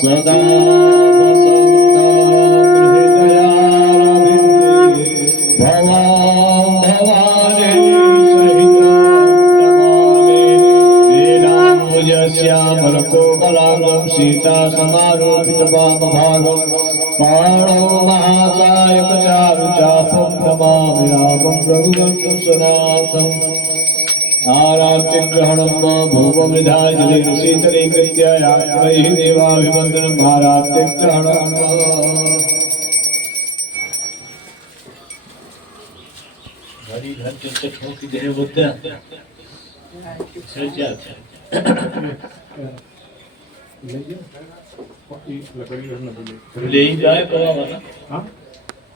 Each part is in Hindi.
सदा श्यामलकोमलांगं सीता समारोपितवामभागं पाणौ महाकायकचारुचापं नमामि रामं रघुवंशं सनातनम् आरात्यग्रहणं भूममृधाजलिशीतलीकृत्य यात्रैः देवाभिवन्दनम् आरात्यग्रहणम् घड़ी घर के चटों की देह होते हैं ले जाए करा वाला हां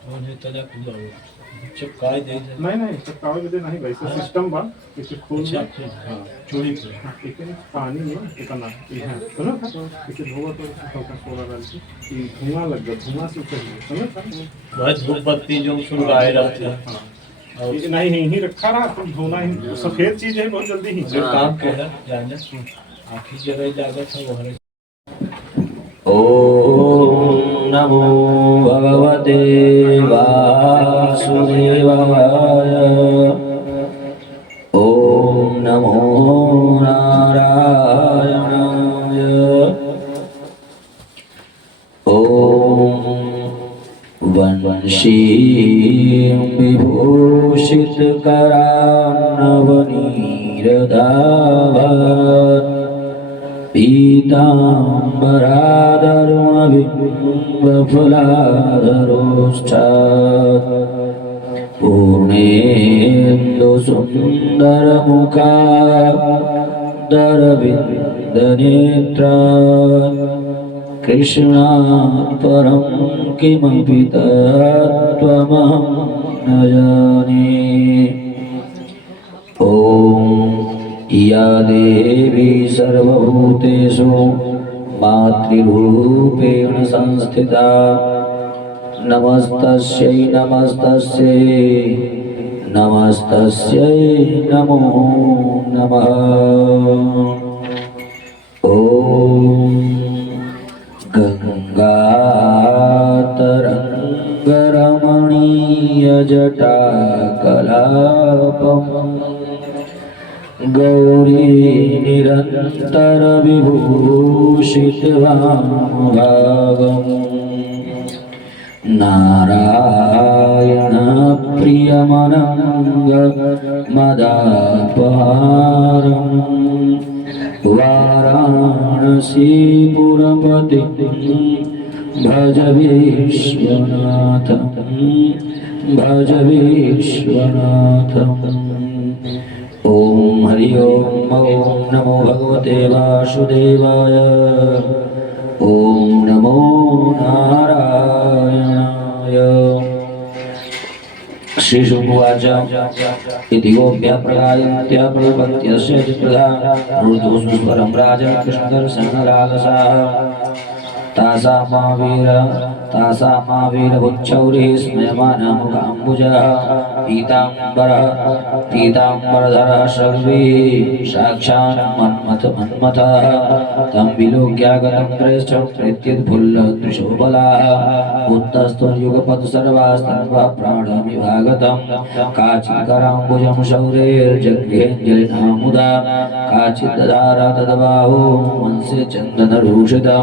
मुझे तला खुला हुआ चिपकाए दे नहीं चिपकाए दे नहीं वैसे सिस्टम बा इसे खोल हां चोरी से लेकिन पानी में इतना ये है सुनो इसे धोवा तो हल्का सोडा डाल के धुआं लग गया धुआं से ऊपर सुनो बहुत धूप बत्ती जो सुलगाए रहते हैं नहीं ही रखा रहा तुम धोना ही सफेद चीज है बहुत जल्दी ही काम क्या है जाने आखिरी जगह जाकर था वो हरे ओम नमो भगवते वासुदेवाय ओम नमो नारायणाय ओम वंशी विभूषितकरां नवनीरदाभत् पीताम्बराधर्मबिम्बफलाधरोष्ठात् पूर्णेन्दुसुन्दरमुखादरविन्दनेत्रा कृष्णात् परं किमपि तत्त्वमहं न जाने। ॐ या देवी सर्वभूतेषु मातृरूपेण संस्थिता नमस्तस्यै नमस्तस्यै नमस्तस्यै नमो नमः। ॐ गङ्गातरङ्गरमणीयजटाकलापम् गौरी निरन्तरविभूषितवामभागम् नारायणप्रियमनङ्गमदापहारम् वाराणसीपुरपतिं भज विश्वनाथं भज विश्वनाथम्। ओम हरि ओम नमो भगवते वासुदेवाय ओम नमो नारायणाय। श्रीशुकुवाच इति गोप्या प्रगायन्त्या प्रपत्यस्य चित्रधा ऋतुस्वरं राजन् कृष्णदर्शनलालसाः तासामावीरभुच्छौरिः स्मयमानः मुखाम्बुजः पीताम्बरधरः शर्वी साक्षात् मन्मथः तं विलोक्यागतं प्रेष्ठं प्रीत्युत्फुल्लदृशोबलाः उत्तस्तुर्युगपत् सर्वास्तन्वा प्राणमिवागतं काचित्कराम्बुजं शौरेर्जगृहेऽञ्जलिना मुदा काचिद्दधार तद्बाहो मनसि चन्दनरूषितं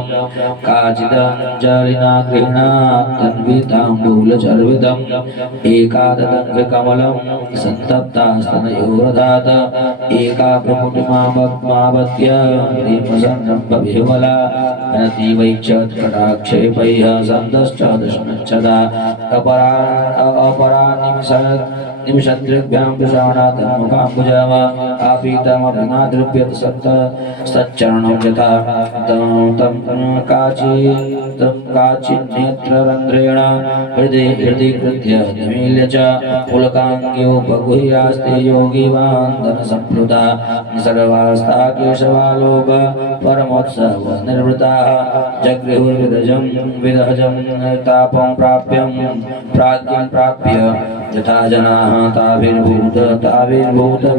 काचिदञ्जलिना गृह्णात् तन्विताम्बूलचर्वितम् एकादङ्गकमलं सन्तप्तास्तनयोरधात एका प्रमुटिमावद्य प्रेमसंरम्भविह्वला नतीवैक्षत्कटाक्षेपैः सन्दश्च दशनच्छदा अपरा निमिषद्रभ्यां विषाणातन्मुखाम्बुजः आपीतमभिनादृप्यत सच्चरणं यथा तं काचिन्नेत्ररन्ध्रेण हृदि कृत्य निमील्य च पुलकाङ्ग्योपगुह्यास्ते योगिवान्दनसंप्लुता सर्वास्ता केशवालोक परमोत्सव निर्वृताः जगृहुर्विदजं विदहजं तापं प्राप्य यथा जनाः ताभिर्भूत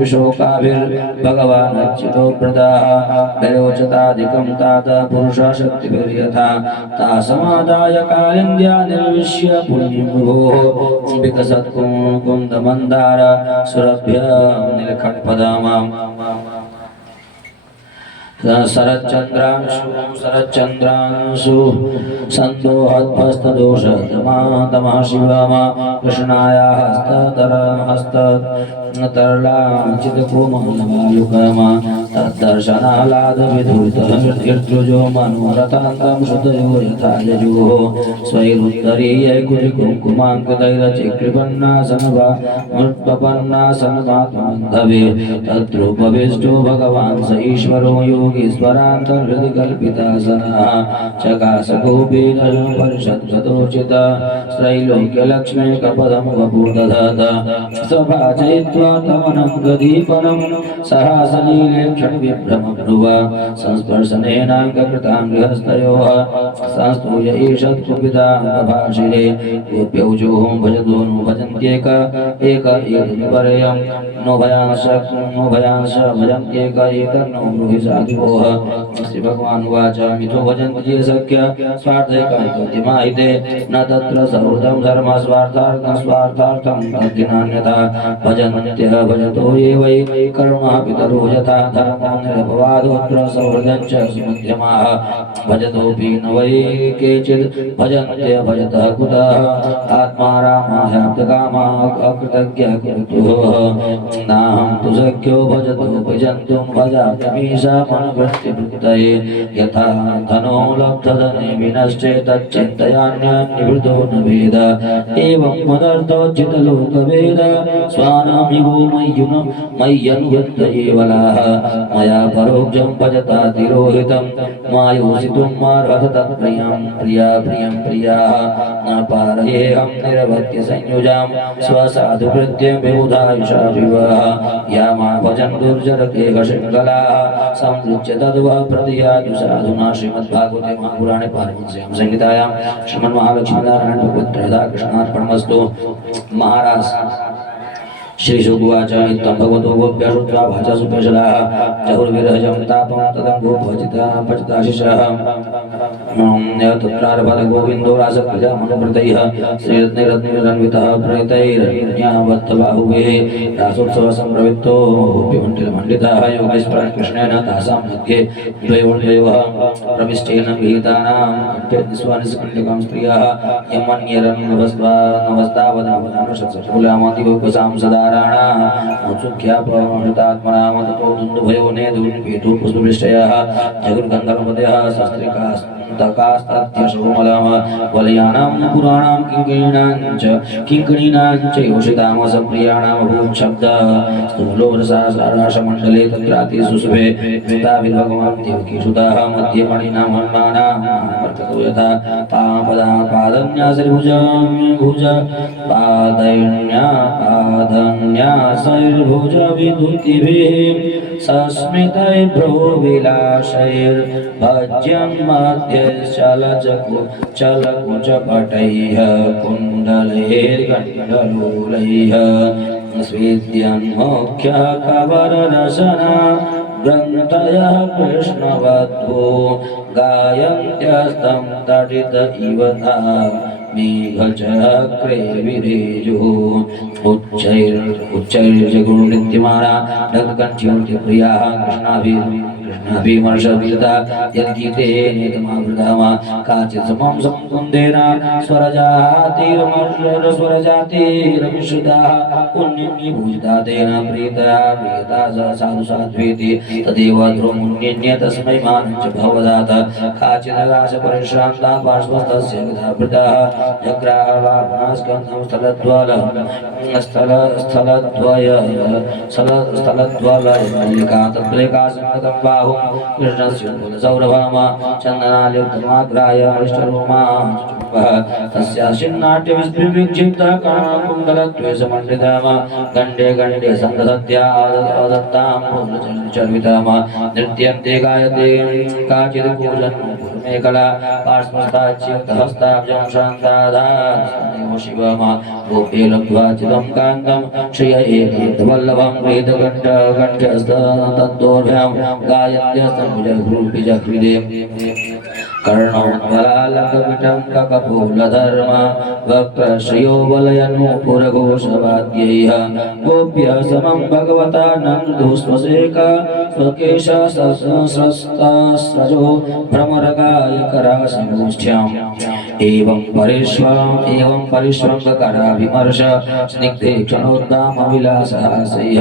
विशोकाभिर्भगवान् अच्युतो प्रदाः विरोचताधिकं तात पुरुषशक्तिभिर्यथा तासमादाय कालिन्द्या निर्विश्य पुण्यं विभोः विकसत्कुमुकुन्दमन्दार सुरभ्य नीलखण्डपदामाम् शरच्चन्द्रांशु सन्दोहद्भस्तदोषतमातमः शिवमा कृष्णाया हस्ततरलाचितकोमलवायुकमा तद्दर्शनालादविधूतहृद्गिर्तृजो मनोरथान्तं श्रुतयो यथा यजुः स्वैरुत्तरीयैकुटिकुङ्कुमाङ्कतैरचिकृपन्नासनवात्मन्धवे तद्रूपविष्टो भगवान् स ईश्वरो योगीश्वरान्तर्हृदि कल्पितासनः चकासगोपीन परिषद्गतोचित त्रैलोक्यलक्ष्मीकपदं वपुर्दधत सभाजयित्वा तमनं गदीपनं सहासलीले क्षणविभ्रमभ्रुव संस्पर्शनेनाङ्ककृतां गृहस्थयोः संस्तूय ईषत्कुपिताङ्गभाषिरे गोप्यौजोः भजतो नु भजन्त्येक एतद्विपर्ययं नो भयांश भजन्त्येक एतन्नो ब्रूहि साधुवोः श्री भगवान् उवाच मिथो भजन्ति ये सख्य स्वार्थैकान्तिमाहिते न तत्र सहृदं धर्म स्वार्थार्थं तद्धिनान्यथा भजन्त्यः भजतो ये वै करुणः पितरो यथा धर्मो निरपवादोऽत्र सहृदं च सुमध्यमाः भजतोऽपि न वै केचित् भजन्त्य भजतः कुतः आत्मा रामायाप्तकामाः अकृतज्ञः कुरुतुः नाहं तु सख्यो भजतो भजन्तुं भजाम्यमीशामनुवृत्तिवृत्तये यथा धनो लब्धधने विनश्चेतच्चिन्तयान्यनिवृतो न वेद एवं मदर्थोचितलोकवेद स्वानामिगो मय्यनुवृत्तये वलाः मया परोक्षं भजता तिरोहितं मायोषितुं मार्हत तत्प्रियं प्रियाः न पारयेऽहं निरवत्य संयुजां स्वसाधुकृत्यं विबुधायुषा विवाह या मा भजन् दुर्जरकेहशृङ्खलाः संयुज्य तद्वः प्रतियातु साधुना श्रीमद्भागवते महापुराणे पारमहंस्यां संहितायां श्रीमन्महालक्ष्मीनारायण भगवत्पादा कृष्णार्पणमस्तु। महाराज श्री शुकुवाच इत्थं भगवतो गोप्या श्रुत्वा भाचा सुपेशलाः जहुर्विरहजं तापं तदङ्गो भजिताशिषः तत्रारभत गोविन्दो रासक्रिया मनुव्रतैः श्रीरत्नैरत्नैरन्वितः प्रणितैरन्यावत्तबाहुभिः रासोत्सवसम्प्रवृत्तो गोपीमण्डितमण्डिताः योगैस्परान् कृष्णेन तासां मध्ये द्वयोर्द्वयोः प्रविष्टेन विहितानां कण्ठे निस्वानिस्कण्टकां स्त्रियः यमन्यरन्नवस्तावदानुषत्सकुलामादिगोपसां सदा मुत्सुख्यापमृतात्मनाम ततो दुन्दुभयो नेदुर्निपेतो पुष्पवृष्टयः जगुर्गन्धर्वपदयः शस्त्रिकास्तकास्तत्यशोमलः वलयानां पुराणां किङ्किणीनां च योषितामसप्रियाणामभूत् शब्दः स्थूलो रसासाराशमण्डले तत्राति सुशुभे भूताभिर्भगवान् देवकीसुतः मध्ये मणिनां हन्मानां वर्ततो यथा पादन्यासैर्भुज पादन्यासैर्भुज विधुतिभिः सस्मितैर्भ्रुविलासैर्भज्यं मध्ये चलकुचपटैः कुण्डलैर्गण्डलोलैः स्वेद्यन्मुख्यः कवररसना ग्रन्थयः कृष्णवद्भो गायन्त्यस्तं तडित इव मेघचक्रे विरेजुः उच्चैर्जगुरुनित्यमाना ढगकण्ठ्योऽन्त्यप्रियाः कृष्णाभिमर्षवीरता यद्गीते नेतमावृतः काचित् समं समुकुन्देन स्वरजातिरमिश्रिताः पुण्यमीभूषिता तेन प्रीतया प्रियता साधु साध्वेति तदेव ध्रुवमुन्यन्य तस्मै मानं च भवदात् काचित् राशपरिश्रान्ता पार्श्वस्थस्य गदाभृतः जग्राहवाग्नास्कन्धं स्थलद्वय मल्लिका तद्रेका संगतं बाहु बाहु कृष्णस्य कुलसौरभाम चन्दनालिप्तमाग्राय हृष्टरोमा तस्याशिन्नाट्य विस्फुरितः कर्णकुण्डलत्वे समण्डितः गण्डे गण्डे सन्दसत्यादत्तां पूर्णचर्वितः नृत्यन्ते गायते काचित् कूजन्मेकला पार्श्वस्थाच्युतहस्ताब्जं शान्ताधाः शिवम गोपे लब्ध्वा चिदं कान्तं श्रिय एकेतवल्लभं वेदकण्ठस्थतद्दोर्भ्यां गायन्त्यस्तम्भुजभ्रूपिजहृदे कर्णोन्वलालकपिटं ककपोलधर्म वक्रश्रियो वलयनूपुरघोषवाद्यैः गोप्यः समं भगवता नन्दुस्वसेका स्वकेशसहस्रस्रजो भ्रमरगायकराशगोष्ठ्याम् एवं परिश्वङ्गकराभिमर्श स्निग्धे क्षणोद्दामविलासहासैः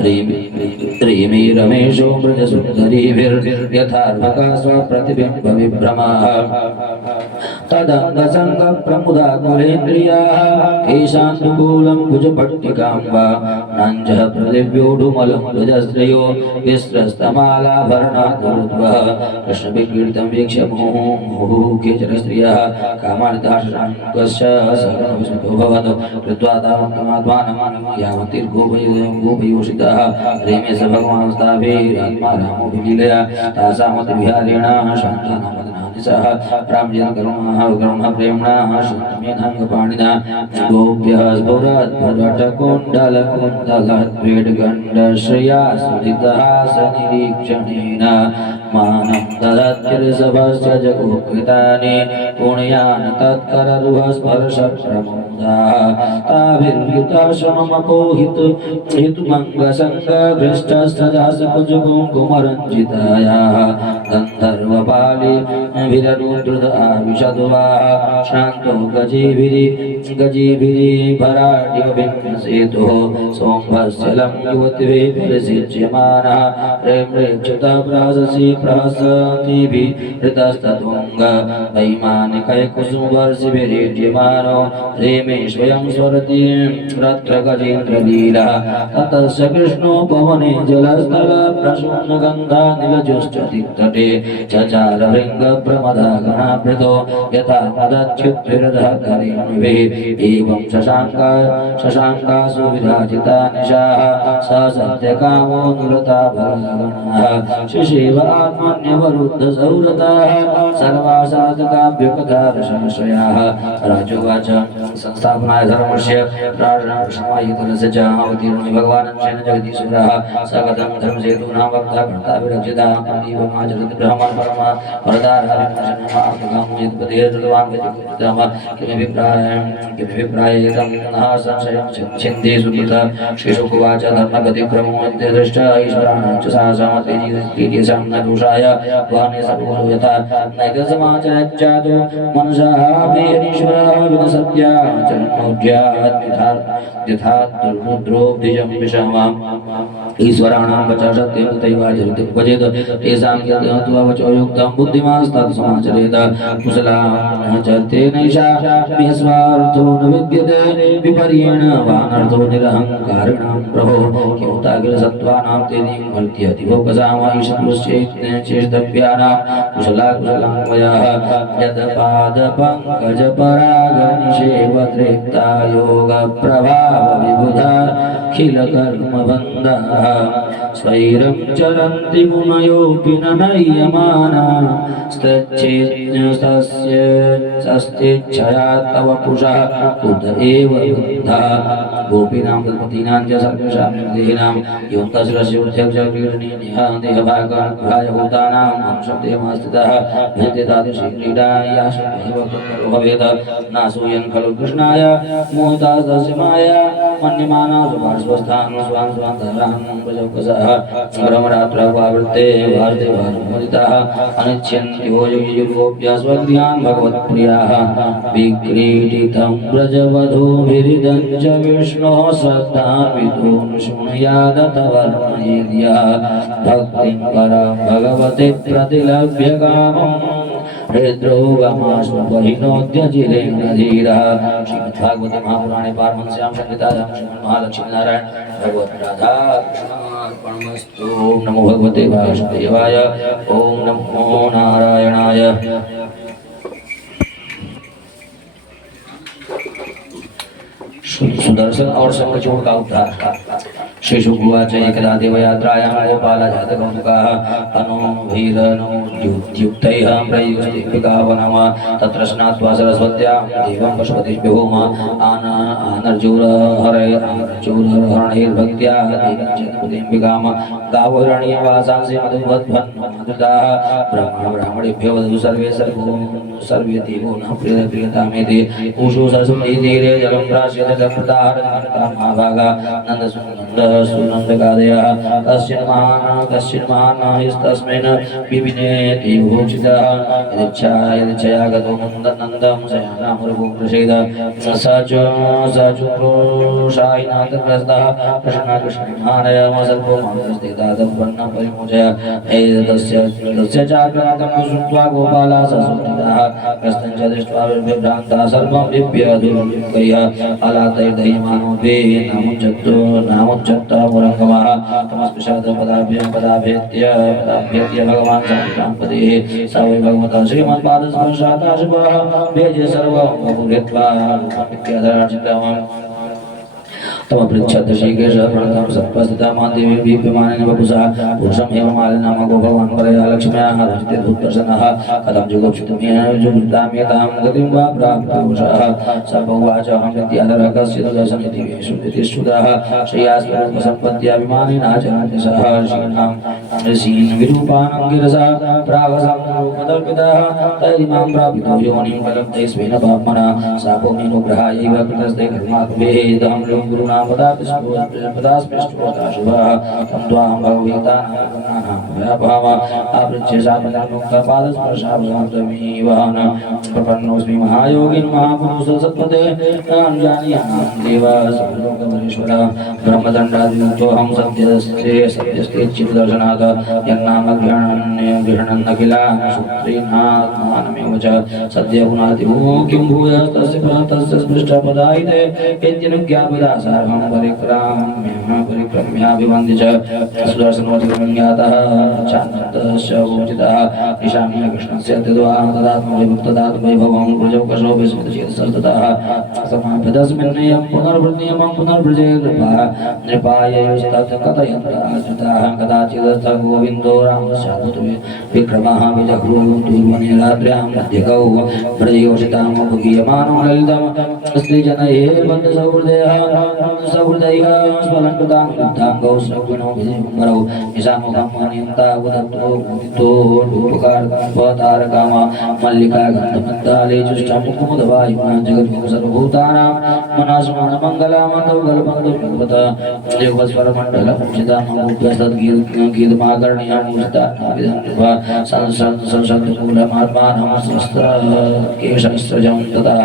ह्रीमे रमेशो मृजसुन्दरीभिर्यथार्भका स्वप्रतिबिम्बविभ्रमः तदङ्गसङ्गप्रमुदाकुलेन्द्रियाः केशानुकूलं भुजपट्टिकां वा नञ्जः प्रदिव्योढुमलं ध्वजश्रयो विस्रस्तमालाभरणादुर्ध्वः कृष्णविकीर्तं वीक्ष्य मुहुः केचन स्त्रियः कामार्ताशङ्कश्च सहगणविस्मितो भवत् कृत्वा तावन्तमात्मानं यावतीर्गोपयोषितः रेमे स भगवान्स्ताभिरात्मा रामोऽभिलीलया तासामतिविहारेण शान्तानामदनानि सह रामजेन करुणः प्रेम्णः शान्तमेनाङ्गपाणिना गोप्यः स्फुरद्भुजटकुण्डलकुण्डलद्वेड्गण्डश्रिया सुदितः सनिरीक्षणेन मानं ददत्यर्षभस्य जगोपितानि पुण्यानि तत्कररुहस्पर्शप्रमुदाः ताभिर्युताश्रममपोहित हेतुमङ्गसङ्गभ्रष्टस्रजासकुजकुङ्कुमरञ्जितायाः गन्धर्वपालिभिरनुद्रुत आविशदुवाः श्रान्तो गजीभिरीभराड्यभिन्नसेतुः सोम्भस्यलं युवतिभिर्सिच्यमानः प्रेम्रेक्षितप्राससि प्रहसतिभिहृतस्ततुङ्ग वैमानिकैकुसुमवर्षिभिरीड्यमानो रेमे स्वयं स्वरति रत्र गजेन्द्रलीला ततस्य कृष्णो पवने जलस्थल प्रसून्नगन्धानिलजुश्च दिक्तटे चचार भृङ्गप्रमदगणाभृतो यथा मदच्युद्भिरधः करेणुभिः एवं शशाङ्कासु विराजिता निशाः स सत्यकामो निरता भरगणः शिशेव आत्मन्यवरुद्धसौरताः सर्वासाधकाभ्युपकारशंशयाः राजोवाच संस्थापनाय धर्मस्य प्राणायतनस्य च अवतीर्णो भगवानंशेन जगदीश्वरः स कथं धर्मसेतूनां वक्ता कर्ताभिरक्षितः पण्डीवमाचरति ब्रह्मन् परमा वरदारः किमभिप्रायेतं नः संशयं छिन्दे सुकृता श्रीशुकुवाच धर्मगतिक्रमो दृष्टा ईश्वराणां च सामतेजीसां न दोषाय वाने सर्वो यथा नैतसमाचरज्जातो मनसः प्रियनीश्वरः विनसत्या यथा दुर्मुद्रोब्धिजं विषमाम् ईश्वराणां वचः सत्यं तथैवाचरति उपजेत तेषां यद् वचो युक्तं बुद्धिमांस्तत्समाचरेत कुशलां चरते नैषा निस्वार्थो न विद्यते विपर्येण वानर्थो निरहङ्कारिणां प्रभो किमुताखिलसत्त्वानां तेनीं वर्त्यति भोगसामैषुश्चेष्टव्यानां कुशलाकुशलान्वयः यत्पादपङ्कजपरागनिषेवतृप्ता योगप्रभावविबुधा खिलकर्मबन्धः स्वैरं चरन्ति मुनयोऽपि न नय्यमाना स्थिच्छया तव पुषः उत एव बन्धः गोपीनां गणपतीनां च सर्वेषां देहिनां एवं तस्रस्योध्यक्षक्रीडनीयः देहभागाय भूतानां शब्देमास्थितः भेदे तादृशी क्रीडा या भवेत् नासूयन् खलु कृष्णाय मोहिता तस्य माया मन्यमाना सुपार्श्वस्थान् स्वान् स्वान् धरान् प्रजोकसः भ्रमरात्रवावृत्ते भारते भारमोदिताः अनिच्छन्त्यो योगियुर्गोप्या स्वगृहान् भगवत्प्रियाः विक्रीडितं व्रजवधूभिरिदं च विष्णोः श्रद्धान्वितो शृणुयादतवर्णयेद्यः भक्तिं परां भगवते प्रतिलभ्य कामम् हृद्रोगमाश्वहिनोद्यजिरेण धीरः श्रीमद्भागवते महापुराणे पारमहंस्यां संहितायां श्रीमन्महालक्ष्मीनारायण भगवत् राधा कृष्ण अर्पणमस्तु। ओम नमो भगवते वासुदेवाय। ओम नमो नारायणाय। सुदर्शन और शंखचूड़ का उद्धार। श्री शुभुवाच एकदा देवयात्रायां गोपालजातकौतुकाः अनुभीरनुद्युक्तैः प्रयुक्तिकावनम तत्र स्नात्वा सरस्वत्यां देवं पशुपतिभ्योम आनर्जूरहरणैर्भक्त्या देवीं गावहिरण्यं वासांसि मधुवद्भन्मधुताः ब्राह्मणेभ्यो वधू सर्वे सर्वे देवो न प्रियतामेति ऊषु सरस्वती तीरे जलं प्राश्यत महाभागा नन्दसुनन्दकादयः कश्चिन् महान् विपिनेति भूषितः यदिच्छया गतो नन्दं शयानामृगो प्रसीद स चुक्रोशायिनाथग्रस्तः कृष्णमानयमसल्पो मानस्थितादपन्नं परिमोचय तस्य चाक्रान्तं श्रुत्वा गोपालाः ससुन्निताः कस्तञ्च दृष्ट्वा विभ्रान्ताः सर्वं विप्यधुर्मुखैः अलातैर्दह्यमानो द्वे नामुच्चत्ता मुरङ्गमः तमस्पृशतपदाभ्येत्य भगवान् संक्रान्तपतिः स वै भगवतः श्रीमत्पादस्पर्शादाशुभः भेजे सर्वं बहुभूत्वा रूपमित्यधरार्चितम् तमपृच्छत् श्रीकेशः प्रणतं सत्त्वस्थिता मादेवी दीप्यमानेन वपुषा पुरुषं हेममालिनामको भगवान् परया लक्ष्म्याः रचिते भूतदर्शनः कथं जुगुप्सितमेतां गतिं वा प्राप्तोषः स उवाच अहं विद्याधरः कस्य दर्शनेति श्रुतिश्रुतः श्रेयास्पदसम्पत्त्याभिमानेनाचरन्ति सः ऋषीन् विरूपानं गिरसा प्रागसंरूपदर्पितः तैरिमां प्रापितो योनिं कलब्धे स्वेन पाप्मना शापोमेनुग्रहायैव कृतस्ते कर्मात्मेदहं गुरुणा पदास्पृष्टोदाशुभः तं त्वां भगवतानां अपृच्छ्य शापदामुक्तपादस्पर्शाभ्यां प्रपन्नोऽस्मि महायोगिन् महापुरुष सत्पते अनुजानीयां देव सर्वलोकधीश्वर ब्रह्मदण्डादिमुक्तोऽहं सत्यस्ते चिद्दर्शनात् यन्नाम गृह्णन्नखिलान् सूत्रेणात्मानमेव च सद्य पुनातिभू किं भूयस्तस्य स्पृष्टपदायिते इत्यनुज्ञापदासारहं परिक्रम्याभिवन्द्य च सुदर्शनवज्रमज्ञातः चानन्दस्य ऊर्जितः ईशान्य कृष्णस्य तदात्मविभक्तदात्मवैभवं वृजौकशो विस्मृतचेतसस्ततः समाप्यतस्मिन्नियं पुनर्वृत्नियमं पुनर्वृजे नृपायैस्तत्कथयन्तः कदाचिदथ गोविन्दो रामस्याद्भुतवे विक्रमः विजह्रुः दुर्वनिराद्र्यां मध्यगौ व्रजयोषितामुपगीयमानो ललितं स्त्रीजनैर्बन्धसौहृदयः स्मरणकृतां युद्धाङ्गौ सगुणौ विजयमरौ निशामुखमानियन्तावदत्तो मुदितो रूपकारतारकाम मल्लिका गन्धमन्दाले जुष्टमुकुमुदवायुना जगद्गुरु सर्वभूतानां मनस्मरणमङ्गलामन्दौगलबन्धुर्भगवत युगस्वरमण्डलमुचितामभूभ्यस्तद्गीतमाकर्ण्यमुचिता संसद्मूलमात्मानं केशस्रजं ततः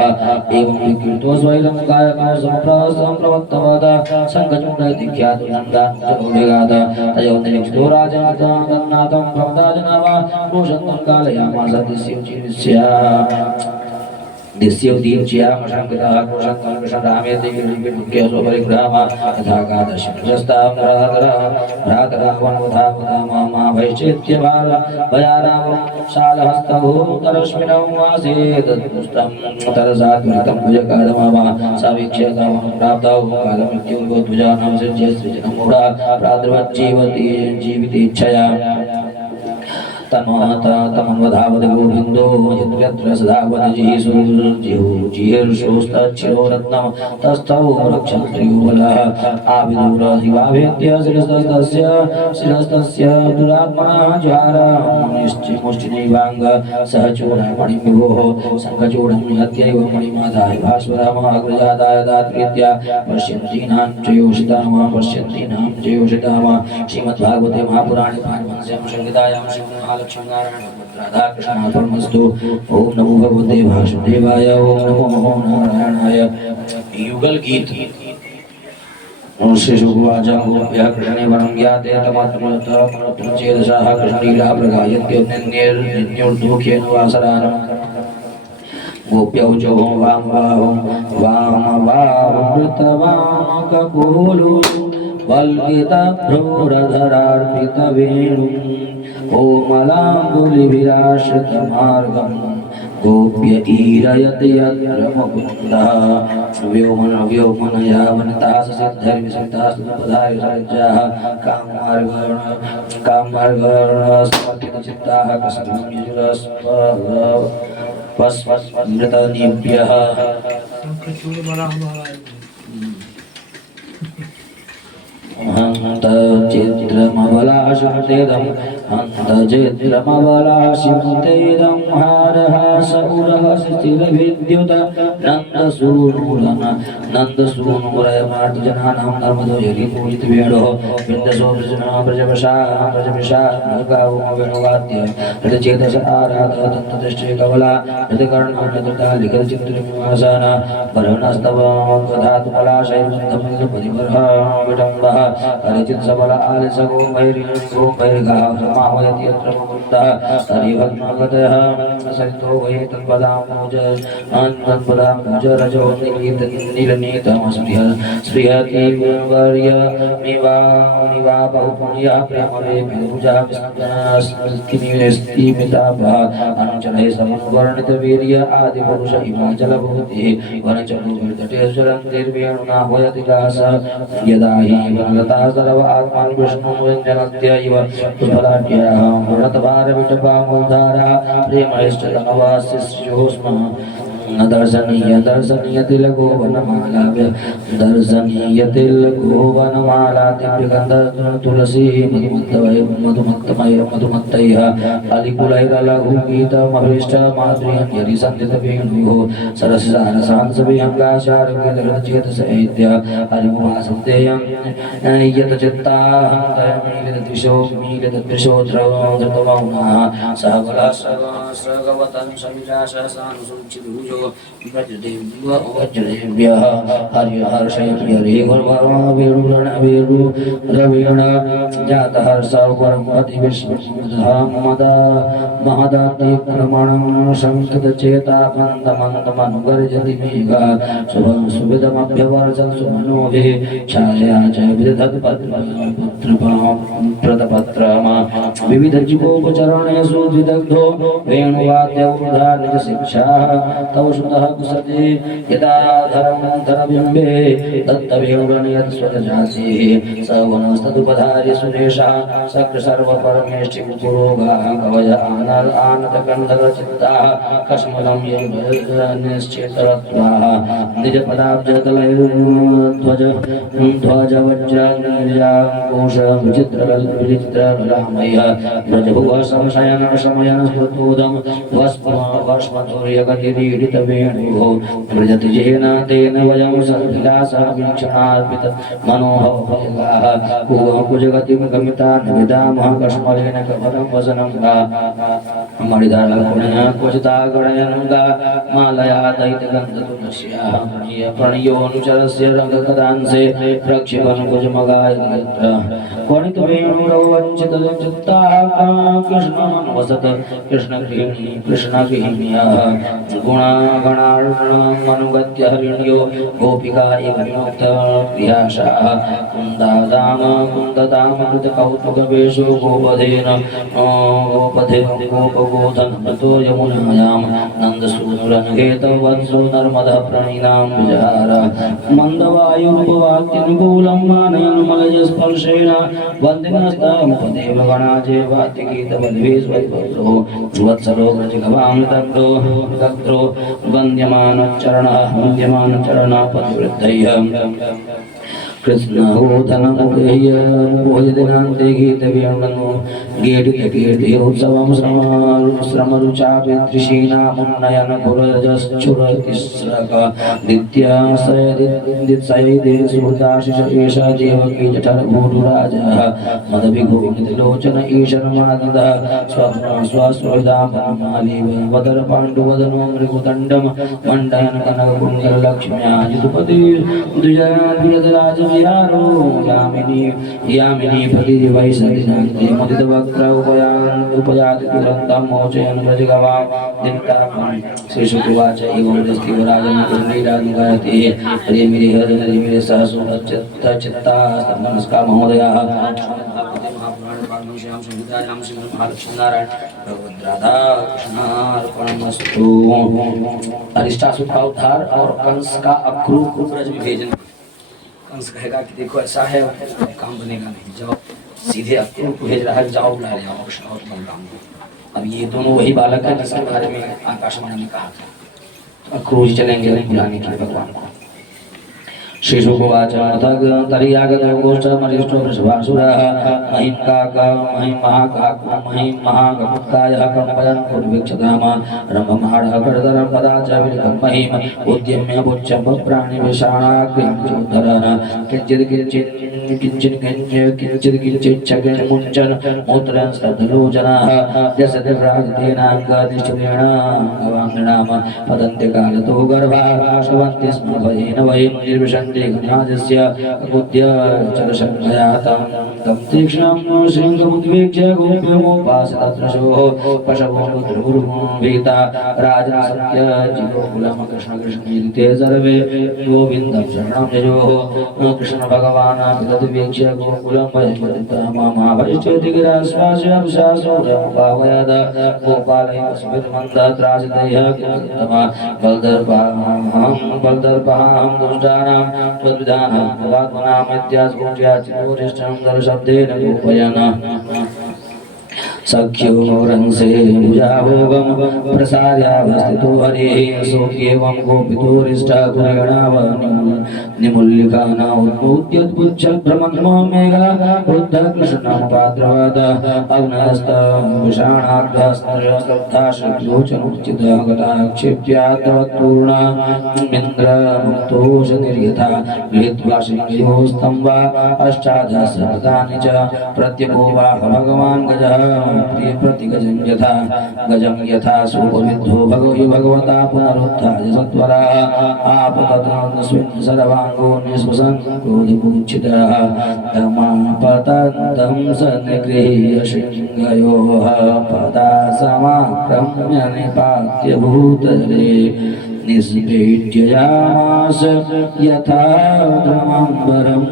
एवं विकृतो स्वैरं कायकौ सम्प्रवक्तवद शङ्खचूडैतिख्यातुनन्दानुजरोभिगाद तयोर्निरीक्षितो राजनाथं प्रमदाजनामा पुरुषन्तं कालयामास दिस्यौदीर्च्यामशङ्कितः पुरुषन्तं कृष्णरामेति गिरिविमुख्यसोपरिग्राम यथा कादशस्तां भ्रातरावणोधावतामाभैश्चेत्यभार भयारावं शालहस्तभूतरश्मिनौ वासेतदुस्तं तरसाद्वृतं भुजकादमवा सवीक्ष्य कामं प्राप्तौ कालमृत्युं ध्वजानां सृज्य सृजनं मूढा प्रादुर्वज्जीवति जीवितेच्छया तमवधावद गोविन्दो यत्र सदावनजिहीर्षोस्तच्छिरो रत्नं तस्थौ रक्षन्त्रियोबलः आविदूरधिवाभेद्य शिरस्तस्य दुरात्मनः ज्वार मुष्टिनैवाङ्ग सह चूडामणिं विभोः शङ्खचूडं हत्यैव मणिमादाय भास्वरमग्रजादाय दात्रीत्या पश्यन्तीनां च योषिताम श्रीमद्भागवते महापुराणे पाणिमहंस्यां संहितायां राधाकृष्णार्पणमस्तु। ओम नमो भगवते वासुदेवाय। ओम नमो नारायणाय। युगल गीत श्रीशुकुवाच गोप्यः कृष्णे वरं ज्ञाते तमात्मचेतसः कृष्णलीला प्रगायत्योन्निर्दुःखेन वासरान् गोप्यौचो वामबाहुं वृतवान् कपोलो वल्कितभ्रूरधरार्पितवेणुं कोमलाङ्गुलिविराश्रितमार्गम् गोप्य ईरयति यत्र मुकुन्दः व्योमनया वनिताः सिद्धैर्विसितास्तुपदाय सज्जाः कामार्गणस्पर्थितचित्ताः कसनं यजुरस्पस्मृतनिभ्यः हन्त चित्रमबलाशुतेदं हन्त चित्रमबलाशिमुतेदं हारहास उरहस्थिरविद्युत नन्दसूनुरयमार्तजनानां नर्मदो यरिपूरितवेणो विन्दसो व्रजवशा गावो वेणुवाद्य हृतचेतस आराधदन्तदृष्टे कमला हृतकर्णानृता लिखितचित्रनिवासाना वरणस्तव कथातुपलाशयबन्धपरिवर्ह विडम्बः हरिचित सबल आलसगो भैर्गाः समाहयति यत्र मुकुन्दः हरिभग्नगतः सरितो वै तत्पदाम्बुज रजो नीलनीतमस्पृहति वर्य निवा बहुपुण्यः प्रेमवे पूजा विस्तीमिताभः अनुचरैः समवर्णितवीर्य आदिपुरुष हिमाचलभूतिः वनचलुर्तटे चरन्तिर्वेणुना होयति दास यदा हि वनलता सर्व आत्मान् विष्णुव्यञ्जनत्य इव पुष्पलाढ्याः वृणतभारविटपामोद्धारा प्रेमैश्च तनवास्य स्युः स्म न दर्शनीय तिलको वनमाला दिव्यगन्ध तुलसी मधुमत्तैः अलिकुलैरलघुगीतमभीष्ट माधुर्यं यदि सन्धितवेणुः सरससारसांसविहङ्गाशारुगेतचेतसैत्य हरिमुवासन्तेयं यतचित्ताहङ्कमीलितद्विषो धृतमौनाः सहबला सगवतं सविलाससानुसूचिभुजो वज्रदेव्यः हरिहर्षयति रवीण जातहर्षवर्मति विश्वमहदातिक्रमणं संकृतचेता मन्दमन्दमनुगर्जति मेघा शुभं सुविधमभ्यवर्जन् सुमनोभिः छाया च विदधत्पत्रपत्रमा विविधजीवोपचरणेषु द्विदग्धो वेणुवाद्यवृधा निजशिक्षाः तव सुतः कुसते यदा धरबिम्बे दत्तवेणुरनियतस्वरजातिः स वनस्तदुपधार्य सुरेशः सक्र सर्वपरमेष्टिपुरोगाः कवय आनतकण्ठरचित्ताः कश्मलं निश्चेतरत्वाः ध्वजवज्रनिर्याङ्कुश विचित्रललामयः व्रजभुवः समशयन स्फुटोदं वस्मधुर्यगतिरीडितवेणुः व्रजति येन तेन वयं सद्विलासः वीक्षणार्पित मनोभवगाः कुजगतिं गमिता न विदामः कश्मलेन कवरं वसनं गा मणिधरपुण्य क्वचितागणयनं गा मालया दैत्यगन्धतुलस्याः प्रणयोनुचरस्य रङ्गकदांसे प्रक्षिपन् कुजमगाय वणितवेणुरवञ्चितचित्ताः कृष्णमन्वसत कृष्णगृहिण्याः गुणागणार्णमनुगत्य हरिण्यो गोपिका इव विमुक्तप्रियाशाः कुन्ददामकृतकौतुकवेषो गोपगोधनमृतो यमुनायां नन्दसूनुरनघेतवत्सो नर्मदः प्रणीनां विजहार मन्दवायुरूपवाक्यनुकूलं मानयन्मलयस्पर्शेन वन्दिनस्तमुपदेव गणाजे वाद्यगीतवल्लीस्वैपत्रो वत्सलो व्रजगवामृतग्रो वन्द्यमानचरणः पतिवृद्धैः कृष्णोधनमुदेयदिनान्ते गीतवेणुनो गीडितकीर्तियोत्सवं श्रमरुचापितृषीणामुन्नयन पुरजश्चुरतिस्रक दित्यासयदित्सयैदे सुहृदाशिष एष देवकी जठरभूरुराजः मदभिगोनितिलोचन ईशनमानन्दः स्वस्वहृदापरमालीव वदर पाण्डुवदनो मृगुदण्डं मण्डयन कनककुण्डलक्ष्म्या यदुपति द्विजराज यामिनी प्रतिदिवै सदिनान्ते मुदितवक् तत्र उपयाति तुरन्तं मोचयन् व्रजगवां दिक्तापं श्रीशुकुवाच एवं दस्तिवराजन् कुण्डीरानुगायति हरिमिरि हरिमिरि सहसो चित्तास्तमनस्का महोदयाः महापुराणपालमश्यां संहितायां श्रीमन्महालक्ष्मीनारायण भगवद्राधा कृष्णार्पणमस्तु। अरिष्टासुर का उद्धार और कंस का अक्रूर ब्रज में भेजना। कंस कहेगा कि देखो ऐसा है काम बनेगा नहीं, जाओ सीधे अक्रूर को भेज रहा है, जाओ बुला ले आओ कृष्ण और बलराम को। अब ये दोनों वही बालक है जिसके बारे में आकाशवाणी में कहा था, तो अक्रूर जी चलेंगे बुलाने के लिए भगवान को। श्रीशुकुवाच तर्यागतो गोष्ठमरिष्टो वृषभासुरः महिमहाकाकुत्तायः कम्पयन् कुर्वीक्षताम रम्भमाणः कर्दरं पदा च विलिखन् महिम उद्यम्य पुच्छं प्राणिविषाणाग्निमुद्धरन् किञ्चित् मुञ्चन् मूत्रं स्तब्धलोचनाः जसदिव्राजतेनाङ्गनिष्ठुरेण गवाङ्गणाम पतन्त्यकालतो गर्भाः श्रवन्ति स्म भयेन वयं निर्विशन्ति गणाजस्य अकुद्य चरशङ्कयातं तं तीक्ष्णं शृङ्गमुद्वीक्ष्य गोप्यमुपासितदृशोः पशवो रुद्रुर्भीता राजसत्य जिगोकुलं कृष्ण कृष्णीति सर्वे गोविन्दं शरणं यजोः कृष्ण भगवान् विदद्वीक्ष्य गोकुलं भजममाभयश्चेति गिरास्वास्यंशासूरमुपावयद गोपालैकस्मिन्मन्दत्राजितैः बलदर्पहां दुष्टानां त्वद्विधानां भवात्मनामित्यास्गोच्याचितोरिष्टं दर्शब्देन गोपयन् सख्यो रंसे भुजाभोगं प्रसार्यावस्थितो हरिः सोऽप्येवं गोपितोरिष्टः गुणगणाव निमुल्लिकानामुद्भूत्युच्चभ्रमन्मेघा बुद्धकृष्णमुपाद्रवद अग्नस्तविषाणाग्रस्तब्धाशक्लोचनोचितः कटाक्षेप्यात्तवत्पूर्णमिन्द्रमुक्तोषनिर्यथा गृहीत्वा शृङ्गयोस्तम्भा अष्टादशरथानि च प्रत्यपो वा भगवान् गजः प्रतिगजं यथा सोपविद्धो भगवता पुनरुत्थाय सत्वरः आपततस्मिन् सर्वाङ्गो निःश्वसन् क्रोधपूञ्चितः तमापतन्तं सन्निगृह्य शृङ्गयोः पदा समाक्रम्य निपात्य भूतले निस्पीड्ययामास यथा द्रमम्बरं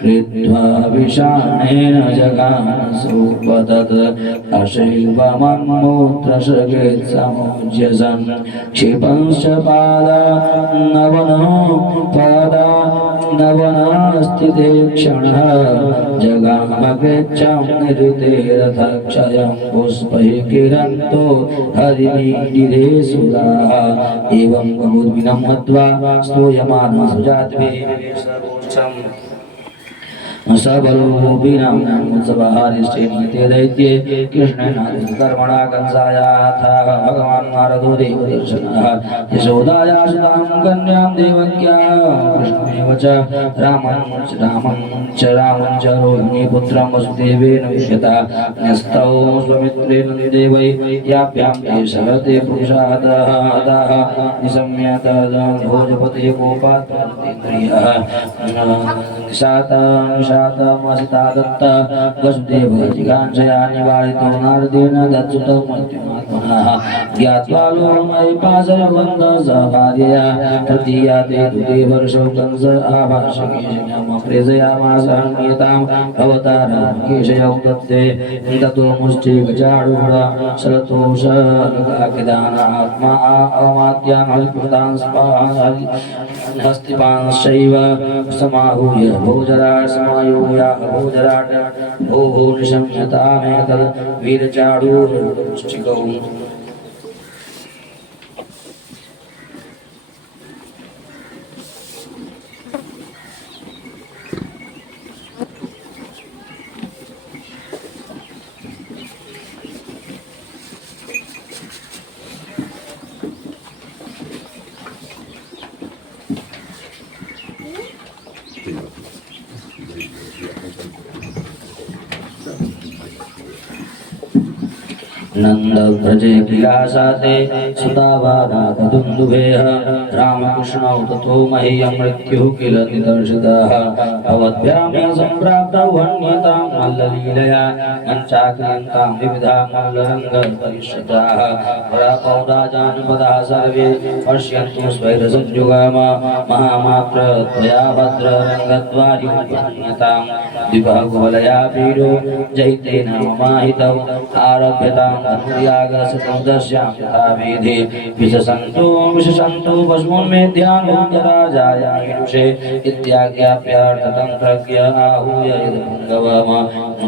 कृत्वा विषाणेन जगानसोपतत् अशैवमन्मूत्रशकेत्समुज्यसन् क्षिपंश्च पादा नवनास्तिते क्षणः जगामकृच्छं निरुतेरथक्षयं पुष्पैः किरन्तो हरिमीडिरे सुराः एवं कमुद्मिनं मत्वा स्तूयमानः सुजातभिः सबलोभिनां उत्सवहारिष्ठे दैत्ये कृष्णेन कर्मणा कंसायाथ भगवान् नारदो देवदर्शनः यशोदाया सुतां कन्यां देवक्याः कृष्णमेव च रामं च रोहिणीपुत्रं वसुदेवेन विश्यता न्यस्तौ स्वमित्रेण देवै याभ्यां केशवते पुरुषादः निशम्यत भोजपते गोपात्रेन्द्रियः निशातमसिता दत्त वसुदेव जिगांशया निवारितो नारदेन दत्सुतो मृत्युमात्मनः ज्ञात्वा लोमयि पाशबन्धः सभार्यया तृतीयाते दुदेवर्षो कंस आभाषकेशनमप्रेषयामास हन्यताम् अवतारं केशयौ दत्ते ततो मुष्टि गजारूढ शरतोषकिदानात्मा अमात्यान् हरिकृतान् स्पान् हस्तिपांश्चैव समाहूय भोजराट् समायोया भोजराट् भोः निशम्यतामेतद् वीरचाडूरमुष्टिकौ नंद व्रजे किलासाते सुतावानाथदुन्दुभेः रामकृष्णौ ततो मह्यं मृत्युः किल निदर्शितः भवद्भ्यां सम्प्राप्तौ वह्न्यतां मल्ललीलया मञ्चाक्रियन्तां विविधा मल्लरङ्गपरिश्रिताः परापौराजानपदाः सर्वे पश्यन्तु स्वैरसंयुगाम महामात्र त्वया भद्ररङ्गद्वार्युपन्यतां द्विबाहुबलया पीडो जयितेन ममाहितौ आरभ्यतां धनुर्यागशतं यथा वेदे विशसन्तु भस्मोन्मेध्यानुराजाय मीनुषे इत्याज्ञाप्यार्थतन्त्रज्ञ आहूय यदपुङ्गवम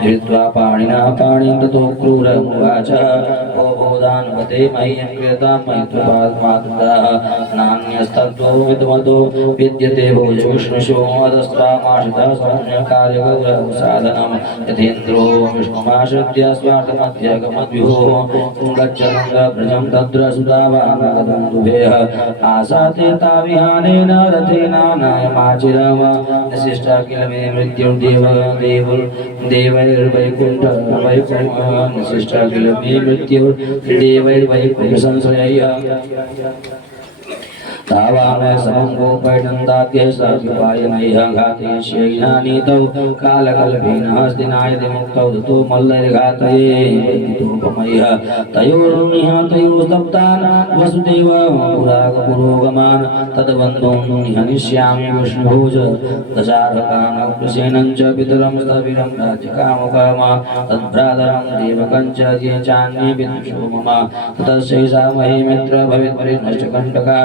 धृत्वा पाणिना पाणिं ततो क्रूरमुवाच ओ भोदान्वते मह्यं क्रियतां मैत्रपादमातुरः नान्यस्तत्त्वो विद्मतो विद्यते भोजविष्णुशोमदस्त्रामाश्रितः सौम्यकार्यगौरवसाधनं यथेन्द्रो विष्णुमाश्रित्य स्वार्थमध्यगमद्विभोः गच्छन्नव्रजं तत्र सुतावानकदुन्दुभेः आसाते ताविहानेन रथेनानायमाचिरम निशिष्ट किल मे मृत्युर्देवैर्वैकुण्ठवैकुण्ठ निशिष्ट किल मे मृत्युर्देवैर्वैकुण्ठसंशयः तावामे समङ्गोपैडन्ताद्य सर्वपायनैः घातयिष्यैनानीतौ कालकल्पेन हस्तिनायति मुक्तौ दतो मल्लैर्घातये वैदितोपमयः तयोर्निहतयोस्तप्तान् वसुदेव पुरागपुरोगमान् तद्बन्धून् निहनिष्यामि विष्णुभोज दशार्हकान् कृशेनं च पितरं स्थविरं राज्यकामुकाम तद्भ्रातरं देवकं च ये चान्ये विदुषो मम ततश्चैषा मही मित्र भवेत्परिनष्टकण्टका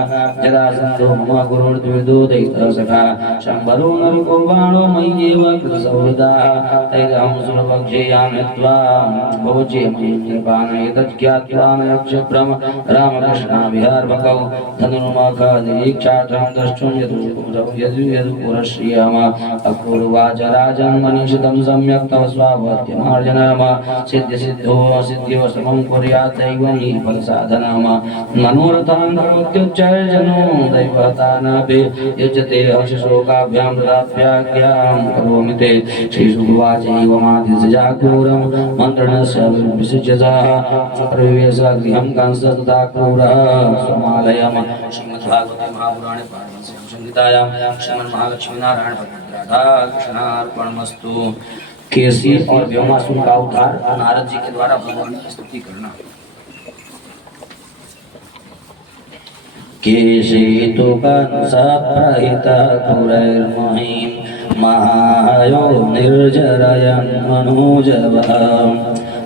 यदा सन्तो मम गुरुर्द्विदोदयितः सखा शम्बरो नरको बाणो मय्येव कृतसौहृदाः तैरहं सुरपक्षेयामित्वा भोजे मय्यपानैतज्ज्ञात्वा नक्षप्रम रामकृष्णाविहार्भकौ धनुर्मुखनिरीक्षार्थं द्रष्टुं यदुपुरश्रियम अक्रूरवाच राजन् मनीषितं सम्यक् तव स्वावत्यमार्जनम सिद्ध्यसिद्धो सिद्ध्यो समं कुर्यात् दैवं हि फलसाधनम मनोरथान् भवत्युच्चैर्जनो दैवतानापि युज्यते हर्षशोकाभ्यां तदाप्याज्ञां करोमि ते श्रीशुभवाचैवमादिशजा क्रूरं मन्त्रणस्य विसृज्यतः प्रविवेशगृहं कंसः तथा क्रूरः स्वमालयं श्रीमद्भागवते महापुराणे पारमहंस्यां संहितायां श्रीमन्महालक्ष्मीनारायण राधा कृष्णार्पणमस्तु। केसी और व्योमासुर का उद्धार नारद जी के द्वारा भगवान की स्तुति करना। केशितु कंसप्रहितकुरैर्महीं महायो निर्जरयन् मनोजवः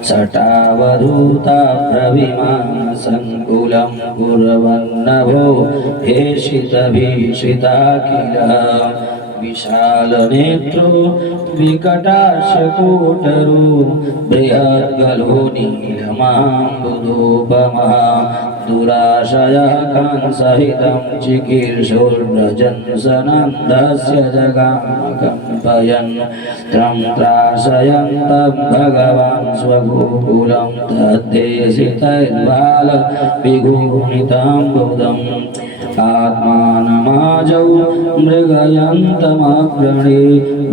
सटावधूता प्रविमां संकुलं कुर्वन्नभो हेषितभीषिताखिलः विशालनेत्रो विकटाशकोटरो बृहद्गलो नीलमाम्बुदोपमः दुराशयः कंसहितं चिकीर्षोर्व्रजन् सनन्दस्य जगामकम्पयन् तं त्रासयन्तं भगवान् स्वगोकुलं तद्देशितैर्बालविगूहिताम्बुदम् आत्मानमाजौ मृगयन्तमग्रणे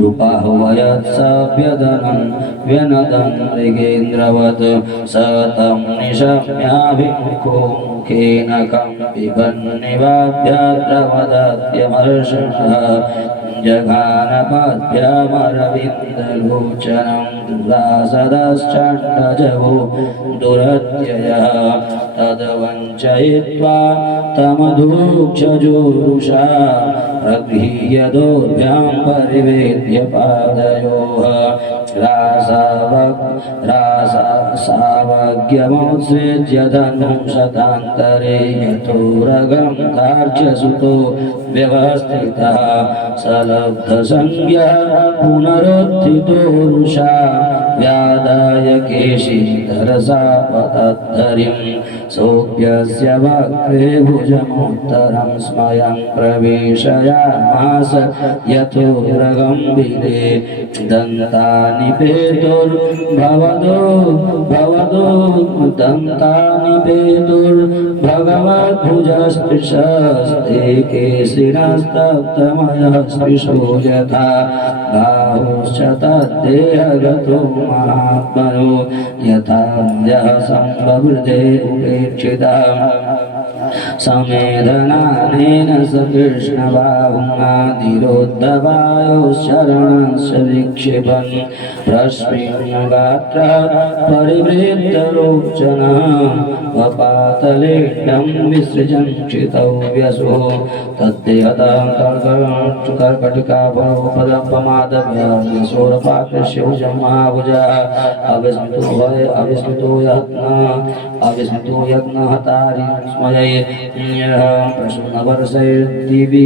रूपाह्वयत्सभ्यदनं व्यनदन् मृगेन्द्रवत् स तं निशम्याभिमुखो मुखेन कं पिबन्निवाभ्यद्रवदत्यमर्षः जघानपद्भ्यमरविन्दलोचनं दुरासदश्चण्डजभो दुरत्ययः तद्वञ्चयित्वा तमधूक्षजोरुषा प्रगृह्य दोर्भ्यां परिवेद्य पादयोः रासावज्ञमुत्सृज्य धनुषतान्तरे यतोरगं कार्च्यसुतो व्यवस्थितः सलब्धसंज्ञः पुनरुत्थितोरुषा व्यादाय केशी तरसा पतद्धरिं सोऽप्यस्य वक्रे भुजमुत्तरं स्वयं प्रवेशयामास यथोरगम्भीरे दन्तानि पेतुर्भवदो दन्तानि पेतुर्भगवद्भुजस्पृशस्ते केशिनस्तप्तमयः स्पृशो यथा बाहुश्च तद्देहगतो महात्मनो यथा यः सम्बवृधे उपेक्षितः समेधनानेन स कृष्णबाहुमादिरोद्धवायोश्चरणश्च विक्षिपन् प्रस्मिन्गात्रः परिवृत्तलोचनः वपातलेड्डं विसृजन् क्षितौ व्यसो तद्देहतः कर्कटिकाफलोपदपमादव्यसोरपाकृष्य महाभुजः अविस्मृतो यत्नहतारि स्मयै प्रसूनवर्षैर्दिवि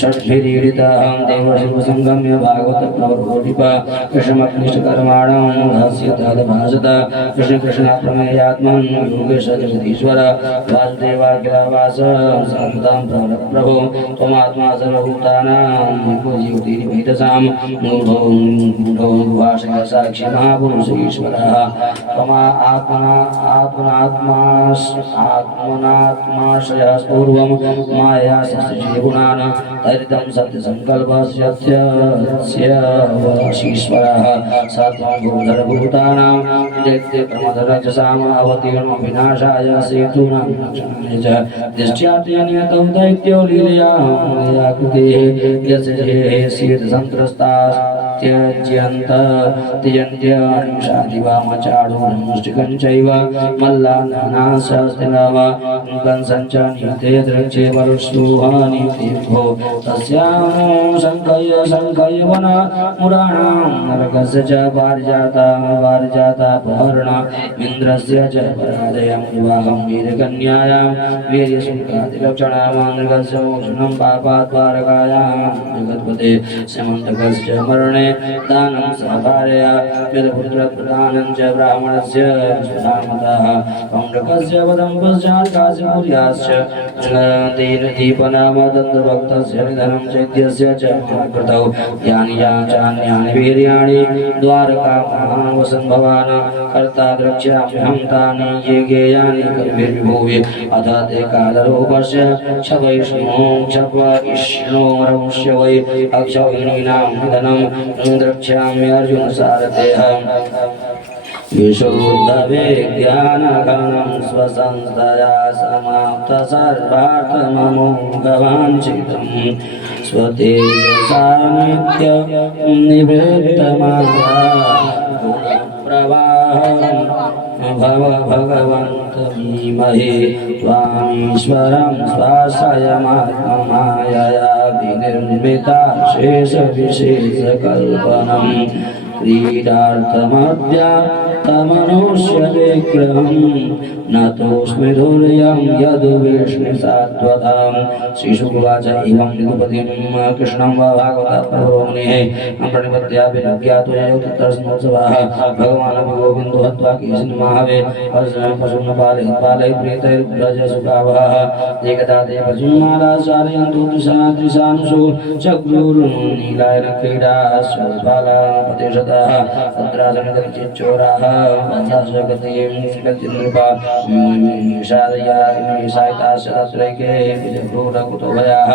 षड्भिरीडितः देवशिवसङ्गम्य भागवतप्रवरोधिप कृष्णमग्निष्ठकर्माणं रहस्य तद्भाषत कृष्णकृष्णाप्रमेयात्मन् योगेश जगदीश्वर वासुदेवाखिलवास सर्वदां प्रभो त्वमात्मा सर्वभूतानां जीवतीर्वैतसां मूढो भाषय साक्षी महापुरुष ईश्वरः त्वमा आत्मनात्माश्रयः पूर्वं माया सृष्टिगुणान् तरितं सत्यसङ्कल्पस्यश्वरः स त्वं भूधरभूतानां दैत्य प्रमदरजसाम् अवतीर्णो विनाशाय सेतूनां रक्षणाय च दिष्ट्यात्यनियतौ दैत्यो लीलया कृतेः यस्य त्यजन्त्यनिषादिवामचाडोमुष्टिकञ्चैव मल्लानाशास्तिनव कंसञ्च नीते द्रक्षे वरुष्टुहानितीर्थो तस्यां शङ्खयवन मुराणां नरकस्य च पारिजातापहरणा इन्द्रस्य च पराजयं विवाहं वीरकन्यायां वीर्यशुल्कादिलक्षणामानृगस्य मोचनं पापाद्वारकायां जगत्पते स्यमन्तकस्य मरणे दानं सहभार्या पितृपुत्रप्रदानं च ब्राह्मणस्य सुधामतः पौण्डकस्य वदं पश्चात् काशीपुर्याश्च दीपनामदन्तभक्तस्य निधनं चैत्यस्य च कृतौ यानि चान्यानि वीर्याणि द्वारकामावसन् भवान् कर्ता द्रक्ष्याम्यहं तानि ये गेयानि कविर्विभुवि अथ ते कालरूपस्य क्षवैष्णोरंश्य वै अक्षौहिणीनां निधनं द्रक्ष्याम्यर्जुनसारथेः विशुद्धविज्ञानघनं स्वसंस्थया समाप्तसर्वार्थममोघवाञ्छितं स्वतेजसा नित्यनिवृत्तमाया गुणप्रवाहं भव भगवन्तमीमहे त्वामीश्वरं स्वाश्रयमात्ममायया विनिर्मिता शेषविशेषकल्पनम् क्रीडार्थमध्यात्मनुष्यविग्रहं नतोऽस्मि दुर्यं यदुविष्णुसात्वतां श्रीशुकुवाच एवं निरुपतिं कृष्णं वा भागवतप्रभोमुनेः प्रणिपत्याभिज्ञातुयोत्तरस्मोत्सवाः भगवान् गोविन्दो हत्वा केशिन्माहवे पशुन्नपालयत्पालयप्रीतैर्व्रजसुखावहः एकदा ते पशुन्माला चारयन्तु दृशानुषु चक्रुर्नीलायन क्रीडा स्वबालापतिशतः तत्रासनगतिचोराः वंशाशगतिं श्रीगतिनृपा निषादयासायिताश्च तत्रैके विजयक्रूरकुतोभयाः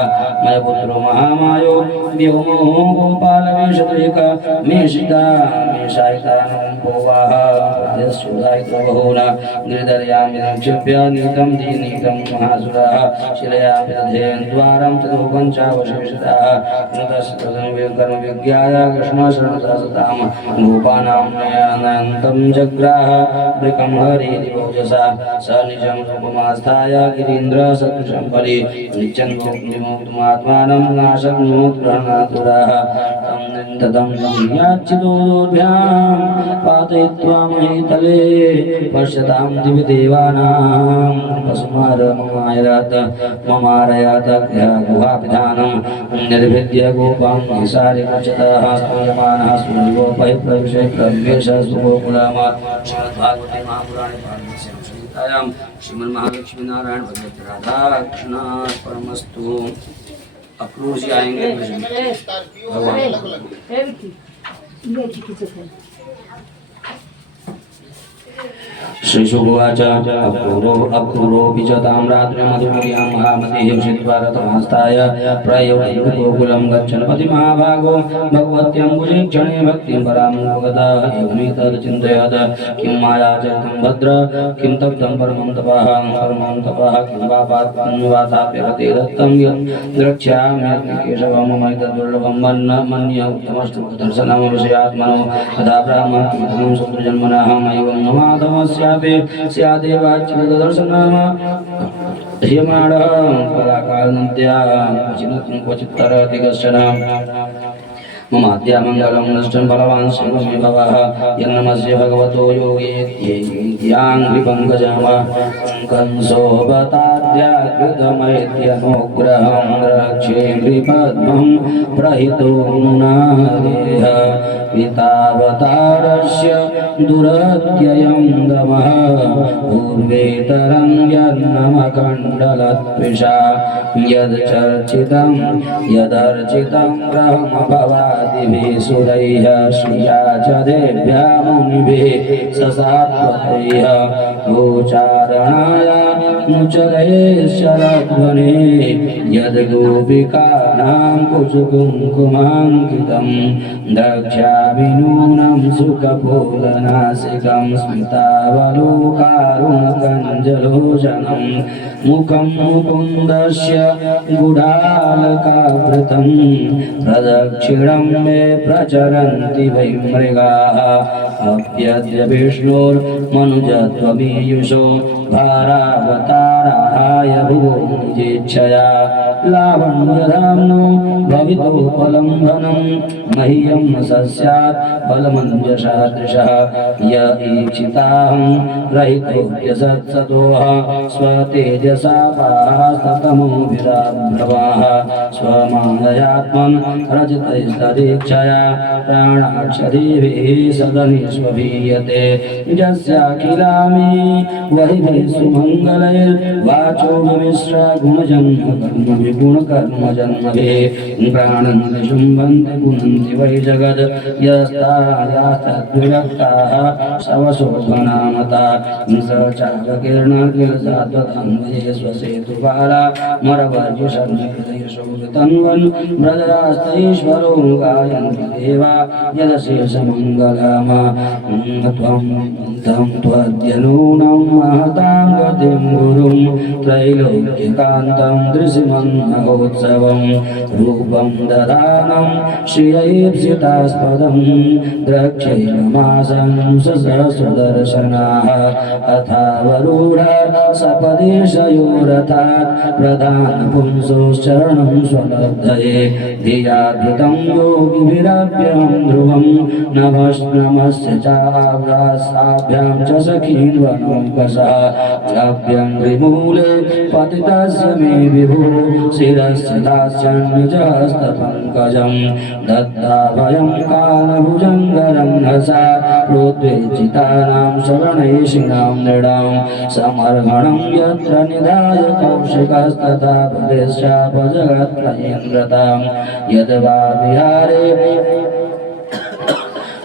मयपुत्रो महामायो व्योमो गोपालवेषत्रैक मेषिता मेषायितानं भोवाः प्रायस्योदायितो बहूना गिरिधर्यां निक्षिप्य नीतं दीनीतं महासुराः शिलयापि दधेन् द्वारं तदोकं चावशेषिताः कर्मविज्ञाय कृष्णशरणतः सतां गोपानां नयनन्तं जग्राह वृकं हरिदिवोजसा स निजं रूपमास्थाय गिरीन्द्रसदृशं बलि नित्यं मुक्तिमुक्तमात्मानं नाशक्नोत् ग्रहणातुराः तदं याचितोभ्यां पातयित्वा महीतले पश्यतां दिवि देवानां ममारयात गुहापिधानं निर्भिद्य गोपां निसारि गच्छतः स्तूयमानः सूर्योपहि प्रविशे प्रवेश सुगोकुलाम श्रीमद्भागवते महापुराणे प्रतिष्ठायां श्रीमन् महालक्ष्मी नारायण भगवत राधा कृष्णार्पणमस्तु। अक्रूर जी आएंगे भगवान। श्रीशुभुवाच अक्रूरोऽपि च तां रात्रिं मधुमतीं महामतीं श्रुत्वा प्रयोगोकुलं गच्छन् पतिमहाभागो भगवत्यम्बुजेक्षणे भक्तिं परामुपगतः एवमेतद् किं माया च किं भद्र किं तप्तं परमं तपः किं वा पात्मवाताप्यगते दत्तं द्रक्ष्यामि केशवं मम एतद्दुर्लभं मन्ये उत्तमस्तु दर्शनमवश्यात्मनो तदा ब्राह्मणं शत्रुजन्मनः एवं नमाधमस्यापि स्यादेवाच्युतदर्शनः ह्यमाणः कलाकालनद्या क्वचित् तरति कश्चन ममाद्या मङ्गलं नष्टं बलवान् शिवमे भवः यन्नमस्य भगवतो योगेत्याङ्घ्रिपङ्कजं कंसोपताद्याकृतमैत्यनुग्रहं रक्षे नृपद्मं प्रहितो मुनादेह पितावतारस्य दुरत्ययं दमः पूर्वेतरं यन्नमकण्डलत्विषा यदर्चितं ब्रह्मभवादिभिः सुरैः श्रिया च देव्या मुनिभिः ससात्वतैः गोचारणाय मुचलये शरध्वने यद्गोपिकानां कुचकुङ्कुमाङ्कितं द्रक्ष्यामि नूनं सुखपूलनासिकं स्मितावलोकारुणकञ्जलोचनं मुखं मुकुन्दस्य गुडालकावृतं प्रदक्षिणं मे प्रचरन्ति वै मृगाः अप्यद्य विष्णोर्मनुजत्वमीयुषो भारावताराय भुवो निजेच्छया लावण्यधाम्नो भवितोपलम्भनं मह्यं न स्यात् बलमञ्जसादृशः य ईक्षिताहं रहितोऽप्यसत्सतोः स्वतेजसा पास्ततमोभिराभ्रवाः स्वमानयात्मन् रजतैस्तदीक्षया प्राणाक्षदेभिः सदनिष्वभीयते यस्याखिलामि वहिभिः सुमङ्गलैर्वाचोभिमिश्रा गुणजन्मकर्मभिगुणकर्मजन्मभिः प्राणं शुम्भन्ति पुनन्ति वै जगद् यस्तायास्तद्विरक्ताः शवशोभनामता स चाककीर्णकिलसात्वतान्वये स्वसेतुबाला मरवर्युषर्णहृदयशोभितन्वन् व्रजरास्तैश्वरो गायन्ति देवा यदशेषमङ्गलम त्वं त्वद्यनूनं महतां गतिं गुरुं त्रैलोक्यकान्तं दृशिमन्महोत्सवं रूपं ददानं श्रियैप्सितास्पदं द्रक्षैर्मासं सुदर्शनाः अथावरूढा सपदेशयोरथात् प्रधानपुंसोश्चरणं स्वलब्धये धिया धृतं योगिभिरप्यहं ध्रुवं नमस्य चाव्रासाभ्यां च सखीन्वनौकसः अभ्यङ्घ्रिमूले पतितस्य मे विभो शिरस्य दास्यन्निजहस्तपङ्कजं दत्ताभयं कालभुजङ्गरन्हसा प्रोद्वेजितानां शरणैषिणां नृणां समर्गणं यत्र निधाय कौशिकस्तथा प्रदेशापजगत्त्रयेन्द्रतां यद्वा विहारे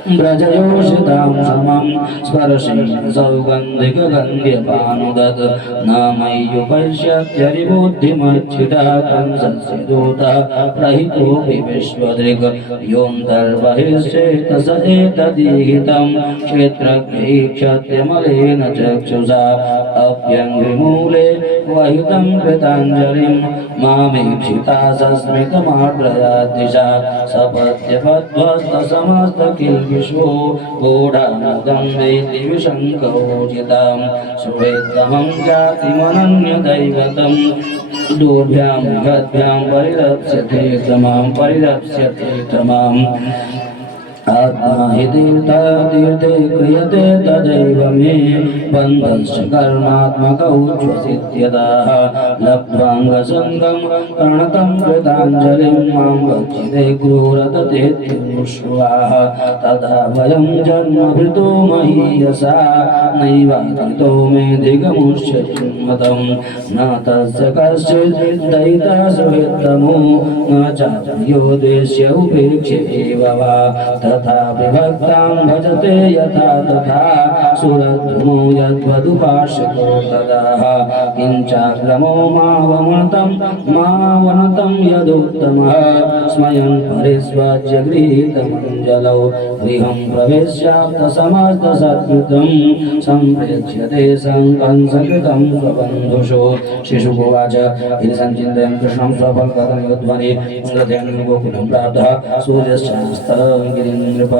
व्रजयोषितां समं स्पर्शेन सौगन्धिकगन्ध्यपानुदत् न मय्युपश्यत्यरिबुद्धिमच्युतः कंसस्य दूतः प्रहितोऽपि विश्वदृक् योऽन्तर्बहिश्चेतस एतदीहितं क्षेत्रज्ञैक्षत्यमलेन चक्षुषा अभ्यङ्घ्रिमूले वहितं कृताञ्जलिं मामीक्षिता सस्मितमार्द्रया दिशा सपत्यपद्वस्तसमस्तकिल्बिषो गूढामुदं वेति विशङ्कोचितां सुवेद्यमं जातिमनन्यदैवतं दूर्भ्यां गद्भ्यां परिरप्स्यते क्रमां आत्मा हि तीर्थे क्रियते तदैव मे बन्धश्च कर्मात्मकौ श्वसित्यतः लब्ध्वाङ्गसङ्गं प्रणतं कृताञ्जलिं मां भक्षिते क्रूरततेत्युष्वाः तदा वयं जन्मभृतो महीयसा नैवाकृतो मेधिगमुष्य चिन्मतं न तस्य कश्चित् दयिता सुहृत्तमो न चाप्यो देश्य उपेक्ष्य एव वा तथा विभक्तां भजते यथा तथा सुरद्रुमो यद्वदुपाश्रितो तदा किञ्चाग्रमो मावनतं यदुत्तमः स्मयन् परिस्वाज्य गृहीतमञ्जलौ गृहं प्रवेश्याप्तसमस्तसद्युतं सम्प्रेक्ष्यते सङ्कंसकृतं स्वबन्धुषु शिशुकोवाच इति सञ्चिन्तयन् कृष्णं स्वफलकथं यद्वने रथेन गोकुलं प्राप्तः सूर्यश्चास्तगिरिन्द्रप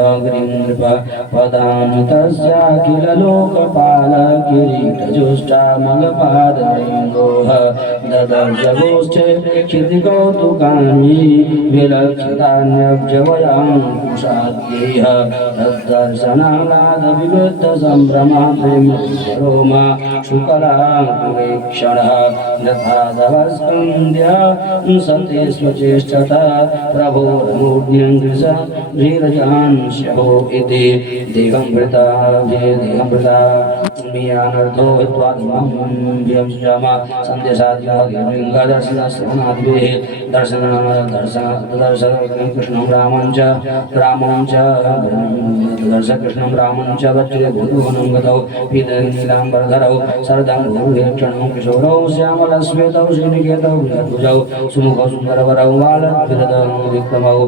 पदानि तस्याखिललोकपालकिरीटजुष्टामलपादरेन्दोः ददर्शगोष्ठे क्षितिकौतुकानि विलक्षितान्यब्जवयाङ्कुशाद्यैः तद्दर्शनालादविवृद्धसम्भ्रमाद्रिमरोमा शुकलाङ्कुरेक्षणः यथादवस्कन्द्य सते स्वचेष्टता प्रभोर्मूढ्यङ्कृश धीरजांशो इति दिगम्भृता मियानर्थो हित्वादिमं व्यंशम सन्देशाद्यदर्शनश्रवणादिभिः दर्शन कृष्णं रामं च कृष्णं रामं च वज्रे भूतुवनं गतौ पीतनीलाम्बरधरौ शरदं भूर्वेक्षणं किशोरौ श्यामलश्वेतौ श्रीनिकेतौ बृहद्भुजौ सुमुखौ सुन्दरवरौ बालद्विरदौ विक्रमौ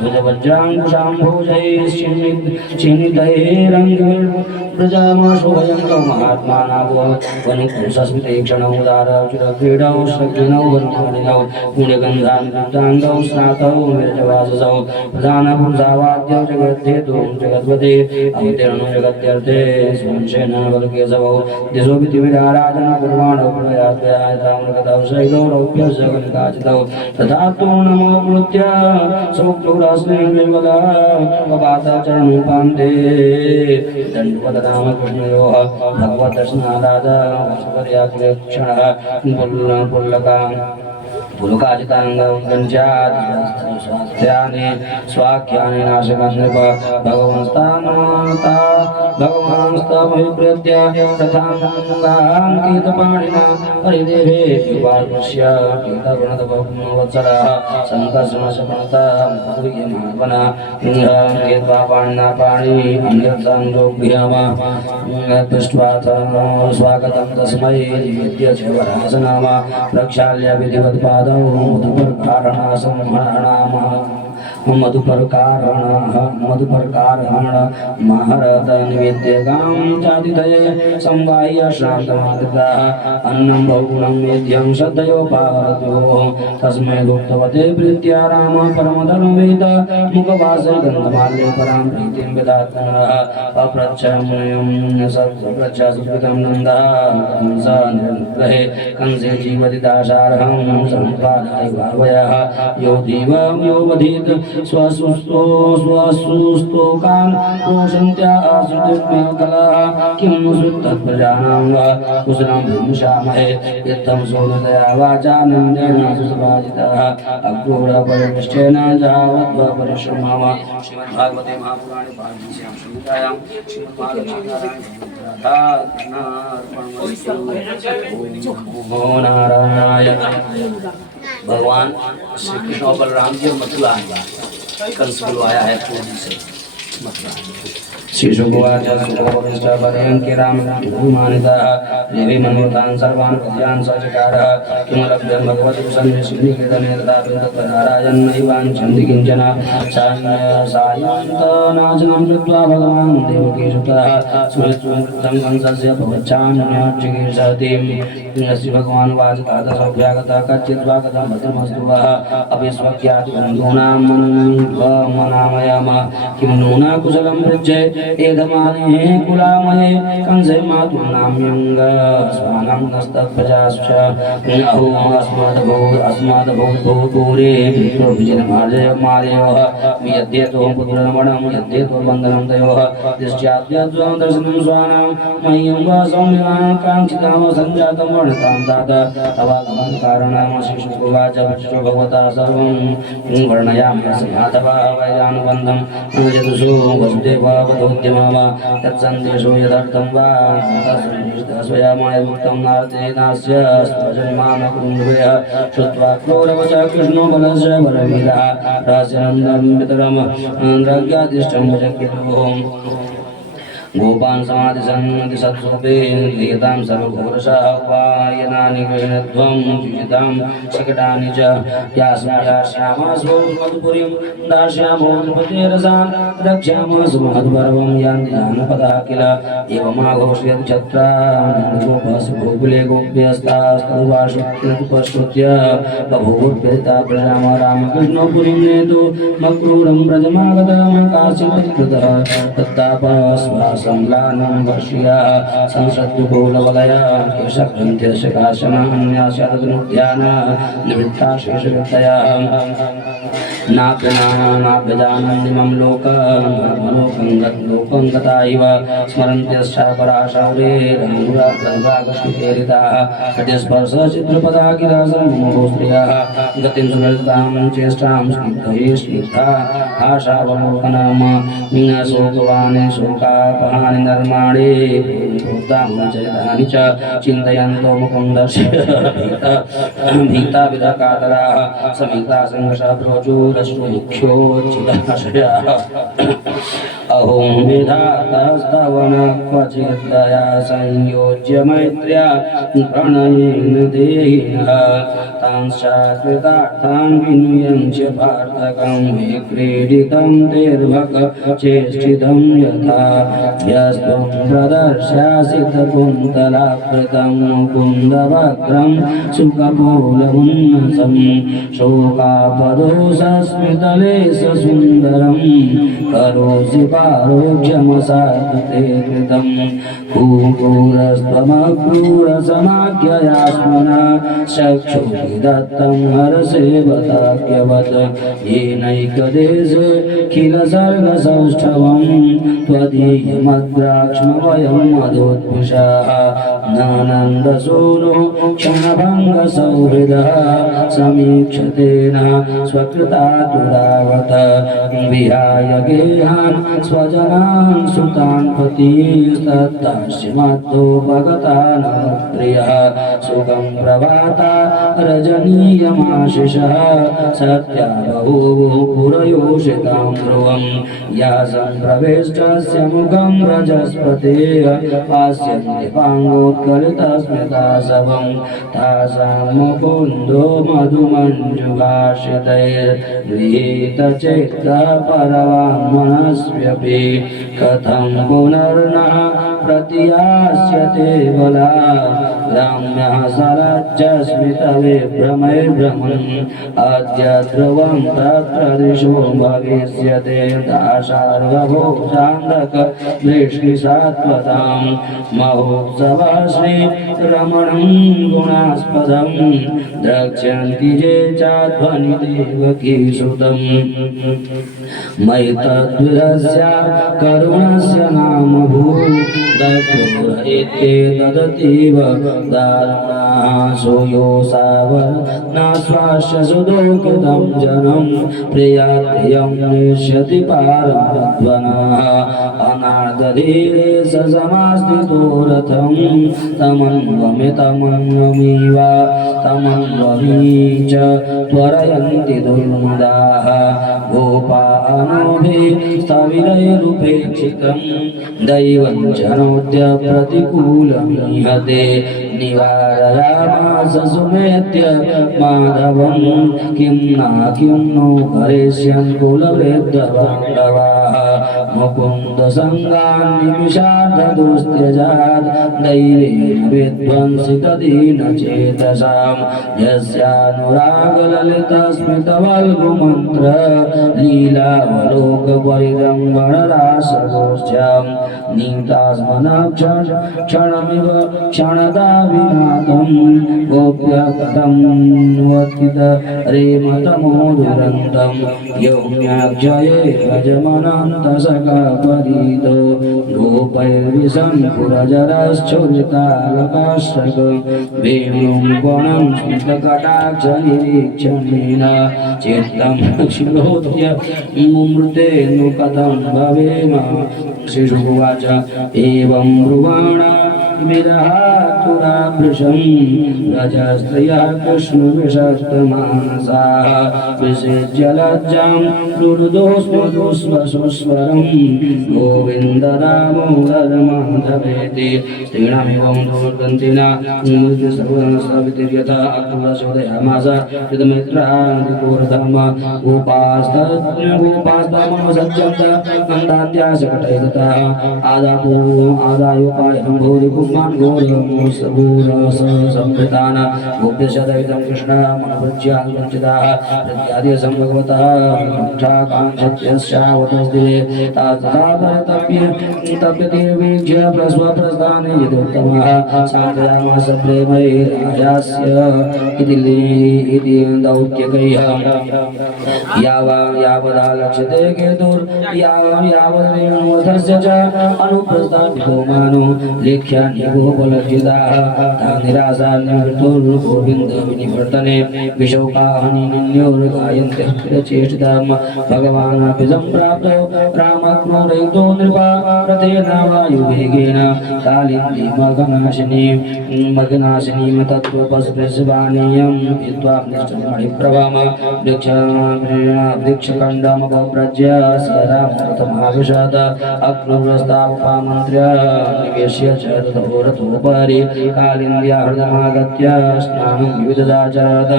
ध्वजवज्राङ्कुशाम्भुजैश्चिन्नितैरङ्गप्रजामाशोभयन्तौ महात्मानावो वनुपुंसस्मितेक्षणौ दारचिरक्रीडौ श्रग्विणौ वनमालिनौ पुण्यगन्धान्विताङ्गौ स्नातौ मेजवाससौ प्रधानपुंसावाद्यौ जगद्धेतुं जगद्वते अवतीर्णो जगत्यर्थे स्वंशेन बलकेशवौ दिशो पृथिवीराराजन कुर्वाणौ प्रयात्वयाताम्रगतौ शैलो रौप्यस्य कलिकाचितौ तथा तूर्णमोऽप्लुत्य समुक्तुरास्मिन् चरणोपान्ते दण्डवदरामकृष्णयोः भगवद्दर्शनादाद वसुपर्याक्षणः पुलकाजिताङ्गं गञ्जास्यानि स्वाख्यानि नाशकन्नृप भगवांस्तमभिप्रेत्य तथाङ्गाङ्कितपाणिना परिदेवेऽप्युपादृश्य पीतवर्णतवत्सरः सङ्कर्षणशपणतमुपयुज्यमात्मना गीत्वा पाणिना पाणि अन्यत्सङ्गोभ्यम पृष्ट्वाथ स्वागतं तस्मै निवेद्य च वरासनाम प्रक्षाल्य विधिवत्पादौ मधुपर्कारण महारत निवेद्यगां चातिथये संवाह्य श्रान्तमादिताः अन्नं बहुगुणं वेद्यं श्रद्धयोपाहरतोः तस्मै दुग्धवते प्रीत्या राम परमधर्मवेद मुखवासे गन्धमाल्ये परां प्रीतिं विधात्मनः अप्रच्छमुनिं सत्प्रच्छसुकृतं नन्दः कंस निरनुग्रहे कंसे जीवति दाशार्हं सम्पादय भावयः यो दीवं यो वधीत स्वसुस्तोकान् रोषन्त्या आश्रितमेकलाः किं सुतत्प्रजानां वा कुशलं ब्रह्मशामहे यत्तं सोदया वाचा नन्देन सुसभाजितः अक्रूरपरिनिष्ठेन जावद्वा परिश्रमः श्रीमद्भागवते महापुराणे पारमहंस्यां संहितायां श्रीमद्भागवते नारायणाय। भगवान श्री कृष्ण और बलराम जी मथुरा आए, कंस बुलवाया है पूरी से मथुरा। शिशुगुवाच सुखोपदिष्टपदयन्ति राममानितः देवी मनोतान् सर्वान् पद्यान् सचकारः किमलभ्यं भगवति सन्निश्चिन्निकेतने तथापि तत्परारायन्नैवाञ्छन्ति किञ्चन सायन्तनाशनं कृत्वा भगवान् देवकीसुतः सुहृत्वं कंसस्य भवच्छान्यचिकीर्षतीं श्री भगवान् वाचकादसौभ्यागतः कच्चित् स्वागतं भद्रमस्तु वः अपि स्वख्याति बन्धूनां मनामयाम किं नूना कुशलं पृच्छे एधमाने कुलामये कंसे मातुनाम्यंग स्वानं नस्तप्रजाश्च अहो अस्माद्भूतभूरे विजनमार्जय मार्योः यद्यतो पुत्ररमणं यद्यतो बन्धनं तयोः दृष्ट्याद्यद्वं दर्शनं स्वानां मह्यं वा संविधानं काङ्क्षितं सञ्जातं वर्णितां तात तवागमन कारणं शिशुकुवाच वचो भगवता सर्वं वर्णयामि माधवा वैजानुबन्धं यदुषो वसुदेवावधोद्यमा वा तत्सन्देशो यदर्थं वा स्वयमाय मुक्तं नार्तेनास्य स्वजन्मानकुन्दुभयः श्रुत्वा क्रोरवच कृष्णो बलस्य बलवीरः रहस्यनन्दं पितरं द्रव्यादिष्टं भजक्यतुः गोपान् समाधिसन्नति सत्स्वपे लिखितां सर्वघोरशः उपायनानि गृह्णध्वं जुषितां शकटानि च यास्यामासो मधुपुरीं दास्यामो नृपतेरसान् रक्ष्यामसु महद्पर्वं यान्ति जानपदः किल एवमाघोषयत् छत्रान् गोकुले गोप्यस्तास्तुवाशुत्युपश्रुत्य बभूवुर्व्यथिता प्रजाम रामकृष्णो पुरीं नेतु मक्रूरं व्रजमागतः तत्तापः संलानं वर्ष्या संसद्गोलवलया केशग्रन्थ्यस्य काशनान्यास्यादनुध्यान निवृत्ता शेषवित्तया नाभ्यजानन्दिमं लोकं गता इव स्मरन्त्यश्चापराशौरेरानुरागस्फुटेरिताः कटिस्पर्शचित्रपदा गिरासन्मोस्त्रियाः गतिं सुललितां चेष्टां स्निग्धये स्निग्धा आशावलोकनम शोकवानि शोकापहानि नर्माणे चरितानि च चिन्तयन्तो मुकुन्दस्य भीता विधकातराः समिता सङ्घर्षः प्रोचुरश्रुमुख्योच्चिदाशयाः अहों विधातस्तवन क्वचिद्दया संयोज्य मैत्र्या प्रणयेन देहिनः तांश्चाकृतार्थान् विनुयञ्च पार्थकं मे क्रीडितं तेर्भक चेष्टितं यथा यस्त्वं प्रदर्श्यासितकुन्तलाकृतं मुकुन्दवक्त्रं सुखपूलमुन्नसं शोकापदोषस्मितले ससुन्दरं करोसि पारोक्षमसाधुते कृतं कूकूरस्त्वमक्रूरसमाख्ययास्मना चक्षुषि दत्तं हरसेवताख्यवत् येनैकदेशे किल सर्गसौष्ठवं त्वदीयमद्राक्ष्मवयं मधोद्भुषाः नानन्दसूनो क्षणभङ्गसौहृदः समीक्षतेन स्वकृता दुरावत विहाय गेहान् स्वजनान् सुतान् पतीस्तत्ताश्चिमत्तोपगतान् प्रियः सुखं प्रभाता रजनीयमाशिषः सत्या बभूवुः पुरयोषितां ध्रुवं या सम्प्रविष्टस्य मुखं रजस्पतेः पास्यन्ति पाङ्गोत्कलितस्मितासवं तासां मुकुन्दो मधुमञ्जुभाषितैर्गृहीतचैत्रः परवाङ्मनस्व्यपि कथं पुनर्नः प्रतियास्यते बला ग्राम्यः सलज्जस्मितविभ्रमैर्भ्रमन् अद्य ध्रुवं तत्र दिशो भविष्यते दाशार्वभोजान्धकवृष्टिसात्वतां महोत्सवः श्रीरमणं गुणास्पदं द्रक्ष्यन्ति ये चाध्वनिदेवकीसुतम् मयि तद्विरस्य करुणस्य नाम भूदग्रोरयिते ददतीव दारुणाः सूयोसावरनाश्वास्य सुदुःखितं जनं प्रियाप्रियं नेष्यति पारं तद्वनः अनार्दधीरे स समास्थितो रथं तमन्वमितमन्वमीव तमन्वमी च त्वरयन्ति दुर्मुदाः गोपानोभिः स्थविरैरुपेक्षितं दैवं जनोद्य प्रतिकूलमीहते निवारयामास सुमेत्य माधवं किं नो करिष्यन् कुलवृद्धबान्धवाः मुकुन्द संगान्निमिषार्धदुस्त्यजात् दैरेण विध्वंसितदीनचेतसां यस्यानुरागललितस्मितवल्गुमन्त्र लीलावलोकपरिरम्भणरासगोष्ठ्यां नीतास्मनक्षणमिव क्षणदाविनाथं गोप्य कथं वतित रेमतमो दुरन्तं यौम्याक्षये गजमनन्तसखपरीतो गोपैर्विशङ्कुरजरश्चुरितालकाश्रक वेणुं कोणं स्मितकटाक्षनिरीक्षणेन चित्तं शिरोद्य मुमृतेनु कथं भवेम शिशुवाच एवं ब्रुवाणा विरहातुराभृशं रजस्त्रयः कृष्णविषक्तमानसाः विसृज्य लज्जां रुरुदोस्मदुस्वसुस्वरं गोविन्द दामोदरमाधवेति स्त्रीणामेवं दुर्गन्धिना सर्वधनस्रवितिर्यथा अक्रूरशोदयामास कृतमित्रान्तिकोरधाम गोपास्तमनुसज्जन्त नन्दात्याशकटैततः आदायोपायनं भूरिकुम्भान् घोरमूसभूरसंवृतान् गोप्यशतविधं कृष्णमनुवृज्यान्वञ्चिताः प्रत्यादिसंभगवतः काञ्चत्यस्यावतस्दिवे तप्यतीर्वीक्ष्य प्रस्वप्रस्थाने यदुत्तमः साधयामास प्रेमैरायास्य इति दौत्यकैः यावदालक्ष्यते केतुर्यावद्रेणुवधस्य च अनुप्रस्थापितो मानो लेख्यान्यगोपलज्जिताः तानिरासान्यवृतोर्गोविन्दविनिवर्तने विशोकाहनिन्योर्गायन्ते चेष्टितां भगवान् अपि सम्प्राप्तो रामक्रोरयितो नृपा रथेन वायुवेगेन कालिन्दीमघनाशिनीं तत्त्वपस्पृशवानीयं विद्वां निष्ठमणिप्रभाम वृक्षखण्डमपव्रज्य स रामरथमाविशद अक्रूरस्तावपामन्त्र्य निवेश्य च रथोपरि कालिन्द्या हृदमागत्य स्नानं विविददाचरद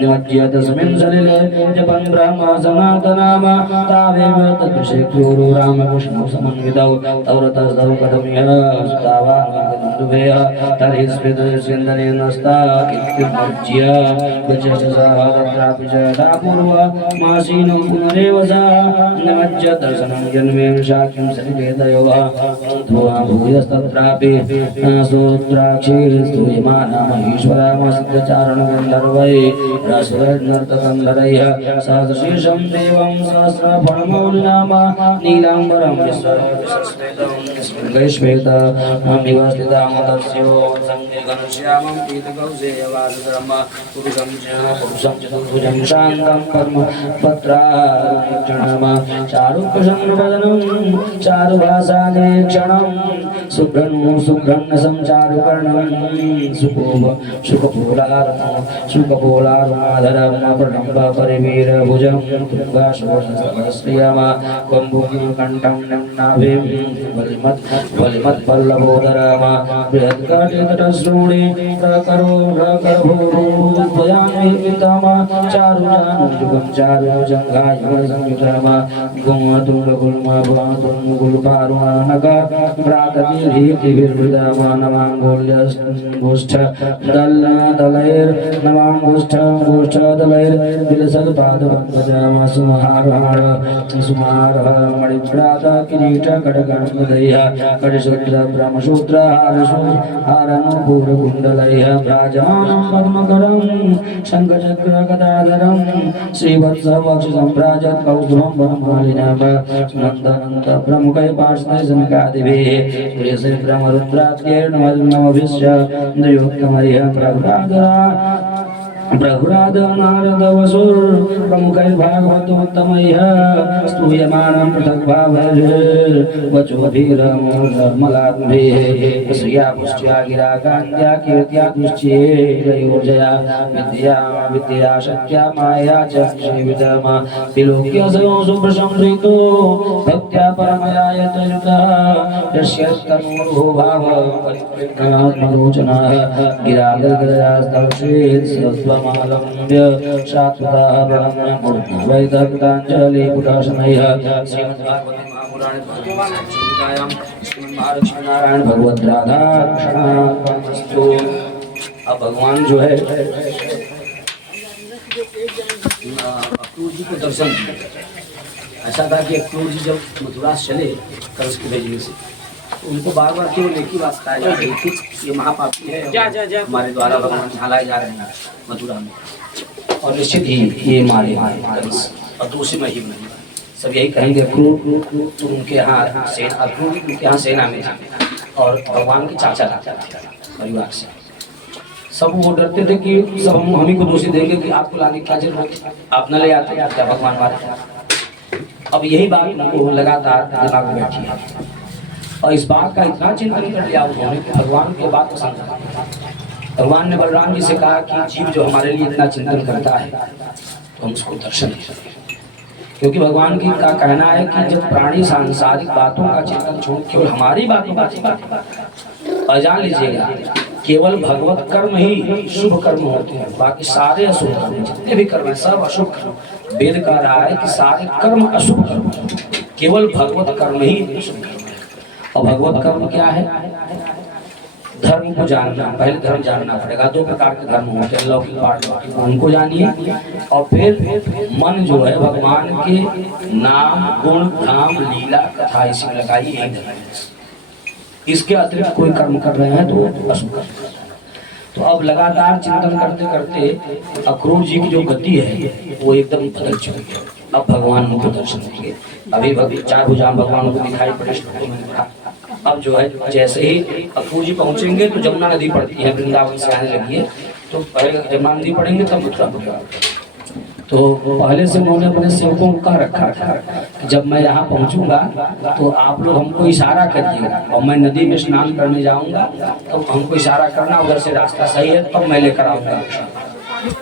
निमज्य तस्मिन् सलिले जपन् ब्रह्म सनातनाम तावेव तद्विषेक्रूरो रामकृष्णौ समन्वितौ तौ रथस्थौ कथमिह सुतावानुभेय तर्हि स्मृतस्यन्दनेनस्ता इत्युमज्य विचेषसः तत्रापि च पूर्वमासीनं पुनरेव सः निमज्य दर्शनं जन्मे शाक्यं सलिले तयोः भूयस्तत्रापि सूत्राक्षे स्तूयमानमहीश्वरमसिद्धचारणगन्धर्वै रसनर्तकन्धरैः सहस्रशीर्षं देवं सहस्रफणमौलिनाम नीलाम्बरं विश्वैश्वेतमिव स्थितामतस्यो सङ्गेघनश्यामं पीतकौशेयवासधर्म पुरुषं च चतुर्भुजं शान्तं कर्म पत्राक्षणम चारुकशङ्वदनं चारुभासानेक्षणं सुघ्रन्नसं चारुकर्णं सुखपोलारुमाधरं प्रणम्ब परिवीरभुजं तुङ्गाशोषसहस्रियम कम्बुकण्ठं नाभिं बलिमत्पल्लवोदरम बृहत्कटितटश्रोणि प्रकरोरकरभूभूत्वयान्वितम चारुजानुयुगं चारुजङ्घायुगसंयुतम गुमतुङ्गगुल्मभुतुङ्गुल्पारुणनग प्रातदीर्घिर्विलसल्पादपङ्कजामसुमहारहार सुमारः मणिप्रात किरीट खड्गणपदयः कटिशूद्र ब्रह्मशूद्र हारनूपुरकुण्डलयः भ्राजमानं पद्मकरं शङ्खचक्र गदाधरं श्रीवत्सवक्षसम्भ्राजत् कौस्तुभं वनमालिनः नन्दनन्द प्रमुखै पार्श्वे समिकादिभिः प्रियश्री ब्रह्मरुद्राख्येर्नमभिश्च द्वयोत्तमैः प्रभुराधरा प्रभुराद नारद वसुर प्रमुखैः भागवतोत्तमैः स्तूयमानं पृथग्भावैः वचोभिरमलाद्भिः श्रिया पुष्ट्या गिरा गान्द्या कीर्त्या दुश्चेरयोजया विद्या विद्या शक्त्या माया च श्रीवितमा विलोक्य सुप्रशंसितो भक्त्या परमया यतयुतः यस्य तनोर्भो भावः परिप्रज्ञात्मलोचनः गिरागरगरास्तवश्रेत् सत्त्वमालम्ब्य शाश्वतः प्रणम्य मूर्ध्नवैदग्धाञ्जलिपुटाशनैः श्रीमद्भागवते महापुराणे श्रीमन्महालक्ष्मीनारायण भगवत राधा कृष्णार्पणमस्तु। अब भगवान जो है अक्रूर जी को दर्शन दिया। ऐसा था कि अक्रूर जी जब मथुरा से चले कंस के भेजने से तो उनको बार बार केवल एक ही बात कहा जा रही थी, ये महापापी है, हमारे द्वारा भगवान ढालाए जा रहे हैं मथुरा में और निश्चित ही ये मारे कंस और दूसरी में ही नहीं। सब यही कहेंगे अक्रूर तुम उनके यहाँ सेना, अक्रूर उनके यहाँ सेना में और भगवान के चाचा परिवार से सब वो डरते थे कि सब हम ही को दोषी देंगे कि आपको लाने की क्या जरूरत है, आप न ले आते क्या भगवान मारे। अब यही बात उनको लगातार दिमाग में बैठी है और इस बात का इतना चिंतन कर लिया उन्होंने कि भगवान की बात पसंद आई। भगवान ने बलराम जी से कहा कि जीव जो हमारे लिए इतना चिंतन करता है तो हम उसको दर्शन नहीं सकते, क्योंकि भगवान की का कहना है कि जब प्राणी सांसारिक बातों का चिंतन छोड़ केवल हमारी बातों का चिंतन, और जान लीजिएगा केवल भगवत कर्म ही शुभ कर्म होते हैं, बाकी सारे अशुभ कर्म, जितने भी कर्म है सब अशुभ कर्म। वेद कह रहा है कि सारे कर्म अशुभ कर्म, केवल भगवत कर्म ही शुभ कर्म है। और भगवत कर्म क्या है? धर्म को जानना, पहले धर्म जानना पड़ेगा। दो प्रकार के धर्म होते हैं, लौकिक पारलौकिक, उनको जानिए और फिर मन जो है भगवान के नाम गुण धाम लीला कथा इसी में लगाइए, यही धर्म है। इसके अतिरिक्त कोई कर्म कर रहे हैं तो अशुभ कर्म कर रहे हैं। तो अब लगातार चिंतन करते करते अक्रूर जी की जो गति है वो एकदम बदल चुकी है। अब भगवान उनको दर्शन देंगे। अभी चार भुजाम भगवान को दिखाई पड़े श्लोकों में कहा। अब जो है जैसे ही अक्रूर जी पहुंचेंगे तो जमुना नदी पड़ती है, वृंदावन से आने लगी है, तो पहले जमुना नदी पड़ेंगे तब मथुरा पड़ेगा। तो पहले से उन्होंने अपने सेवकों को कह रखा था कि जब मैं यहाँ पहुँचूंगा तो आप लोग हमको इशारा करिएगा और मैं नदी में स्नान करने जाऊंगा तो हमको इशारा करना, उधर से रास्ता सही है तब मैं लेकर आऊंगा,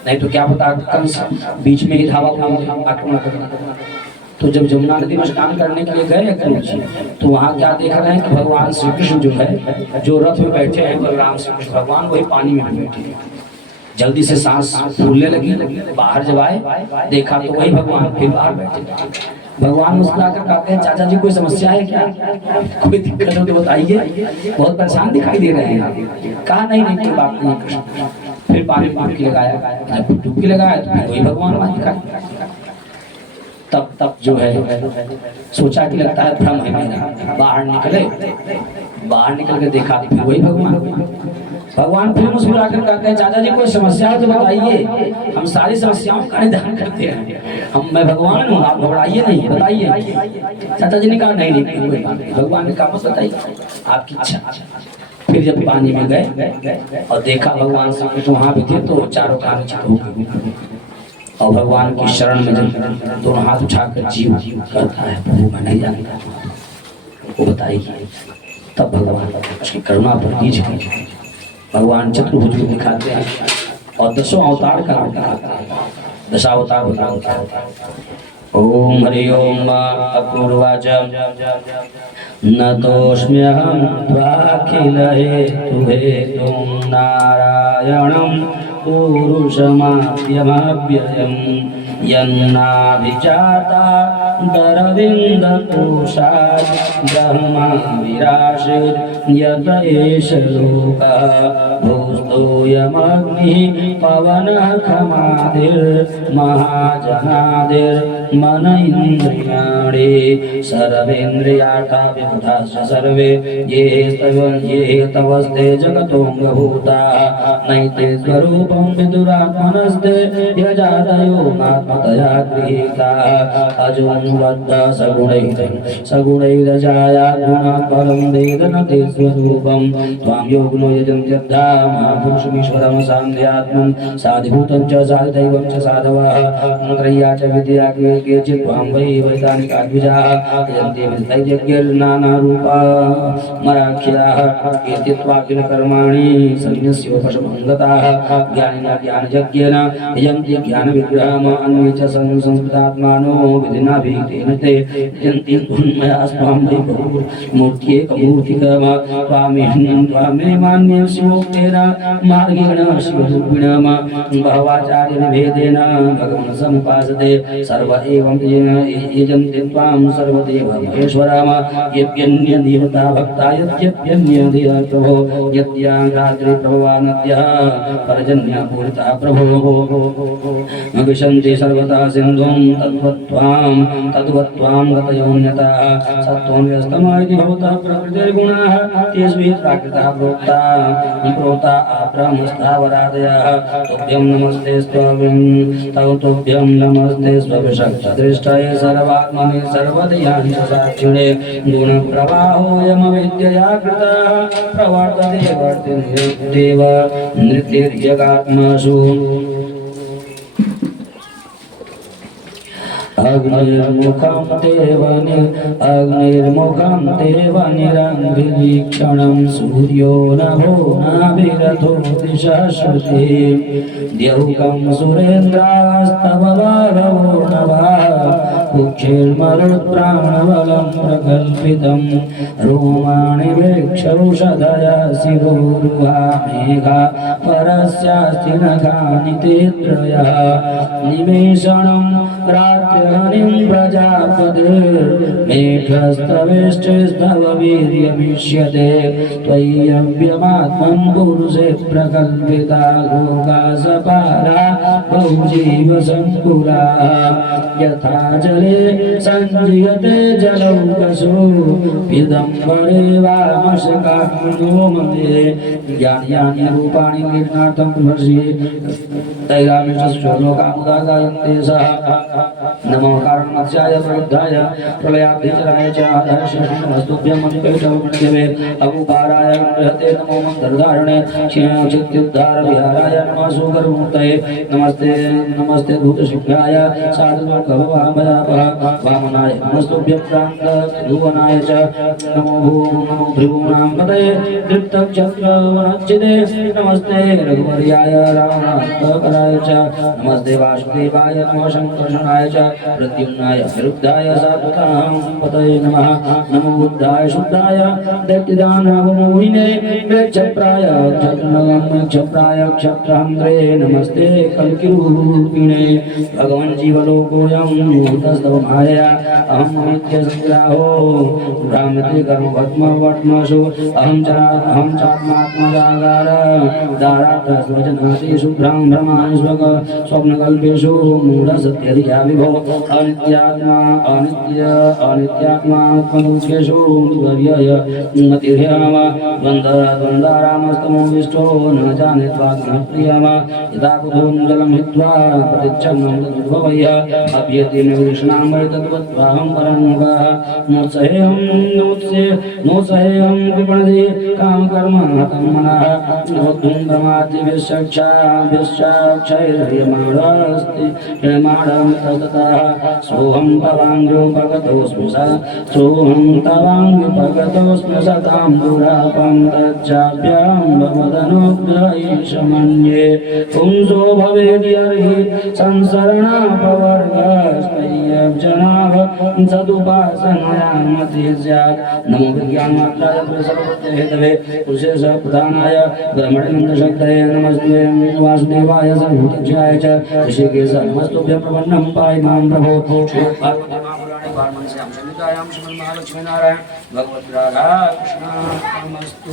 नहीं तो क्या पता कंस बीच में ही धावा आक्रमण करना। तो जब जमुना नदी में स्नान करने के लिए गए अक्रूर जी तो वहाँ क्या देख रहे हैं कि भगवान श्री कृष्ण जो है जो रथ में बैठे हैं, बलराम श्री कृष्ण भगवान वही पानी में बैठे हैं। जल्दी से सांस फूलने लगी, बाहर जब आए देखा तो वही भगवान फिर बाहर बैठे। भगवान मुस्कुराकर कहते हैं चाचा जी कोई समस्या है क्या, कोई दिक्कत हो तो बताइए, बहुत परेशान दिखाई दे रहे हैं। कहा नहीं नहीं कोई बात नहीं कृष्ण। फिर पानी में डुबकी लगाया, जब डुबकी लगाया तो वही भगवान वहां दिखाई। तब जो है सोचा कि लगता है भ्रम है मेरा, बाहर निकल के देखा तो फिर वही भगवान फिर मुस्कुरा कर कहते हैं चाचा जी कोई समस्या है तो बताइए, हम सारी समस्याओं का निदान करते हैं, मैं भगवान हूँ, आप घबराइए नहीं, बताइए। चाचा जी ने कहा नहीं नहीं कोई बात नहीं। भगवान ने कहा बस बताइए आपकी इच्छा। फिर जब पानी में गए और देखा भगवान श्री कृष्ण वहाँ भी थे तो चारों कान चित हो गए और भगवान की शरण में जब दोनों हाथ उठाकर जीव कहता है प्रभु मैं नहीं जानता, वो बताइए। तब भगवान उसकी करुणा पर नीच भगवान चतुर्भुज को दिखाते हैं और 10 अवतार का नाम दिखाते हैं। 10 अवतार भगवान क्या होता है। ओम हरि ओम अक्रूरवाच न तोष्म्यहं त्वाखिल हेतुं नारायणं पुरुषमाद्यमव्ययम् यन्नाभिजाता दरविन्दकोशात् ब्रह्मा विराशिर् यत एष लोकः भूस्तोऽयमग्निः पवनः खमादिर्महाजनादिर्मन इन्द्रियाणि सर्वेन्द्रियार्थाभिमुखाश्च सर्वे ये तवस्ते जगतोऽङ्गभूताः नैते स्वरूपं विदुरात्मनस्ते यजातयो नात्मतया गृहीताः अजोऽनुबद्धा सगुणैरजाया गुणात् परं वेद न ते स्वरूपं त्वां योगिनो यजन्त्यद्धा पुरुषमीश्वरं सान्ध्यात्मं साधिभूतं च साधिदैवं च साधवः त्रय्या च विद्या केचित् त्वां वै वैतानिकाद्विजाः यन्ति विद्यैर्नानारूपा मराख्याः कीर्तित्वाखिलकर्माणि संन्यस्योपशमङ्गताः ज्ञानिना ज्ञानयज्ञेन यन्ति ज्ञानविग्रहम् अन्ये च संस्कृतात्मानो विधिना भीतेन ते यन्ति उन्मयास्त्वां वै मूर्त्येकमूर्तिकम् त्वामेमान्यं शिवोक्तेन मार्गेण शिवरूपिणम् बहवाचार्यविभेदेन भगवन् समुपासते सर्व एवं यजन्ति त्वां सर्वदेव महेश्वरम् यद्यन्यदेवता भक्ता यद्यप्यन्यदेव प्रभो यद्याङ्गाग्रे प्रभवानद्यः पर्जन्यपूरितः प्रभो विशन्ति सर्वतः सिन्धुं तद्वत्त्वां गतयोऽन्यतः सत्त्वं व्यस्तमायति भवतः प्रकृतिर्गुणाः तेष्विः प्राकृतः प्रोक्ता आब्रह्मस्थावरादयः तुभ्यं नमस्ते तुभ्यं नमस्ते स्वविशक्तदृष्टये सर्वात्मने सर्वदेहानि साक्षिणे गुणप्रवाहोऽयमविद्यया कृतः प्रवर्तते वर्तिदेव नृत्यर्यगात्मसु अग्निर्मुखं देव निरङ्घ्रिवीक्षणं सूर्यो नभो नाभिरथो दिशः श्रुते द्यौकं सुरेन्द्रास्तवभागवो नभः कुक्षिर्मरुत्प्राणबलं प्रकल्पितं रोमाणि वृक्षौषधया शिरोरुहा मेघा परस्यास्ति नखानि ते त्रयः निमेषणं रात्रिहरिं प्रजापतिर्मेघस्तवेष्टिस्तव वीर्यमिष्यते त्वय्यव्यमात्मं पुरुषे प्रकल्पिता लोकासपारा बहुजीवसङ्कुला यथा जले सञ्जीयते जलौकसो पिदम्बरे वा मशकाग्नो मन्दे ज्ञान्यानि रूपाणि कीर्तनार्थं प्रवर्षे तैरामिषश्लोकामुदा गायन्ते सः नमो कारणमत्स्याय प्रबुद्धाय प्रलयाब्धिचराय च आधारश्रेष्ठमस्तुभ्यं मणिकैटवमणिदेवे अवुपाराय बृहते नमो मन्दर्धारणे चित्युद्धारविहाराय नमः सुगर्भमूर्तये नमस्ते नमस्ते भूतशिव्याय साधुभवामयापः वामनाय नमस्तुभ्यं प्रान्तभुवनाय च नमो भृगूणां पतये दृप्तक्षत्रवनच्चिदे नमस्ते रघुवर्याय रावणान्तकराय च नमस्ते वासुदेवाय नमः शङ्कर्षणाय च प्रद्युम्नाय विरुद्धाय सात्वतां पतये नमः नमो बुद्धाय शुद्धाय दैत्यदानवमोहिने क्षप्राय क्षप्राय क्षत्रहन्त्रे नमस्ते कल्किरूपिणे भगवन् जीवलोकोऽयं भूतस्तव मायया अहं नित्यसङ्ग्राहो भ्रामते कर्मवत्मवत्मसु अहं चात्मात्मजागार दारात्स्वजनादिषु भ्रमाणि स्वप्नकल्पेषु मूढसत्यधिया विभो अनित्यात्मात्मदुःखेषु वर्यय मतिर्यम द्वन्द्वारामस्तमोविष्टो न जाने त्वाग्नप्रियम यदा कुतों जलं हित्वा प्रतिच्छन्नं तद्भवय अभ्यतेन कृष्णामय तद्वत्त्वाहं परन्मुखः नोत्सहेऽहं विपणदे कामकर्म हतं मनः नोद्धुं प्रमाद्यभिश्चक्षैर्यमाणास्ति यमाणं ततः सोऽहं तवाङ्गोपगतोऽस्मि सतां दुरापं तच्चाभ्यां भवदनुग्रहीशमन्ये पुंसो भवेद्यर्हि संसरणापवर्गस्त्वय्यब्जनाः सदुपासनयान्मति स्यात् नमो विज्ञानमात्राय प्रसर्वहेतवे पुरुषेशप्रधानाय ब्रह्मणनन्दशक्तये नमस्ते वासुदेवाय सर्वभूतक्षयाय च ऋषिकेश नमस्तुभ्यं प्रपन्नं पाहि मां प्रभो श्रीमन्महालक्ष्मीनारायण भगवद्राधा कृष्णास्तु।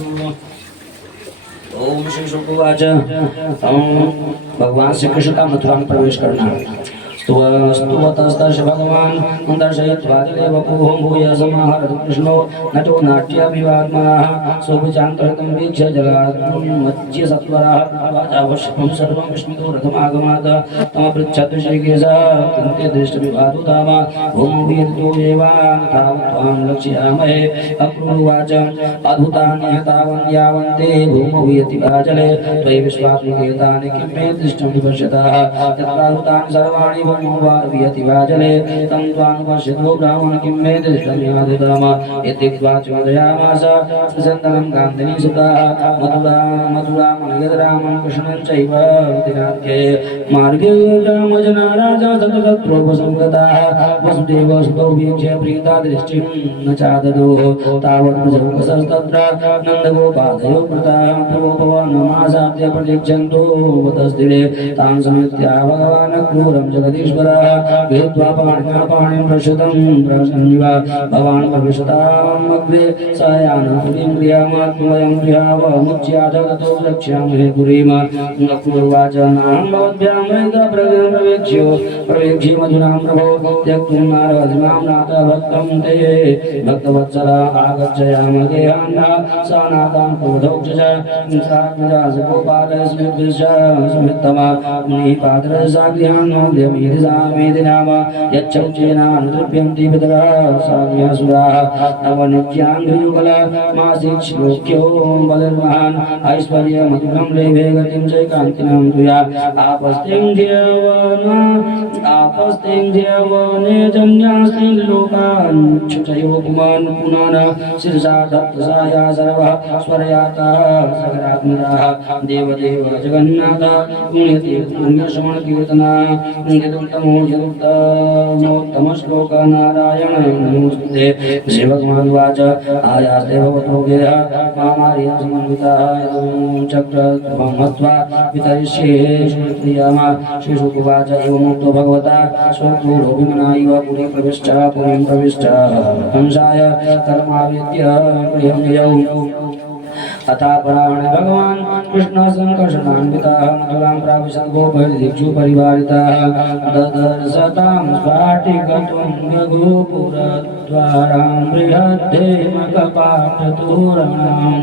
ओम श्री शुक उवाच भगवान श्री कृष्ण का मथुरा में प्रवेश करना। स्तुवतस्तर्ष भगवान् दर्शयित्वा जले वपुः भूय समाहरतु कृष्णो नटो नाट्याभिवात्मनः सोऽभिचान्तरितं वीक्ष्य जलाद्मज्य सत्वरः वाचावश्यकं सर्वं विस्मितो रथमागमात् तमपृच्छत् ऋषिकेशः किन्ते दृष्टविभातुताम भूमोऽभियतो एवान् तावत्त्वां लक्ष्यामहे अक्रूवाच अद्भुतानि तावन् यावन्ते भूमोऽभियतिवा जले त्वयि विश्वात्मिकेतानि किं मे दृष्टं विपश्यतः यत्राहुतानि सर्वाणि भूमोऽभियतिवा जले तं त्वानुपश्यतो ब्राह्मण किं मे दृष्टं यादुताम इत्युक्त्वा चोदयामास सुचन्दनं कान्तिनी सुतः मथुरामनयद्रामं कृष्णं चैव दिनाख्ये मार्गे रामजना राजा ततप्रोपसंगताः वसुदेवसुतौ वीक्ष्य प्रीता दृष्टिं न चाददो तावद्भुजौकसस्तत्र नन्दगोपादयो कृताः पूर्वपवनमासाद्य प्रतीक्षन्तो वतस्थिरे तां समेत्या भगवान् क्रूरं जगदीश्वरः गृहीत्वा पाणिना पाणिं प्रसुतं प्रसन्निव भवान् प्रविशतामग्रे स यानपुरीं गृहमात्मवयं गृहावमुच्याथ ततो लक्ष्यामहे पुरीं अक्रूरवाच नाहं भवद्भ्यां प्रवेक्ष्य मधुरां प्रभो त्यक्तुं नारदिमां नाथ भक्तं ते भक्तवत्सला आगच्छयामगे अन्ना स नाथां क्रोधौक्षज स्मितमा मुनिपात्रसा गृहान्नोद्यमीति नाम यच्छौचेनानुद्रव्यन्ति पितरः साम्यासुराः नवनित्याङ्घ्रियुगल मासिक श्लोक्यो बलिर्महान् ऐश्वर्यमधुरं लेभे गतिं चैकान्तिनं तुया आपस्तिं ध्यवने जन्यास्तिं लोकान् क्षुचयो पुमान् पुनः शिरसा दत्तसाया सर्वः स्वरयातः सगरात्मजाः देवदेव जगन्नाथ पुण्यते पुण्यश्रवणकीर्तना यदुत्तमोत्तमश्लोक नारायण नमोस्तुते श्रीभगवानुवाच आयास्ते भवतो गेयः मामार्यं समन्वितः चक्रध्वं मत्वा वितरिष्ये श्रीप्रियमा श्रीशुकुवाच एवमुक्तो भगवता स्वक्रूरोऽभिमना इव पुरीं प्रविष्ट हंसाय कर्मावेद्य प्रियं ययौ अथापराणे भगवान् कृष्ण संकर्षणान्वितः मथुरां प्राविशत् गोपरिदिक्षु परिवारितः ददर्शतां स्फाटिकत्वं रघुपुरद्वारां बृहद्धेमकपाटतोरणां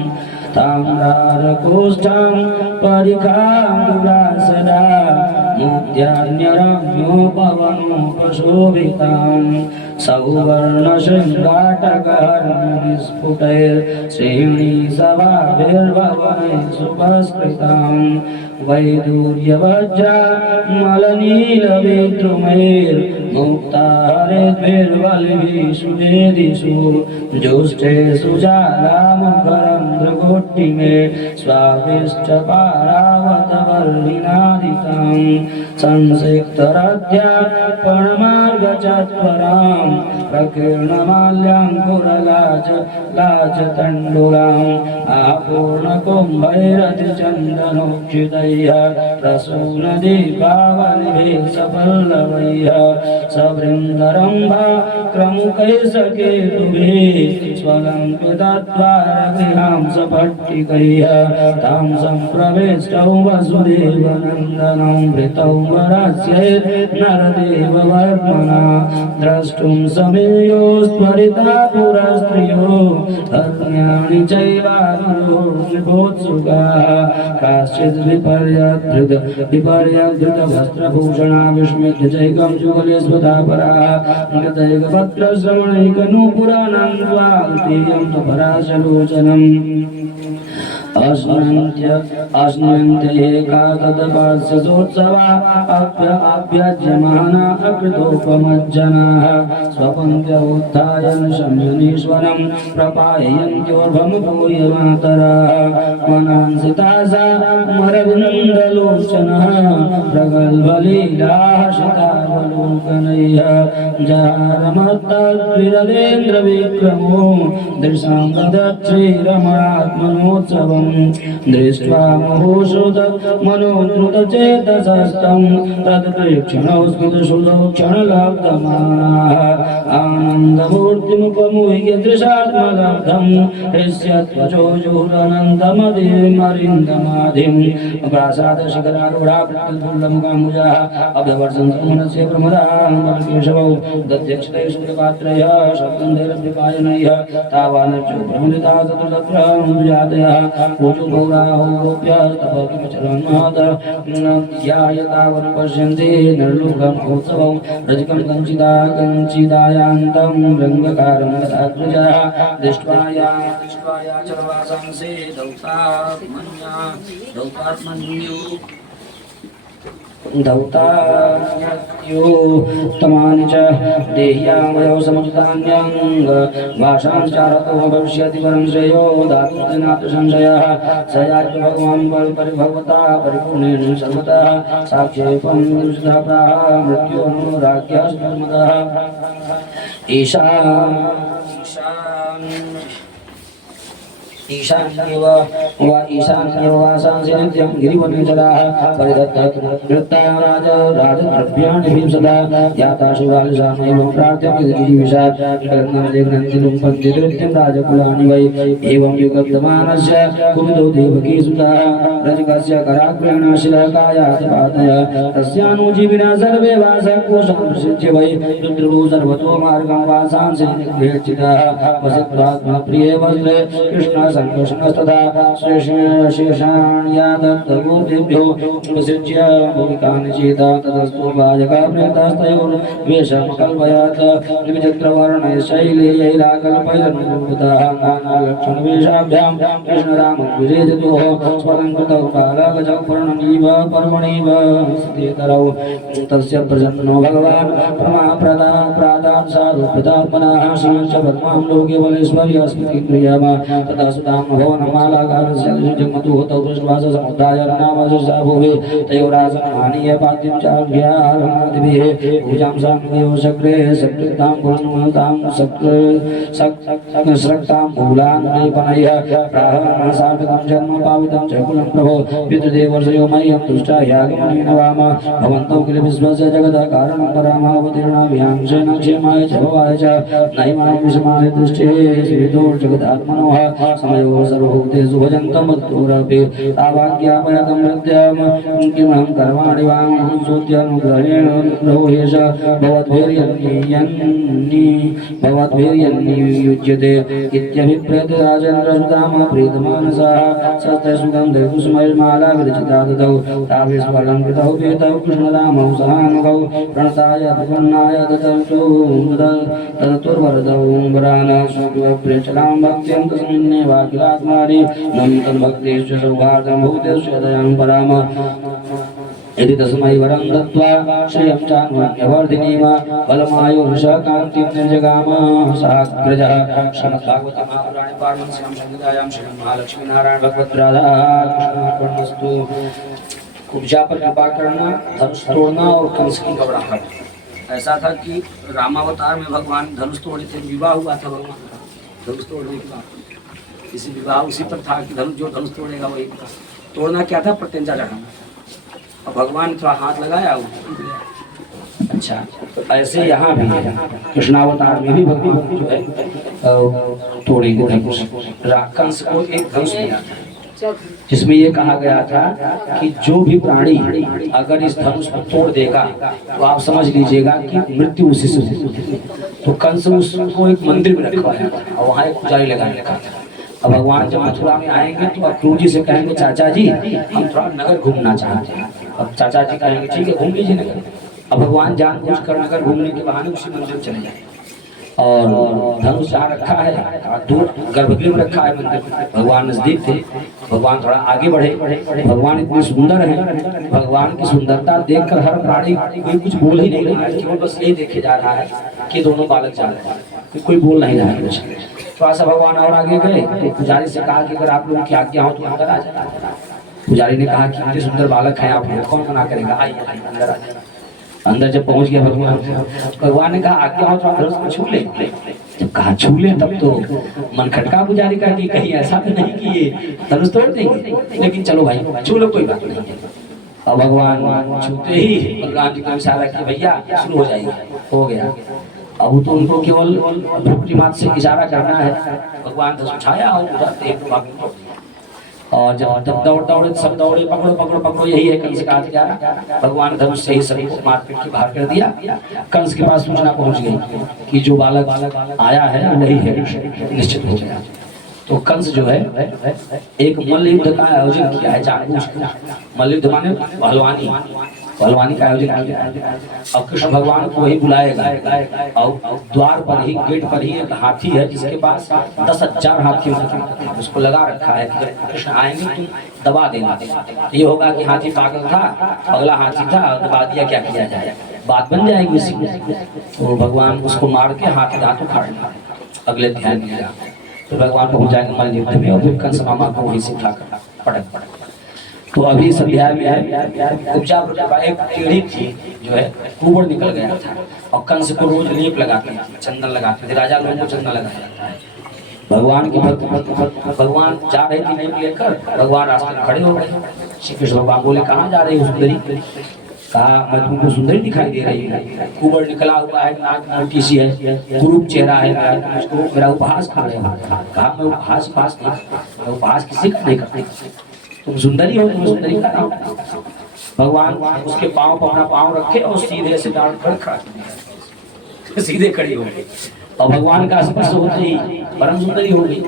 ताम्रारकोष्ठां परिखाङ्गुरासदा मुक्त्यान्यरम्योपवनोपशोभितां सौवर्णशृङ्गाटकर्णनिस्फुटैर्श्रेणीसभाभिर्भवनैः सुभस्कृतां वैदूर्यवज्रामलनीलविद्रुमैर्मुक्ताहरिद्भिर्बलिभिः सुवेदिषु ज्येष्ठेषु जालामुखरं भृगोट्टिमे स्वाभिष्टपारावतवर्णिनादिकां संसिक्तरध्यापणमार्गचत्वरां प्रकीर्णमाल्याङ्कुरलाजतण्डुलाम् आपूर्णकुम्भैरतिचन्दनोक्षितैः प्रसूनदीपावलिभिः सपल्लवैः सवृन्दरम्भा क्रमुकैः सकेतुभिः स्वलङ्कृतद्वारगृहां सपट्टिकैः तां सम्प्रविष्टौ वसुदेवनन्दनं भृतौ वरस्यैर्नरदेववर्मणा द्रष्टुं समेयो त्वरिता पुरस्त्रियो धर्म्याणि चैवानुरोत्सुकाः काश्चिद् विपर्यधृतवस्त्रभूषणा विस्मृत्य चैकं जुगले स्वधापराः गतैकपत्रश्रवणैकनूपुराणां त्वाल्पीयं तु पराशलोचनम् अश्नन्त्य एकादपास्योत्सवा अभ्यज्यमाना अकृतोपमज्जनाः स्वपन्त्य उत्थाय शम्यनीश्वरं प्रपाययन्त्योर्भमभूयमातराः मनांसिता सा मरविन्दलोचनः प्रगल्भलीलाः शितावलोकनैः जहारमत्तद्विरलेन्द्रविक्रमो दृशां ददच्छ्रीरमणात्मनोत्सवम् दृष्ट्वा मुहुश्रुत मनोद्रुतचेतसस्तं तत्प्रेक्षणौ स्मृतसुलोक्षणलब्धमानाः आनन्दमूर्तिमुपमुह्य दृशात्मलब्धं हृष्यत्वचो जुहुरनन्दमदिमरिन्दमाधिं प्रासादशिखरारूढा प्रत्युल्ल कामुजा अभ्यवर्षन्तु मनस्य प्रमदां केशवौ दध्यक्षते शुद्धपात्रय शब्दन्धैरभ्यपायनय तावानर्चो प्रमुदिता तत्रं जातयः पूजो गौराहो गोप्य तपकिमचरन् महत ध्यायतावन् पश्यन्ति नरलोकम् उत्सवं रजकं कञ्चिदायान्तं रङ्गकारं गदाग्रजः दृष्ट्वा या चरवासांसे दौतात्मन्यु दौतायो तमानि च देह्यामयो समुचितान्यङ्ग भाषांश्चारतो भविष्यति परं श्रेयो धातुर्जनात् संशयः स याति भगवान् परिभवता परिपूर्णेन सर्वतः साक्ष्येपं विरुषतः प्राह मृत्योनुराज्ञः सुधर्मतः ईशान्येव वासांसि नित्यं गिरिवनचराः परिदत्तकृत्ताः राजद्रव्याणि सदा याताशु बालशामैवं प्रार्थ्यविशात् कलन्नमजघ्नन्ति लुम्पन्ति नृत्यं राजकुलानि वै एवं युगप्तमानस्य कुपितो देवकीसुतः रजकस्य कराग्रेण शिलाकायातिपातय तस्यानुजीविनः सर्वे वासकोशान् प्रसिद्ध्य वै रुद्रभू सर्वतो मार्गं वासांसि निगृहीतः वसित्वात्मप्रिये वज्रे कृष्ण संकर्षणस्तथा शेषाण्यादत्तगोपेभ्यो विसृज्य भूमिकानि चेता ततस्तु भाजका प्रेतास्तयोर्वेषं कल्पयत् विचित्रवर्णशैलीयैराकल्पयन्मुक्तः नानालक्षणवेषाभ्यां कृष्णरामद्विजेतुः स्वरं कृतौ कालगजौ पर्णनीव पर्वणीव स्थितरौ तस्य प्रसन्नो भगवान् प्रमाप्रदात् साधुप्रतात्मनः श्रीश्च पद्मां लोके बलेश्वर्यस्मृतिं क्रियाम तथा सुदां भवनमालाकारस्य जगमतुः तौ कृष्णवाससमुद्राय नामसुषा भुवे तयोरासनमानीय पाद्यं चाभ्यारमादिभिः पूजां सामग्र्यो शक्रे सकृतां पूर्णमतां स्रक्तां मूलान् लेपनयः प्राहं सार्थकं जन्म पावितं च कुलं प्रभो पितृदेवर्षयो मह्यं तुष्टा यागमनेन वाम भवन्तौ किल विश्वस्य जगतः कारणं परामावतीर्णाभ्यां क्षेमाय च भवाय च नैमाय विषमाय दृष्टिः श्रीदोर्जगदात्मनोः समयो सर्वभूतेषु भजन्तं मत्तोरपि तावाज्ञापयतं हृद्यं किमहं कर्माणि वां सोऽद्यानुग्रहेण अनुग्रहोहेश भवद्भिर्यन्नियुज्यते इत्यभिप्रेत राजेन्द्रसुधाम प्रीतमानसः सत्यसुगन्धे कुसुमैर्माला विरचिता ददौ ताभिस्मरणं कृतौ वेदौ कृष्णरामौ सहानुगौ प्रणताय प्रपन्नाय तदतुर्वरदौ वरान सुप्रेचलां भक्त्यं तस्मिन्ने वाकिलात्मानि नमितं भक्तेश्च सौहार्दं भूतेश्च दयां पराम यदि तस्मै वरं दत्त्वा श्रियं चान्वन्यवर्धिनीम बलमायुर्षकान्तिं निर्जगाम साग्रजः श्रीमद्भागवतमहापुराणे पार्वतीं संहितायां श्री महालक्ष्मीनारायण भगवत राधा कृष्णार्पणमस्तु। कुब्जा पर कृपा करना, धनुष तोड़ना और कंस की घबराहट। ऐसा था कि रामावतार में भगवान धनुष तोड़े थे, विवाह हुआ था भगवान का धनुष तोड़ने के बाद। इसी विवाह उसी पर था कि धनुष जो धनुष तोड़ेगा वही तोड़ना क्या था, प्रत्यंचा चढ़ाना। और भगवान थोड़ा हाथ लगाया। अच्छा, तो ऐसे यहाँ भी कृष्णावतार में भी भगवान जो है तोड़ेंगे धनुष। कंस को एक धनुष मिला था जिसमें ये कहा गया था कि जो भी प्राणी अगर इस धनुष को तोड़ देगा तो आप समझ लीजिएगा कि मृत्यु उसी से होगी। तो कंस उसको एक मंदिर में रखवाया और वहाँ एक पुजारी लगाने रखा था। अब भगवान जब मथुरा में आएंगे तो अक्रूर जी से कहेंगे चाचा जी हम थोड़ा नगर घूमना चाहते हैं। अब चाचा जी कहेंगे ठीक है घूम लीजिए नगर। अब भगवान जानबूझकर नगर घूमने के बहाने उसी मंदिर में चले जाए और धनुष जहाँ रखा है दूर गर्भगृह में रखा है मंदिर। भगवान नजदीक थे, भगवान थोड़ा आगे बढ़े। भगवान इतने सुंदर हैं, भगवान की सुंदरता देखकर हर प्राणी कोई कुछ बोल ही नहीं रहा है, केवल बस यही देखे जा रहा है कि दोनों बालक जा रहे हैं, कोई बोल नहीं रहा है कुछ। थोड़ा सा भगवान और आगे गए, पुजारी से कहा कि अगर आप लोगों की आज्ञा हो तो अंदर आ जाए। पुजारी ने कहा कि इतने सुंदर बालक हैं आप, कौन मना करेगा, आइए अंदर आ जाए। अंदर जब पहुंच गया भगवान ने कहा आज्ञा हो तो धनुष को छू ले। जब कहा छू ले तब तो मन खटका पुजारी का कि कहीं ऐसा तो नहीं कि ये धनुष तोड़ देंगे, लेकिन चलो भाई छू लो कोई बात नहीं। और भगवान छूते ही बलराम जी को इशारा किया भैया शुरू हो जाएगी, हो गया। अब तो उनको केवल भ्रुकुटी मात्र से इशारा करना है। भगवान धनुष उठाया और और जब दौड़ दौड़े सब दौड़े, पकड़ो पकड़ो पकड़ो, यही है कंस का हथियार। भगवान धनुष से ही सबको मारपीट के बाहर कर दिया। कंस के पास सूचना पहुंच गई कि जो बालक आया है वही है, निश्चित हो गया। तो कंस जो है एक मल्ल युद्ध का आयोजन किया है जानबूझकर। मल्ल युद्ध माने पहलवानी, पहलवानी का आयोजन किया है। अब कृष्ण भगवान को वही बुलाएगा और द्वार पर ही, गेट पर ही एक हाथी है जिसके पास 10,000 हाथियों का उसको लगा रखा है कि जब कृष्ण आएंगे तुम दबा देना। ये होगा कि हाथी पागल था, अगला हाथी था, दबा दिया, क्या किया जाए, बात बन जाएगी उसी में। तो भगवान उसको मार के हाथी दांत उखाड़ना, अगले ध्यान दिया। तो भगवान पहुंच जाएंगे मल्ल युद्ध में और फिर कंस मामा को वहीं से उठा कर पटक। तो अभी इस अध्याय में है उपजा एक टेढ़ी थी जो है कुबड़ निकल गया था और कंस को रोज लेप लगाते थे, चंदन लगाते थे। राजा लोगों को चंदन लगाया जाता है। भगवान की भगवान जा रहे थे लेप लेकर, भगवान रास्ते में खड़े हो गए। श्री कृष्ण भगवान बोले कहाँ जा रहे हो सुंदरी? कहा मैं तुमको सुंदरी दिखाई दे रही हूँ, कुबड़ निकला हुआ है, नाक मोटी सी है, कुरूप चेहरा है, मेरा उपहास कर रहे हो। कहा मैं उपहास नहीं, मैं उपहास किसी का नहीं करते, तुम सुंदरी हो, तुम सुंदरी का नाम। भगवान उसके पांव पर अपना पांव रखे और सीधे से डाल कर खड़ा, सीधे खड़ी हो गई और भगवान का स्पर्श होते ही परम सुंदरी हो गई।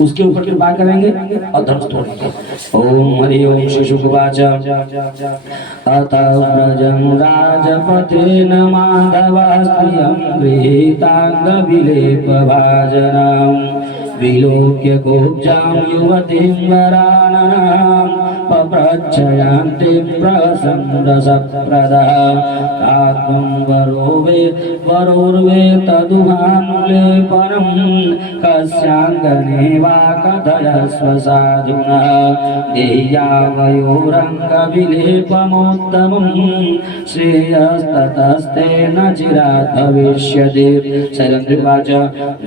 उसके ऊपर कृपा करेंगे और धनुष तोड़ेंगे। ओम हरि ओम श्री शुकवाच अत व्रजं राजपतेन माधवास्त्रियं गृहीतांग विलेप भाजनम् विलोक्य गोब्जां युवतीं वराननां पप्रच्छयान्ति प्रसन्नसप्रदः आत्मं वरोर्वे तदुहानुलेपनं कस्याङ्गने वा कथयस्व साधुनः देयावयोरङ्गविलेपमोत्तमं श्रेयस्ततस्तेन चिरात् भविष्यति। शैलेन्द्रवाच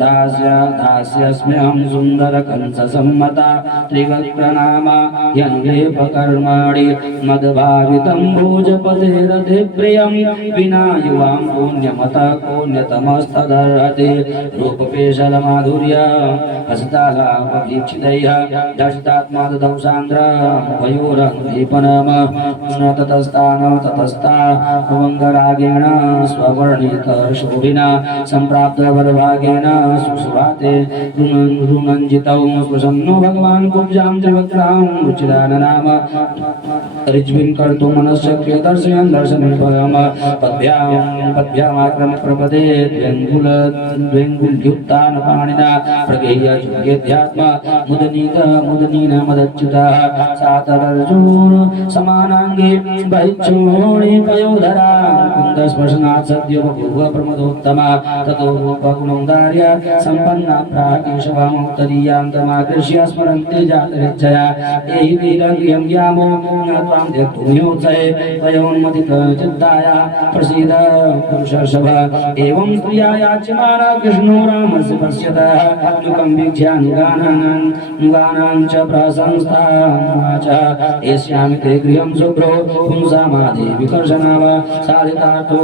दास्यस्म्यहं सुन्दरकंससम्मता त्रिवक्त्रनामा यन्लेपकर्माणि मद्भावितं भोजपतेरति प्रियं विना युवां पुण्यमतः पुण्यतमस्तदर्हति रूपपेशलमाधुर्य हसितालाभीक्षितैः दर्शितात्मा ददौ सान्द्रमयोरङ्गीपनम ततस्ता भवङ्गरागेण स्ववर्णितशोभिना सम्प्राप्तवरभागेन सुस्वाते रुनञ्जितौ प्रसन्नो भगवान् कुब्जां त्रिवक्त्रां रुचिराननाम रिज्विं कर्तुं मनश्चक्रे दर्शयन् दर्शनं पद्भ्यामाक्रम्य प्रपदे द्व्यङ्गुल्युत्थानपाणिना प्रगेह्य जुह्येध्यात्मा मुदनीन मदच्युतः सातरर्जून समानाङ्गे बहिच्छूणि पयोधरा कुन्दस्पर्शनात् सद्यो बभूव प्रमदोत्तमा ततो रूपगुणौदार्य सम्पन्ना प्रागेशवामुत्तरीयान्तमाकृष्य स्मरन्ते जातरिच्छया एहि वीरगृहं यामो त्वां त्यक्तुमिहोत्सहे वयोन्मथितचित्ताया प्रसीद पुरुषर्षभ एवं स्त्रिया याच्यमाना कृष्णो रामस्य पश्यतः नुकं वीक्ष्यानुगानां च प्रशंसामाच एष्यामि ते गृहं शुभ्रो पुंसामादि विकर्षणाव साधितार्थो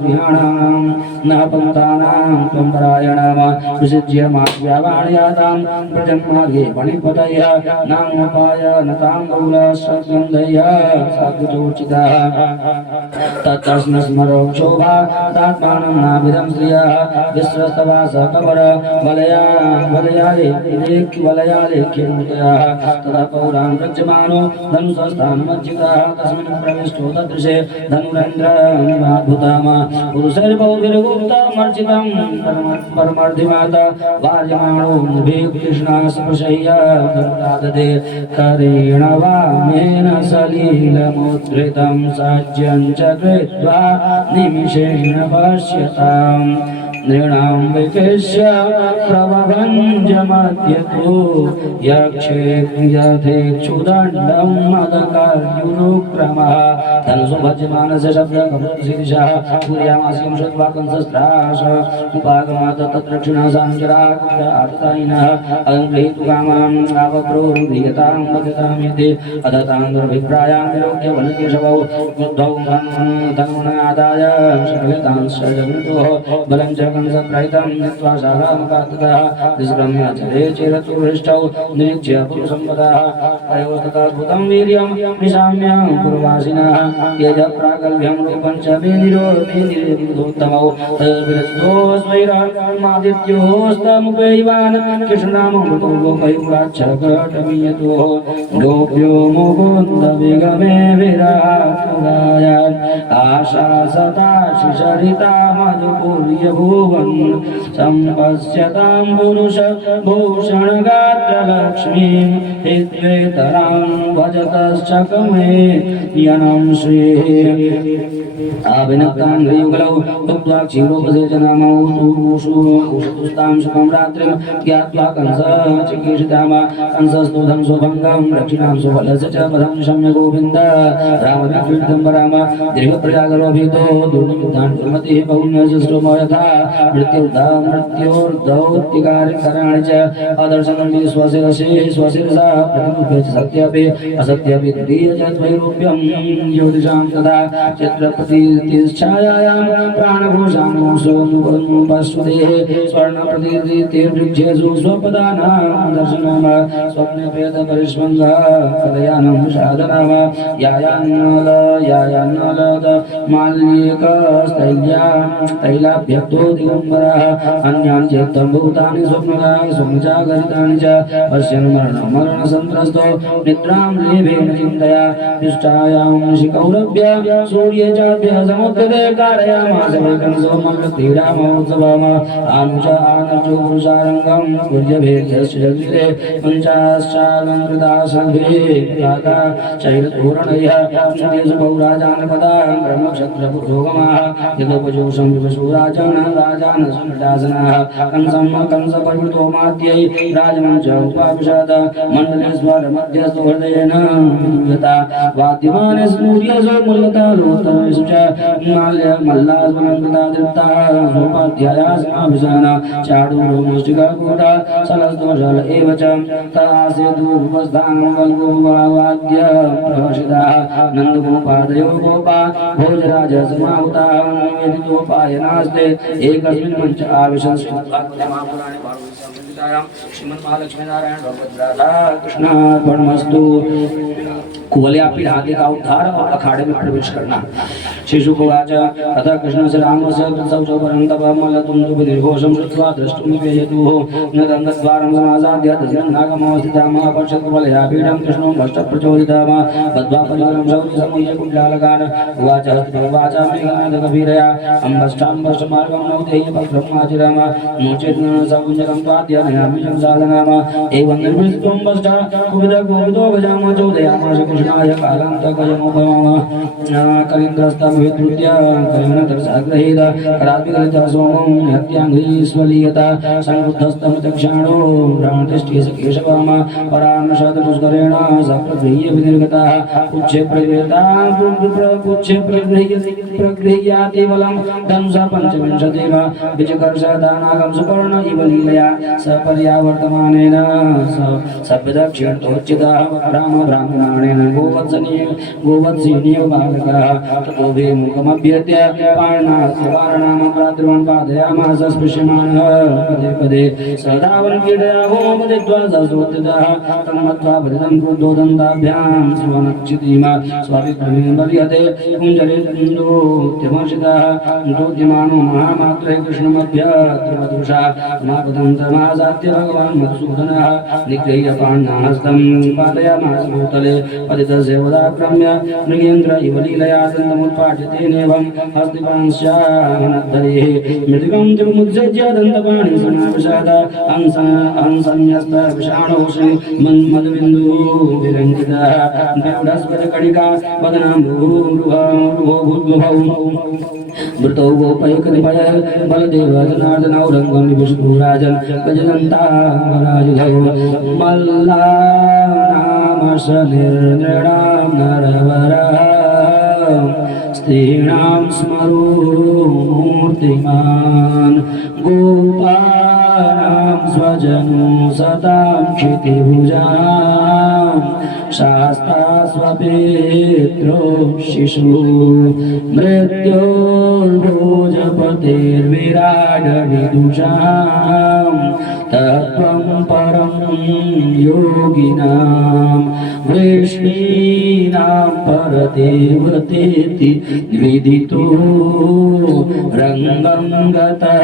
गृहाणां न पन्थानां त्वं परायणाम विसृज्य माव्यावाण्यातां प्रजन्मार्गे पणिपतय नामोपाय नतां गौलसद्गन्धय साधुचोचितः तत्तस्मस्मरोक्षोभा तात्मानं नाभिदं श्रियः विश्रस्तवास कवर वलयालेख्यमूर्तयः तदा पौरां रज्यमानो धनुषस्थानमज्जितः तस्मिन् प्रविष्टो ददृशे धनुरेन्द्रनिवाद्भुतम् पुरुषैर्बहुभिर्गुप्तमर्चितं परमर्धिमाता वार्यमाणो कृष्णा स्पृशय्य ददे करेण वामेन सलीलमुद्धृतं सज्जं च कृत्वा निमिषेण पश्यताम् नृणां विकेश्य प्रवभञ्जमद्यतो यक्षे यथेक्षुदण्डं मदकर्युरुक्रमः धनुसुभज्यमानस्य शब्दकमृतशीर्षः सूर्यामास्यं श्रुत्वा कंसस्त्राश उपागमात् तत्रक्षिणासानुचराकुटाततायिनः अङ्गृहीतुकामाम् आवप्रोरुह्रियतां वदतामिति अदतां दुर्भिप्रायां विलोक्य वनकेशवौ क्रुद्धौ धनुनादाय शर्वितांश्च जगृतोः बलं च कंसप्रहितं नीत्वा शालामुखात्ततः निष्क्रम्य चले चिरतुहृष्टौ निरीक्ष्य पुरुषम्पदः तयोस्तदद्भुतं वीर्यं निशाम्य पुरवासिनः यजप्रागल्भ्यं रूपं च मेनिरोमेनिरेबुधोत्तमौ तद्विरचितोऽस्मैरामादित्योस्तमुपैवान् कृष्णनामो गोपैवाच्छकटमीयतो गोप्यो मुकुन्दविगमे विराट् आशा सदा शिशरिता मधुपुर्यभुवन् सम्पश्यतां पुरुष भूषणगात्रलक्ष्मीं हित्वेतरां भजतश्चकमे यनं श्रीः अभिनक्ताङ्घ्रियुगलौ उक्त्वा क्षीरोपसेचनामौ उषुस्तां सुखं रात्रिं ज्ञात्वा कंसचिकीर्षिताम कंसस्तुधं स्वभङ्गं रक्षिणां सुफलस्य च पदं शम्य गोविन्द रामनाथीर्थम्बराम दीर्घप्रयागरोभितो दुर्निमित्तान् कुर्मति पौण्यशिष्टोमो यथा मृत्योर्धौत्तिकारिकराणि च अदर्शनं स्वशिरसा प्रतिरूप्य च सत्यपि असत्यपि तृतीयजद्वैरूप्यं ज्योतिषां तथा चित्रप्रतिष्ठायां प्राणभूषाणो सोमुपश्वदेः स्वर्णप्रतितीर्वृक्षेषु स्वपदानां दर्शनं स्वप्ने प्रेतपरिष्वङ्गः कलयानं साधनाम यायान्नलद माल्येकस्तैलाभ्यक्तो दिगम्बरः अन्यानि चेत्तम्भूतानि स्वप्नदा स्वप्नजागरितानि च पश्यन् मरणसन्त्रस्तो निद्रां लेभेन चिन्तया निष्ठायां शिकौरभ्य सूर्ये चाभ्यः समुद्रे कारयामास वैकंसो मल्लक्रीडामहोत्सवम् आनुज आनर्जो पुरुषारङ्गं कुर्यभेद्यस्य जगृते पञ्चाश्चालङ्कृतासङ्घे राधा शैलतोरणयः सुदेशु पौराजानपदाः ब्रह्मक्षत्रपुरोगमाः यदोपजोषं विवशूराजान राजान सुनटासनाः कंसपरिवृतो माद्यै राजमञ्च उपाविशद मण्डले स्वरमध्यस्थो हृदयेन विदुह्यता वाद्यमाने सूर्यसो मुल्लतालोत्तमेषु च मल्लास्मलङ्कृता दृप्ताः सोपाध्यायासनाभिषाण चाडूरो मुष्टिकाकूटा सलस्तोषल एव च तदासेतूपस्थानं वल्गोवाद्य प्रहर्षिताः नन्दगोपादयो गोपा भोजराजसमाहुताः वेदितोपायनास्ते एकस्मिन् मञ्च आविशन् श्रीमन्महालक्ष्मीनारायण भगवद्राधा कृष्णार्पणमस्तु। कुवलया पीढ़ादि का उद्धार और अखाड़े में प्रवेश करना। शिशु को आचा तथा कृष्ण से राम से सौचो परंतप मल्लतुम तु विदीर्घोषं श्रुत्वा द्रष्टुं वेयतुः न गन्धद्वारं समासाद्य तस्मिन्नागमोऽस्थिताम अपश्यत् कुवलया पीठं कृष्णो भ्रष्टप्रचोदिताम बद्ध्वा परिवारं शौर्य समूह्य कुण्डालकान् उवाच हस्तिवाचा मेघनादकवीरया अम्बष्टाम्बष्टमार्गं नौदेह्य पत्रमाचिराम नोचेत् सकुञ्जकं त्वाद्य नयामिषं साधनाम एवं निर्मिष्टं बष्टा कुविदो गजाम चोदयामाश कृष्णाय कालान्तकयमुपमाम कलिन्द्रस्तं विद्रुत्य कयनतरसाग्रहेद कराद्विगलितः सोमं हत्याङ्घ्रीस्वलीयता संरुद्धस्तं चक्षाणो प्राणतिष्ठेस केशवाम परान्नशतपुष्करेण सप्रगृह्य विनिर्गतः पुच्छे प्रगृह्याति बलं धनुषा पञ्चविंशतिव विचकर्षदानागं सुपर्ण इव लीलया सपर्यावर्तमानेन सभ्यदक्षिणोच्चितः ब्राह्मणानेन गोवत्सीनीव बालकः ततो मुखमभ्यर्त्य पाणिनां प्रातृवान् पादयामास स्पृश्यमानः पदे पदे सदावन् क्रीडया होमपदित्वा ससोत्थितः तं मत्वा भरितं क्रुद्धोदन्ताभ्यां स्वनक्षितिमा स्वाभिक्रमेण बल्यते कुञ्जलिन्दोत्यमर्षितः नृत्योद्यमानो महामात्रे कृष्णमभ्यत्रिवदृशा समापदं तमासाद्य भगवान् मधुसूदनः निगृह्य पाणिनाहस्तं पादयामास भूतले पतितस्य उदाक्रम्य मृगेन्द्र इव लीलया दन्तमुत्पाट्यतेनेवं हस्तिपांश्चामनद्धरेः मृदुकं त्रिमुत्सृज्य दन्तपाणि समाविशद अंसन्यस्तविषाणोषि मधुबिन्दुविरञ्जितः द्विपुडस्पतिकणिका वदनां मृतौ गोपैकनिपय बलदेव जनार्दनौरङ्गं विष्णुराजन् गजदन्तामराजुधौ मल्लानामशनिर्नृणां नरवरः स्त्रीणां स्मरो मूर्तिमान् गोपानां स्वजनो सतां क्षितिभुजां शास्ता स्वपित्रो शिशु मृत्योर्भोजपतिर्विराड विदुषां तत्त्वं परं योगिनां वृष्णीनां परदेवतेति विदितो रङ्गं गतः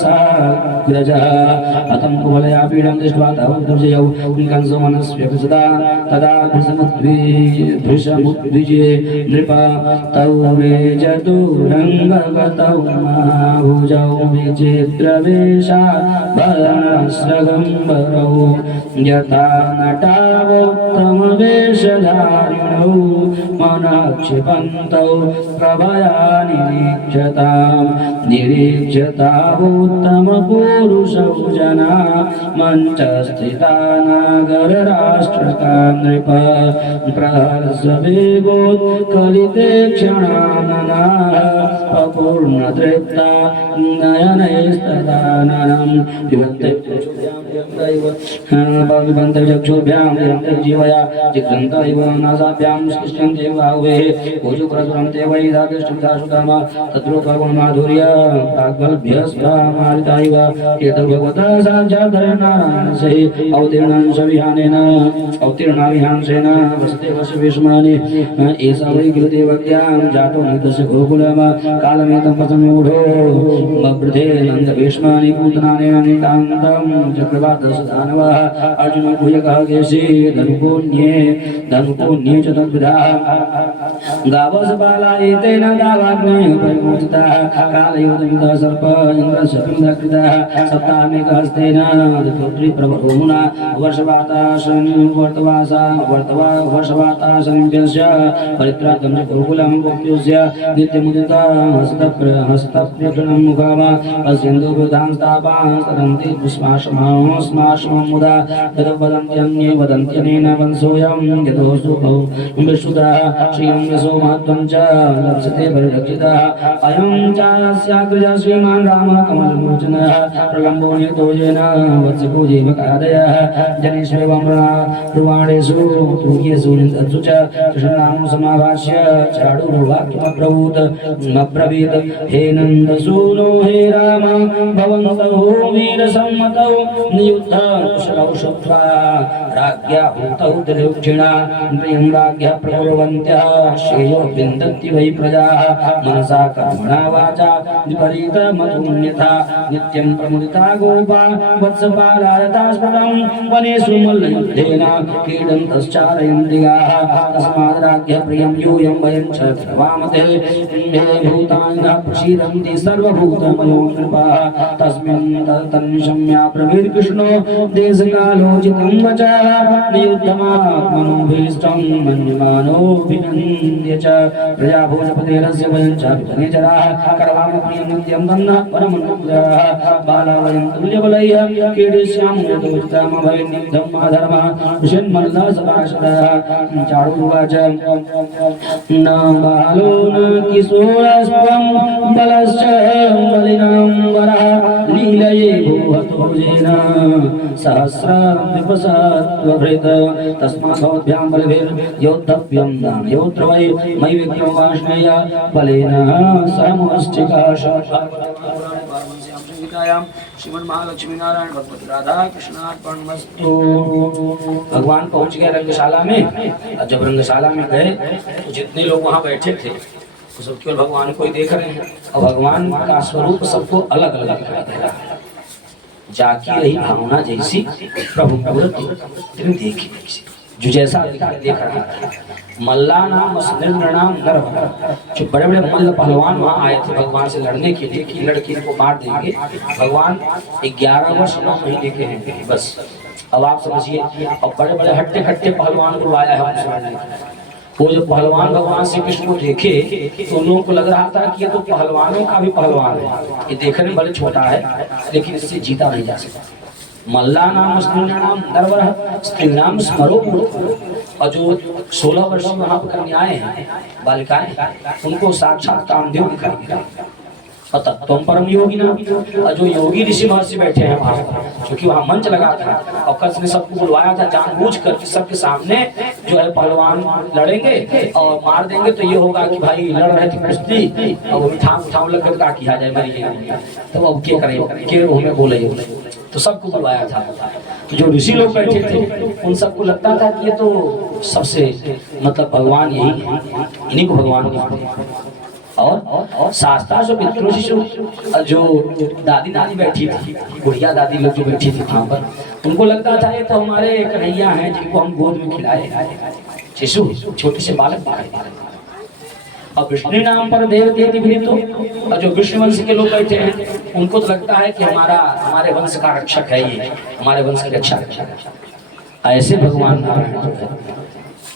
साग्रजः अतं कुवलया पीडं दृष्ट्वा तवोर्जयौ कंसो मनस्व्यभिसदा तदा भृशमुद्विजे नृप तौ वे चतुरङ्गगतौ महाभुजौ विचित्रवेषा भरणस्रगम्बरौ यथा नटावोत्तमवेषधारिणौ मनः क्षिपन्तौ प्रभया निरीक्षतावोत्तमपुरुषौ जना मञ्चस्थिता नागरराष्ट्रका नृप प्रहर्षवेगोत्कलिते क्षणाननाः अपूर्णतृप्ता नयनैस्तदाननं चक्षुर्भ्यां जीवया जिघ्रन्त इव नासाभ्यां स्पृश्यन्ते बाहुवे भुजपुरसुरं ते वै दाकृष्टुदाशुकाम तद्रूपगुणमाधुर्य प्राग्भल्भ्यस्वामारिता इव एतद् भगवतः साक्षाद्धरनारायणस्य अवतीर्णाविहांसेन वसते वशविष्मानि एषा वै कृतेवज्ञां जातो नितस्य गोकुलम कालमेतं पसमूढो बभृते नन्दभीष्मानि पूतनानेन नितान्तं चक्रवातसदानवः अर्जुनो भूयकः केशे धनुकोऽन्ये च तद्विधा गावसपाला एतेन दावाग्नेः परिमोचितः कालयोतमितः सर्प इन्द्रस्य पिण्डकृतः सप्ताहमेकहस्तेन पुत्रीप्रभूमुना वर्षवाताशनिभ्यश्च परित्रातं च गोकुलं गोप्योऽस्य नित्यमुदिता हस्तप्यक्षणं मुखाम पश्यन्तोऽभ्युदांस्तापां सरन्ति स्माशमं मुदा वदन्त्यन्ये वदन्त्यनेन वंशोऽयं यतोऽस्तु विश्रुतः श्रियं यशो महत्त्वं च लप्स्यते परिरक्षितः अयं चास्याग्रजः श्रीमान् रामः कमललोचनः प्रलम्बो नियतोजेन वत्सको जीवकादयः जनेष्वेवं रुवाणेषु तूर्येषु निन्दत्सु च कृष्णनामं समाभाष्य चाडुर्वाक्यमब्रवीत् हे नन्दसूनो हे राम भवन्तौ वीरसम्मतौ नियुद्धं कुशलौ श्रुत्वा राज्ञा भूतौ त्रिदक्षिणा प्रियं राज्ञः प्रकुर्वन्त्यः श्रेयो विन्दन्ति वै प्रजाः मनसा कर्मणा वाचा विपरीतमतुन्यथा नित्यं प्रमुदिता गोपा वत्सपालायता स्फुटं वनेषु मल्लयुद्धेन क्रीडन्तश्चारयन्ति गाः तस्माद् राज्ञः प्रियं यूयं वयं च प्रवामते हे भूतानि न प्रसीदन्ति सर्वभूतमयो नृपः तस्मिन् तन्निशम्या प्रवीर्कृष्णो देशकालोचितं वचः नियुद्धमात्मनोभीष्टं मन्यमानोऽभिनन्द्य च प्रजाभोजपतेरस्य वयं च विघ्नेचराः करवाम प्रियं नित्यं दन्नः परमन्मुग्धाः बाला वयं तुल्यबलैः क्रीडिष्याम यतोचिताम भवेन्नियुद्धं माधर्मः विषन्मल्लः सदाशतः चारुर्वाच न बालो न किशोरस्त्वं बलश्च बलिनां वरः लीलये भूहतो येन सहस्रं विपसत्वभृत् तस्माद्भ्यां बलभिर्योद्धव्यं दानयोऽत्र वै मयि विक्रमवाष्णेय बलेन समष्टिकायां श्रीमन् महालक्ष्मी नारायण भगवती राधा कृष्णार्पणमस्तु। भगवान पहुंच गए रंगशाला में। जब रंगशाला में गए तो जितने लोग वहां बैठे थे वो सब केवल भगवान को ही देख रहे हैं और भगवान का स्वरूप सबको अलग अलग दिखाई दे रहा है। जाकी रही भावना जैसी प्रभु प्रवृत्ति देखी जो जैसा देख रहा है। मल्ला नाम नाम नर, जो बड़े बड़े मल्ल पहलवान वहाँ आए थे भगवान से लड़ने के लिए कि लड़की को मार देंगे। भगवान 11 वर्ष 9 महीने के हैं बस। अब आप समझिए, और बड़े बड़े हट्टे कट्टे पहलवान को आया है वो जो पहलवान भगवान श्री कृष्ण को देखे तो उन लोगों को लग रहा था कि ये तो पहलवानों का भी पहलवान है, ये देखने में भले छोटा है लेकिन इससे जीता नहीं जा सकता। मल्ला नाम स्त्रीणाम नरवरः स्त्रीणाम स्मरो मूर्धन्यः, और जो 16 वर्ष की वहाँ पर कन्याएं हैं, बालिकाएं, उनको साक्षात कामदेव दिखाई दे। पता तुम परम योगी ना, और जो योगी ऋषि महर्षि बैठे हैं वहाँ, क्योंकि वहाँ मंच लगा था और कंस ने सबको बुलवाया था जानबूझकर कि सबके सामने जो है पहलवान लड़ेंगे और मार देंगे तो ये होगा कि भाई लड़ रहे थे कुश्ती और ठाम लगकर क्या किया जाए मरिए, तो अब क्या करें, के रूह में बोले, तो सबको बुलवाया था। तो जो ऋषि लोग बैठे थे उन सबको लगता था कि ये तो सबसे मतलब भगवान यही है, इन्हीं को भगवान। और शास्त्रा जो पितृशिशु जो दादी नानी बैठी थी, बुढ़िया दादी लोग जो बैठी थी वहाँ पर, उनको लगता था ये तो हमारे कन्हैया हैं जिनको हम गोद में खिलाए, शिशु छोटे से बालक दिखाई दे रहे। और विष्णु नाम पर देवते भी तो जो विष्णु वंश के लोग बैठे हैं उनको तो लगता है कि हमारे वंश का रक्षक है, ये हमारे वंश की रक्षा रक्षक। ऐसे भगवान नारायण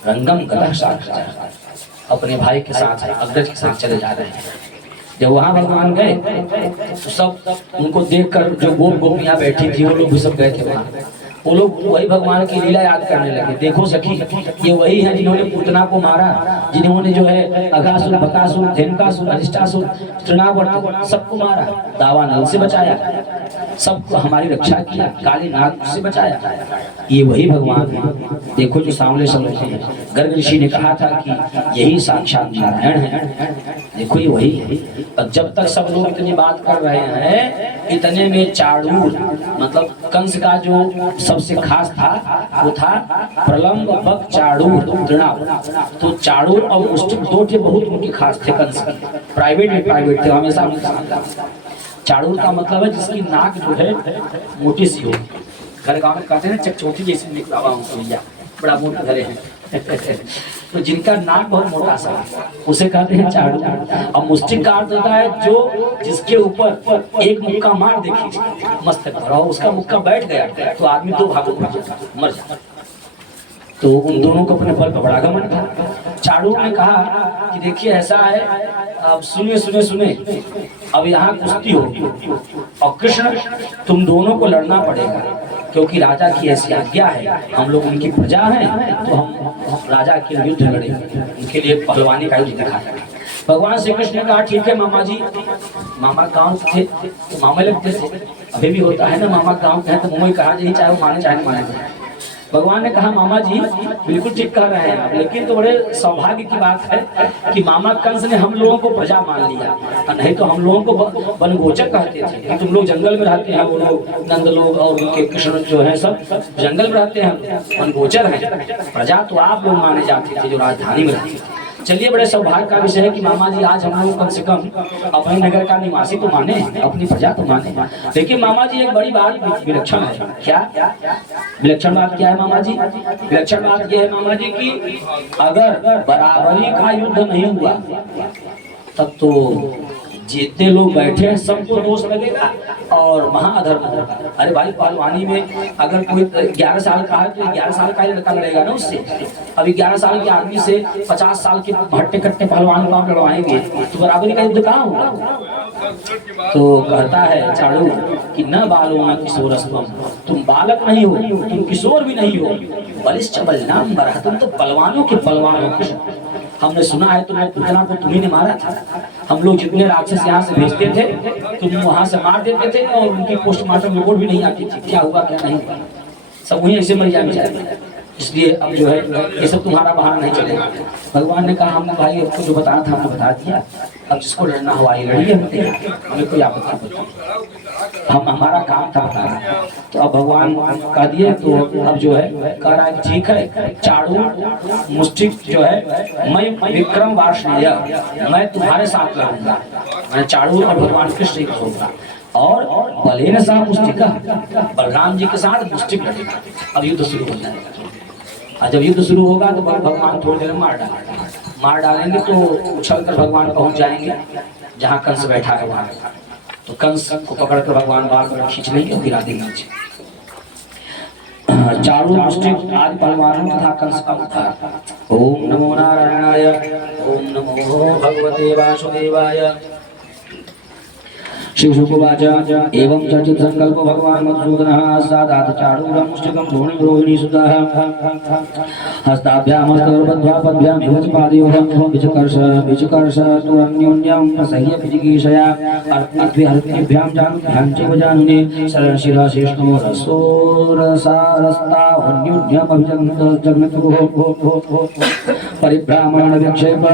रंगम कलह साक्षात अपने भाई के साथ अग्रज के साथ चले जा रहे हैं। जब वहां भगवान गए तो सब उनको देखकर जो गोप गोपियां बैठी थी वो लोग भी सब गए थे वहां, वो लोग वही भगवान की लीला याद करने लगे। देखो सखी, ये वही है जिन्होंने पूतना को मारा, जिन्होंने जो है अघासुर, बकासुर, धेनुकासुर, अरिष्टासुर, तृणावर्त सबको मारा, दावानल से बचाया, सबको हमारी रक्षा किया, काली नाग से बचाया, ये वही भगवान है। देखो जो सामने सब हैं। गर्ग ऋषि ने कहा था कि यही साक्षात नारायण है, देखो ये वही है। और जब तक सब लोग इतनी बात कर रहे हैं, इतने में चाड़ूर मतलब कंस का जो सबसे खास था वो था प्रलंब, बक, चाड़ूर, तृणाव। तो चाड़ूर और मुष्टिक दो थे बहुत उनके खास थे कंस के, प्राइवेट थे, हमेशा उनके साथ। चाड़ूर का मतलब है जिसकी नाक जो है मोटी सी हो, घर गाँव में कहते हैं चकचोटी जैसी निकला हुआ भैया, बड़ा मोटा घरे है तो जिनका नाक बहुत मोटा सा उसे कहते हैं चाड़ूर। और मुष्टिक का अर्थ होता है जो जिसके ऊपर एक मुक्का मार देखी मस्तक पर और उसका मुक्का बैठ गया तो आदमी दो भागों में मर जाता। तो उन दोनों को अपने बल पर बड़ा घमंड था। चाड़ूर ने कहा कि देखिए ऐसा है, अब सुने अब यहाँ कुश्ती होगी और कृष्ण तुम दोनों को लड़ना पड़ेगा, क्योंकि राजा की ऐसी आज्ञा है, हम लोग उनकी प्रजा हैं, तो हम राजा के युद्ध लड़ेंगे, उनके लिए पहलवानी का युद्ध दिखाएंगे। भगवान श्री कृष्ण ने कहा ठीक है मामा जी, मामा गांव थे तो मामा लगते थे, अभी भी होता है ना, मामा गांव के हैं तो मुंह कहा जाए चाहे वो माने चाहे माने। भगवान ने कहा मामा जी बिल्कुल ठीक कह रहे हैं, लेकिन तो बड़े सौभाग्य की बात है कि मामा कंस ने हम लोगों को प्रजा मान लिया, नहीं तो हम लोगों को वनगोचर कहते थे। तुम लोग जंगल में रहते हैं, वो लोग नंद लोग और उनके कृष्ण जो है सब जंगल में रहते हैं, वनगोचर है, प्रजा तो आप लोग माने जाते थे जो राजधानी में रहते थे। चलिए बड़े सौभाग्य का विषय है कि मामा जी आज हम लोग कम से कम अपने नगर का निवासी तो माने, अपनी प्रजा तो माने। लेकिन मामा जी एक बड़ी बात विलक्षण है। क्या विलक्षण बात क्या है मामा जी? विलक्षण बात यह है मामा जी कि अगर बराबरी का युद्ध नहीं हुआ तब तो जितने लोग बैठे हैं सबको दोष लगेगा और महाअधर्म होगा। अरे भाई पहलवानी में अगर कोई 11 साल का है तो 11 साल का ही लड़का लड़ेगा ना उससे। अभी 11 साल के आदमी से 50 साल के भट्टे कट्टे पहलवान को लड़वाएंगे तो बराबरी का युद्ध कहाँ होगा? तो कहता है चाड़ूर कि न बालो न किशोरस्तम, तुम बालक नहीं हो, तुम किशोर भी नहीं हो, बलिष्ठ बलनाम बरा, तुम तो पहलवानों के पहलवान हो। हमने सुना है तुम्हें पूतना को तुम्ही ने मारा था, हम लोग जितने राक्षस यहाँ से भेजते थे तुम वहां से मार देते थे और उनकी पोस्टमार्टम रिपोर्ट भी नहीं आती थी, क्या हुआ क्या नहीं हुआ, सब वहीं ऐसे मर जाए। इसलिए अब जो है ये सब तुम्हारा बहाना नहीं चलेगा। भगवान ने कहा हमने भाई आपको जो बताना था हमने बता दिया, अब जिसको लड़ना हुआ ये लड़िए, हमें कोई आपत्ति नहीं, हम हमारा काम था बताना। तो अब भगवान कह दिए तो अब जो है कह रहा है ठीक है चाड़ूर मुष्टिक जो है मैं विक्रम वार्ष्णेय, मैं तुम्हारे साथ लड़ूंगा, मैं चाड़ूर और भगवान कृष्ण एक होगा और बलेन सा मुष्टिका, बलराम जी के साथ मुष्टिक लड़ेगा। अब युद्ध शुरू हो जाएगा और जब युद्ध शुरू होगा तो भगवान थोड़ी देर मार डालेंगे तो उछल कर भगवान पहुंच जाएंगे जहाँ कंस बैठा है वहां। तो कंस को पकड़कर भगवान बार बार खींच लेंगे और गिरा देंगे नीचे। चाड़ूर मुष्टिक आदि पहलवानों तथा कंस का उद्धार। ओम नमो नारायणाय, ओम नमो भगवते वासुदेवाय। शिशुकुवाच एवं चर्चित संकल्प भगवान मधुसूदनः सादात चारूरं मुष्टिकं धोणिं रोहिणी सुतः हस्ताभ्यामस्तर्बद्ध्वा च पादयोः विचकर्ष तुरन्योन्यं प्रसह्य विजिगीषया अर्पिभ्यां जानुभ्यां च जानुने शिरशिष्णो रसोरसारस्ता अन्योन्यमभिजग्नतुः परिभ्रामण विक्षेप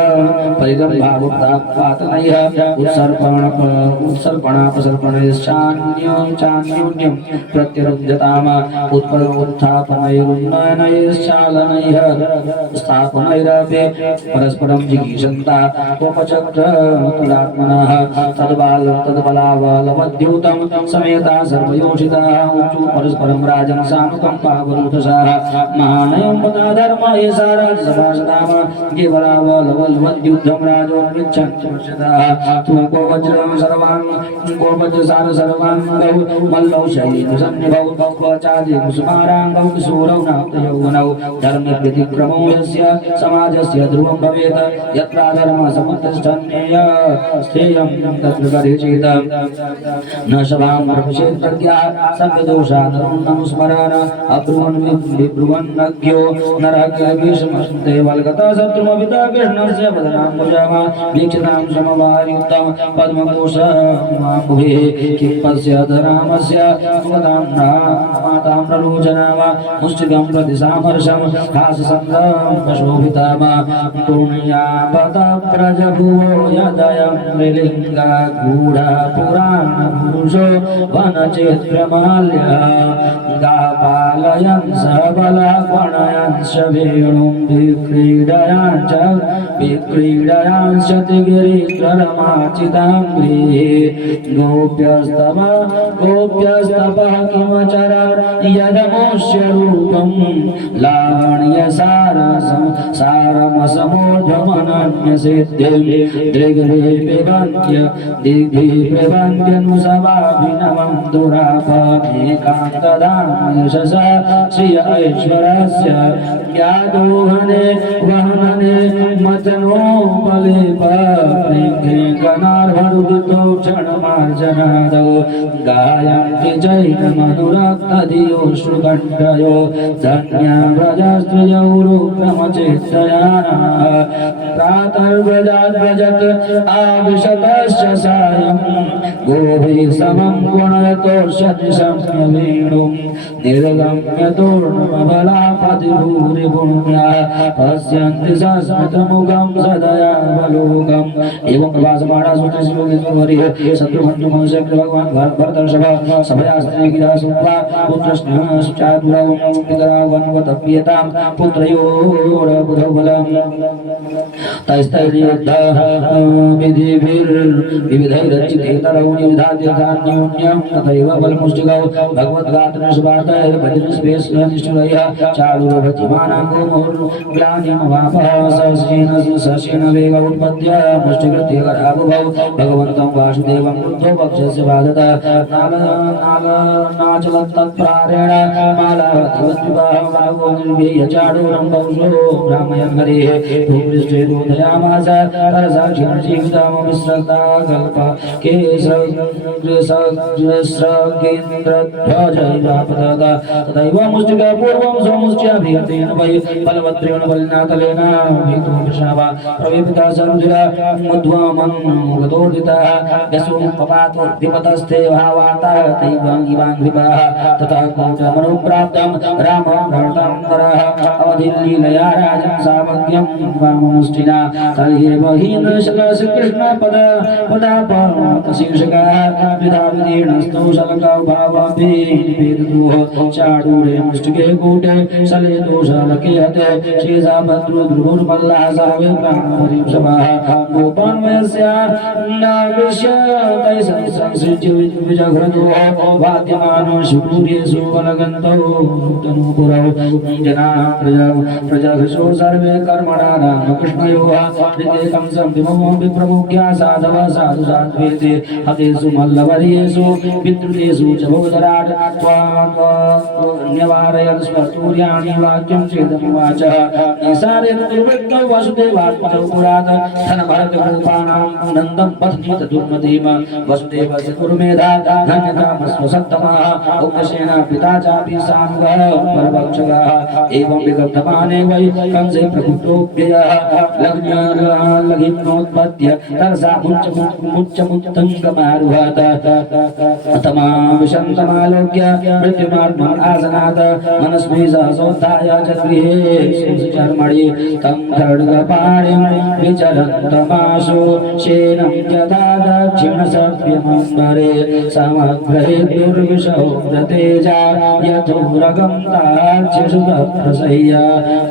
परिरम्भावपातनयः उत्सर्पणापसर्पणैश्चान्योन्यं प्रत्यरञ्जताम उत्पलोत्थापनैरुन्नयनैश्चालनैः स्थापनैरपि परस्परं जिगीषन्ता उपचक्रतुलात्मनः तद्बलाबलमद्यूतं समेता सर्वयोषिताः ऊचु परस्परं राजन् सानुकं पावरूतसाः महानयं धर्म एषा राजसभासदाम केवलाबलवद्युद्धं राजोपृच्छन्त्यमर्षदाः गोवज्रं सर्वान् गोवज्रसार सर्वाङ्गौ मल्लौ शैलसन्निभौ क्वचादि कुसुमाराङ्गौ किशोरौ नाप्तयौवनौ धर्मव्यतिक्रमो यस्य समाजस्य ध्रुवं भवेत् यत्राधर्मसमुत्तिष्ठन्नेय स्थेयं तत्र करिचित् न सभां प्रविशेत् प्रज्ञाः सभ्यदोषादनुस्मरन् अब्रुवन् विब्रुवन्नज्ञो नरकविषमस्ते वल्गतः शत्रुमविता कृष्णस्य वदनाम्बुजः वीक्षितां समवायुक्तं पद्मकोशमाम्बुभिः किं पश्यत रामस्य ताम्रलोचनाम मुष्टिकं प्रति सामर्शं हाससन्द्रं प्रशोभिताम पुण्यापतप्रजभुवो यदयं विलिङ्गगूढा पुराणपुरुषो वनचित्रमाल्यः गापालयन् सबलगणयन् वेणुं विक्रीडयाञ्च तिगिरित्ररमाचिताङ्ग्रीः गोप्यस्तपः किमचर यदमुष्यरूपं लावण्यसारमसमोर्धमनन्यसिद्धिं दिग्भिप्रबन्ध्यनुसभाभिनवं दुरापमेकान्तदां यशसा श्रिय ऐश्वरस्य यादोहने वहनने मतनो बलेपनार्हरुदितो क्षणमार्जनादो गायन्ति जैनमनुरक्तधियो श्रुकण्ठयो धन्या व्रजस्त्रियौरुक्रमचेतयानः प्रातर्व्रजाद्व्रजत् आविशतश्च सायं गोभिः समं गुणयतोषदिशम्यवेणुं निर्गम्य तोर्णमबलापतिभूरिभूम्या पश्यन्ति सस्मितमुखं सदयावलोकम् एवं प्रभासमाणा सूत्रश्लोकेश्वरी शत्रुघ्नमहर्षि भगवान् भरतर्षभ सभयास्त्रे गिरा सुत्वा पुत्रस्नेह सुचातुरौ पितरावन्वतप्यतां पुत्रयोरबुधौ बलम् तैस्तैर्युद्धः विविधैरचितेतरौ निविधाद्यथान्योन्यं तथैव बलमुष्टिकौ भगवद्गात्रनिष्पातैर्भजनस्पेशनिष्ठुरैः चारुरभतिमानाङ्गो मुहुर्ग्लानिमवापः सस्येन वेग उत्पद्य मुष्टिकृत्य कराबुभौ भगवन्तं वासुदेवं क्रुद्धो पक्षस्य बाधतः नाचलत्तत्प्रारेण मालावद्विवाह भागो निर्भीय चाडूरं बहुशो भ्रामयन् हरेः भूपृष्ठे रोदयामास परसाक्षिण जीवितामविश्रक्ता कल्प केशस्रगेन्द्रध्वजैवापतत तथैव मुष्टिका पूर्वं स्वमुष्ट्याभिहतेन वै बलवत्रेण बलिनातलेन भीतो वृषावा प्रवेपिता सरुधिरा मध्वमन्मुगतोर्दितः यशोपपातोद्धिपतस्थे भावातः तैवाङ्गिवाङ्घ्रिपाः तथा कौटमनुप्राप्तं रामं भरतान्तरः अवधिलीलया राजन् सामग्र्यं वाममुष्टिना तदेव हीनश्रीकृष्णपदाशीर्षकाः विधाविधीर्णस्तौ शलकौ भावाभिनिवेदतुः चाडूरे मुष्टिके कूटे शले दोषालके हते शेषा भद्रुद्रुभुर्मल्लाः सर्वे प्राणपरिषभाः गोपान्वयस्या नाविश्य तैसंसृज्य विजघ्रतोः वाद्यमानो शिवूर्येषु वनगन्तौ तनूपुरौ जनाः प्रजाघृषो सर्वे कर्मणा रामकृष्णयोः हृदेकं संविमो विप्रमुख्या साधवः साधु साध्वेति हतेषु मल्लवर्येषु विद्रुतेषु च भोदराट् त्वान्यवारयन् स्वतूर्याणि वाक्यं चेदमुवाचः ईशा संसारे दुर्विघ्न वासुदेवात्मजो पुरात धन भरत गोपानां नंदं पथनीत दुर्मतिम वसुदेवस्य कुरुमेधा धन्यतामस्व सत्तमः उग्रसेना पिता चापि सानुगः परभक्षकः एवं विगतमाने वै कंसे प्रकुटोऽप्ययः लग्नोत्पद्य तरसा मुच्चमुत्तङ्गमारुहत तमाविशन्तमालोक्य मृत्युमार्गम् आसनात् मनस्वी सहसोत्थाय च गृहे सुचर्मणि तं खड्गपाणिं विचरन्तमाशु शेनं यदा दक्षिणसभ्यमम्बरे समग्रे दुर्विशौ व्रतेजा यथोरगं तार्च्यसुतप्रसह्य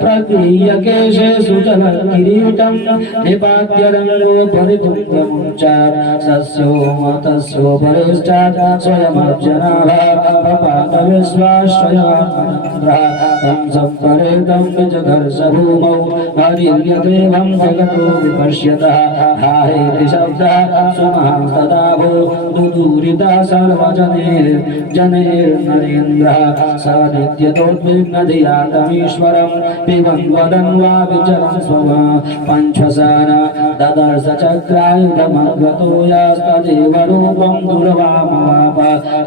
प्रक्रियकेशे सुजलकिरीटं निपात्य रङ्गोपरितुङ्गमुञ्चात् सस्योमतस्योपरिष्टात् स्वयमर्जनाः पपातविश्वाश्रयान्द्रः तं सम्परेतं निजघर्षभूमौ हरिर्यदेवं जगतो विपश्यतः हाहेति शब्दः सुमहास्तदाभो दुदूरितः सर्वजनैर्नरेन्द्रः स नित्यतोद्विग्नधिया तमीश्वरं पिबन् वदन् वा विचरन् स्वः पञ्चसन ददर्श चक्रायुधमग्रतो यास्तदेव रूपं दुर्वामवाप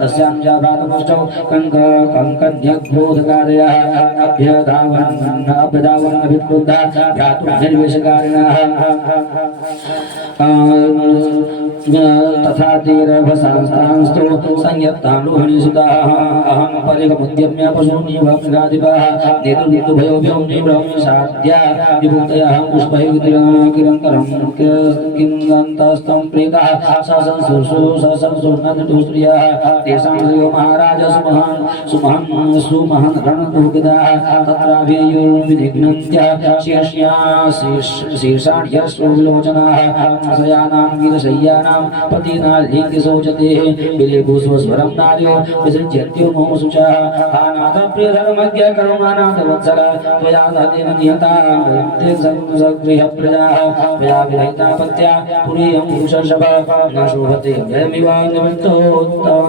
तस्यां च भ्रातपुष्टौ कङ्कन्यग्रोधकादयः अभ्यधावन् विक्रुद्धः भ्रातुर्निर्वेशकारिणः तथा तीरभसांस्तु संयत्तानुहनिसुतः अहं परिगमुद्यम्य पशूनिव मृगाधिपः नेतुभयोभ्यो निब्रह्मसाद्या विभूतयः पुष्पैर्किरङ्करं किङ्गन्तस्तं प्रीतः ससंसुर्नदुस्त्रियः तेषां श्रियो महाराज सुमहन् रणदुर्गदाः तत्राभियुर्विनिघ्नन्त्य शीर्षाढ्यश्रुविलोचनाः शयानां गिरशय्यानां पतिना लिङ्गिशोचते विलेभूस्वस्वरं नार्यो विसृज्यन्त्यो मोमुषुचः आनाथ प्रियधर्मज्ञ करुणानाथ वत्सल त्वया धनेन निहता वयन्ते सगृहप्रजाः त्वया विरहिता पत्या पुरीयं पुरुषर्षभ न शोभते जयमिव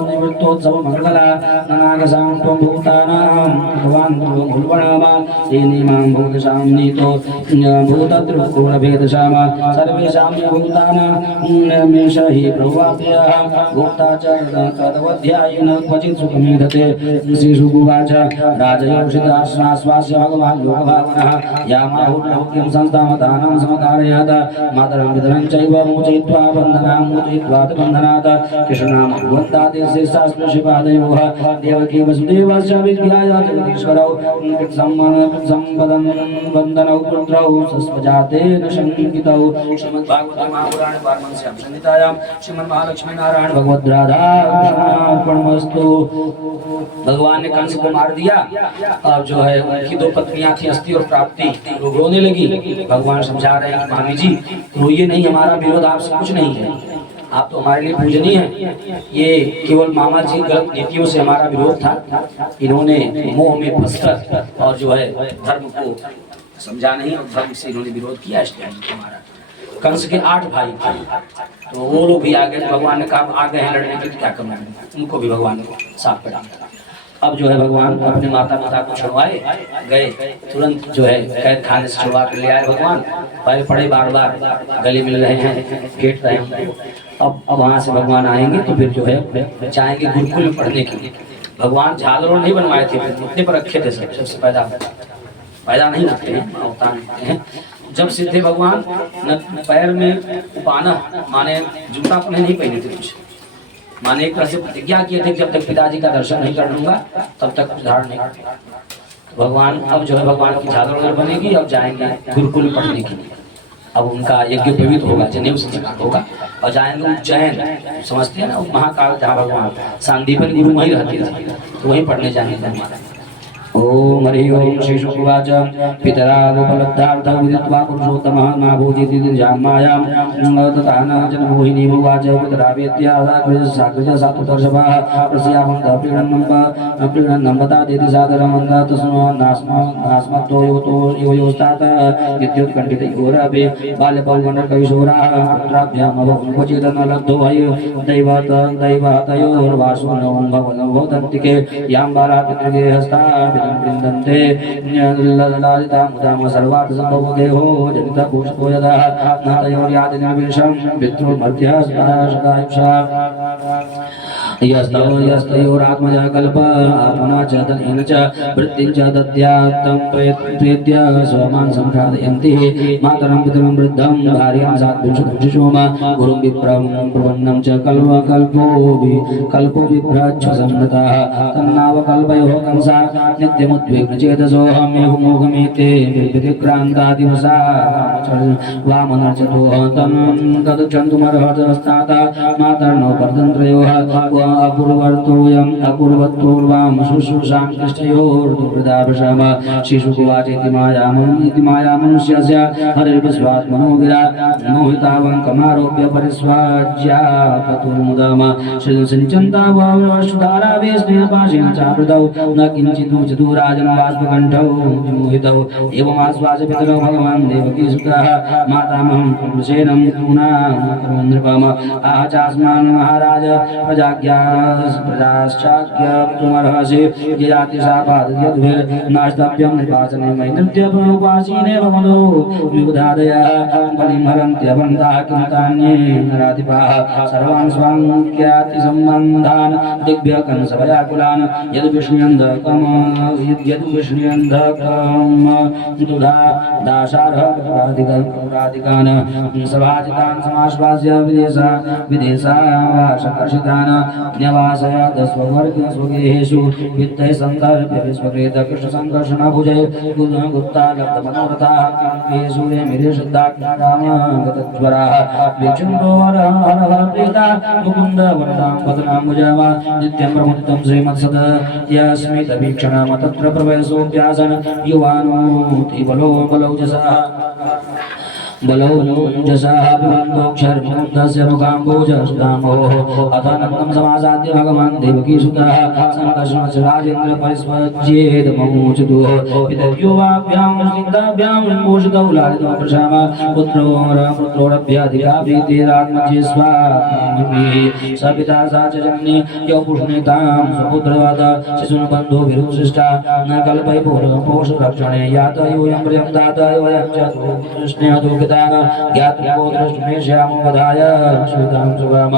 निवृत्तोत्सवमङ्गला ननागसां त्वं भूतानां भगवान् त्वमुल्बणाम श्रीनीमां भूतशां नीतो भूतद्रुकोणभेदशाम सर्वेषां भूतानां मेष हि प्रवाप्यः भोक्ता च तदवध्यायेन क्वचित् सुखं विधते श्रीशुकुवाच राजयोषिताश्वास्य भगवान् लोकभावनः यामाहुर्लोक्यं संस्थामदानं समकारयात मातरं पितरं चैव मोचयित्वा बन्धनां मोचयित्वा बन्धनात् कृष्णनाम वन्दादिशिशास्पृशिपादयोः देवकी वसुदेवस्य विद्याय जगदीश्वरौ सम्पदं वन्दनौ पुत्रौ सस्वजातेन शङ्कितौ श्रीमद्भागवते महापुराणे पारमहंस्यां संहितायां श्रीमन्महालक्ष्मी नारायण भगवद राधा कृष्णार्पणमस्तु। भगवान ने कंस को मार दिया और जो है उनकी दो पत्नियां थी अस्ति और प्राप्ति, लोग रोने लगी। भगवान समझा रहे हैं कि मामी जी रोइए नहीं, हमारा विरोध आपसे कुछ नहीं है, आप तो हमारे लिए पूजनीय हैं। ये केवल मामा जी गलत नीतियों से हमारा विरोध था, इन्होंने मोह में फंसकर और जो है धर्म को समझा नहीं और धर्म से इन्होंने विरोध किया, इसलिए हमारा। कंस के 8 भाई थे, तो वो लोग भी आ गए। भगवान ने कहा आ गए हैं लड़ने के, क्या करना है, उनको भी भगवान ने साथ पे डाला। अब जो है भगवान अपने माता पिता को छुड़वाए गए, तुरंत जो है कैद खाने से छुड़वा के ले आए भगवान। पहले पड़े बार बार गले मिल रहे हैं, भेंट रहे हैं। अब वहां से भगवान आएंगे तो फिर जो है जाएंगे गुरुकुल में पढ़ने के लिए। भगवान झालरों नहीं बनवाए थे, इतने पर रखे थे, सबसे पैदा नहीं होते हैं, अवतार होते हैं। जब से थे भगवान न पैर में उपाना माने जूता अपने नहीं पहने थे, कुछ माने एक तरह से प्रतिज्ञा किए थे जब तक पिताजी का दर्शन नहीं कर लूंगा तब तक कुछ धारण नहीं। तो भगवान अब जो है भगवान की झालर बनेगी, अब जाएंगे गुरुकुल पढ़ने के लिए। अब उनका यज्ञ पवित्र होगा, जनेऊ संस्कार होगा और जाएंगे उज्जैन, समझते हैं ना महाकाल, जहाँ भगवान सांदीपन गुरु वहीं रहते थे, तो वहीं पढ़ने जाएंगे हमारा। ओम हरि ओम श्री शुकवाच पितरावपलब्धार्थ विदित्वा पुरुषोत्तमः नाभूजिति जामायां तथान जनमोहिनी उवाच पितरावेत्या साग्रज सात्वदर्शभः प्रस्याहं प्रीणनं नम्बतादिति सादरं तस्मा नास्मत्तो योस्तात विद्युत्कण्ठितयोरपि बाल्यपौगण्डकैशोराः पुत्राभ्याम् अभवन्क्वचिदन लब्धो दैवतयोर्वासो न भवन्तिके यां बाला पितृगे हस्ता वृन्दन्ते लललालिता मुदाम सर्वार्थ संभवो देहो जनिता पुष्पो यदा नातयोर्याति निर्विषं पितृमध्यः सदायुषा यस्तयोरात्मजा कल्प आत्मना च तनेन च वृत्तिं च दद्यात्तं प्रेत्य स्वमान् संघादयन्ति मातरं पितरं वृद्धं भार्यां सात्पुरुषं शिशोम गुरुं विप्रं प्रपन्नं च कल्पो विभ्रच्छसंहतः तन्नावकल्पयोः कंसा नित्यमुद्विग्नचेतसोऽहमेहुमोहमेते विधिक्रान्तादिवसा वामनर्चतोः तं तदक्षन्तुमर्हतस्ताता मातर्नो वर्धन्त्रयोः अपूर्वत्वोऽयम् अपूर्वत्वोर्वां शुश्रूषां कृष्णयोर्दुर्वृदाभिषम शिशुकुवाचेति मायामनुष्यस्य हरिर्विश्वात्मनो गिरा मोहितावं कमारोप्य परिस्वाज्यापतुमुदम सिञ्चन्तावश्धारावेस्नेहपाशेन चावृतौ न किञ्चिदूचितो राजन् बाष्पकण्ठौ विमोहितौ एवमाश्वास पितरौ भगवान् देवकीसुतः मातामहं कंसेनं नृपम आचास्मान् महाराज प्रजाश्चाज्ञाप्तुमर्हसि यजाति शापाद्यद्भिर्नाष्टभ्यं निपाचने मयि नृत्यपरोपासीने भवनो विबुधादयः बलिमहरन्त्यवन्ताः किं तान्ये नराधिपाः सर्वान् स्वाङ्ख्यातिसम्बन्धान् दिग्भ्यः कंसभयाकुलान् यद्विष्ण्यन्धकं दुधा दाशार्हराधिकान् सभाजितान् समाश्वास्य विदेशावासकर्षितान् न्यवासयाद स्वगेहेषु वित्तैः सन्दर्भ्य विश्वकृत कृष्णसङ्कर्षणभुजै गुप्तालब्धमनोरथाः सूर्ये मिरे शुद्धाज्ञारामगतज्वराः विचुम्बोरहरः प्रीता मुकुन्द वरदां भद्राम्बुजवा नित्यं प्रमुदितं श्रीमत्सदयस्मितवीक्षणाम तत्र प्रवयसोऽभ्यासन् युवानोति बलौजसः बलौजसाभिबन्धोक्षरमुग्धस्य मुखाम्बोजसुधाम्भोः अथानन्दं समासाद्य भगवान् देवकीसुतः सङ्कर्षणस्य राजेन्द्र परिस्वज्येदमोचितुः पितर्योवाभ्यां स्निग्धाभ्यां पोषितौ लालितो प्रशाम पुत्रोरभ्यधिकाभीतिरात्मजे स्वामिभिः स पिता सा च जननी यौ पुष्णेतां स्वपुत्रवद शिशुन् बन्धुभिरुशिष्टा न कल्पै पोषरक्षणे यातयोऽयं प्रियं दातयोऽयं च कृष्णेऽधोकितान् ज्ञात्रिको द्रष्टुमेष्यामो वधाय श्रुतां सुगम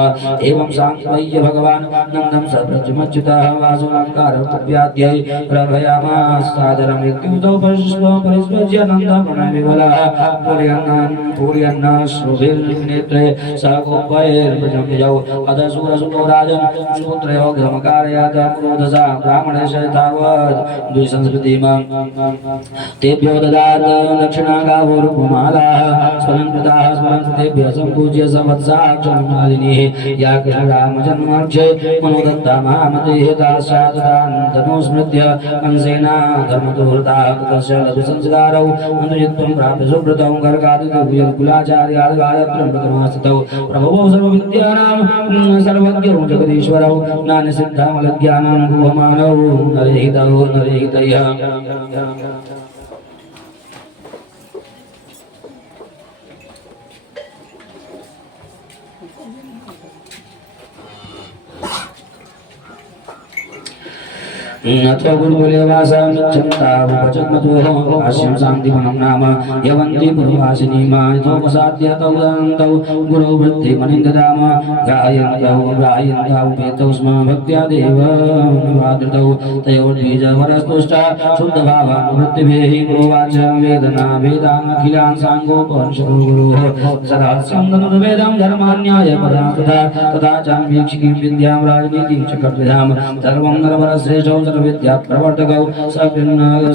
एवं सान्त्वय्य भगवान् नन्दं सव्रजमच्युतः वासोऽलङ्कारव्याद्यै प्रभयामास सादरं इत्युक्तौ परिस्वज्य नन्दं प्रणयविवलः पूर्यन्नश्रुभिर्नेत्रे स गोपैर्भजौ अधसूरसुतो राजन् श्रोत्रयोगमकारयात क्रोधसा ब्राह्मणेश तावत् द्विसंस्कृतिम् तेभ्यो ददात् दक्षिणागावोरुपमालाः स्वलङ्कृताः स्वलङ्कृतेभ्यः सम्पूज्य सवत्साक्षरमालिनीः या कृष्णरामजन्माक्षे मनोदत्ता महामतेः तासाददान् धनुस्मृत्य कंसेना धर्मदुहृताः तस्य लघुसंस्कारौ अनुजित्वं प्राप्य सुब्रतौ गर्गादिकुलाचार्यादिगायत्रं प्रथमास्थितौ प्रभवौ सर्वविद्यानां सर्वज्ञौ जगदीश्वरौ नान्यसिद्धामलज्ञानां भुवमानौ नरेहितयः अथो गुरुकुलेवासामिच्छन्तावचन्मतोः भाष्यं शान्तिवनं नाम यवन्ति पुरवासिनीमा यथोपसाद्य तौ दन्तौ गुरौ वृत्तिमनिं ददाम गायन्तौ स्म भक्त्या देवनिवादृतौ तयोर्द्विजवरस्तुष्टा शुद्धभावानुवृत्तिभिः प्रोवाच वेदना वेदानखिलान् साङ्गोपनिषदो गुरोः सहस्रं धनुर्वेदं धर्मान्यायपदां तथा चान्वीक्षिकीं विद्यां राजनीतिं च कर्तृधां सर्वं नरवरश्रेष्ठौ विद्या प्रवर्तकौ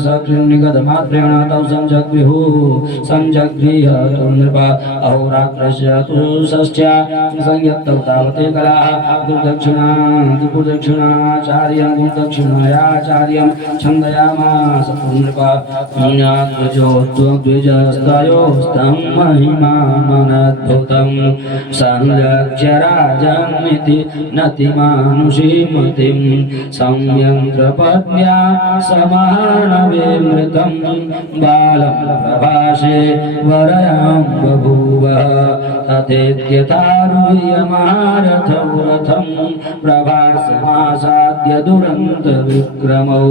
सकृन्निगतमात्रेण तौ संजगृह नृप अहोरात्रस्य तुषश्चा संयत्तौ तावते कलाः गुरुदक्षिणाचार्यं गुरुदक्षिणायाचार्यं छन्दयामास नृप द्विजस्तयोस्तं महिमामनद्भुतं संरक्ष्य राजन्निति नतिमानुषीमतिं संयन्त्रपत्न्या समानविमृतं बालं प्रभाषे वरयां बभूव तथेत्यथारुह्यमारथौ रथं प्रभासमासात् आद्य दुरंत विक्रमो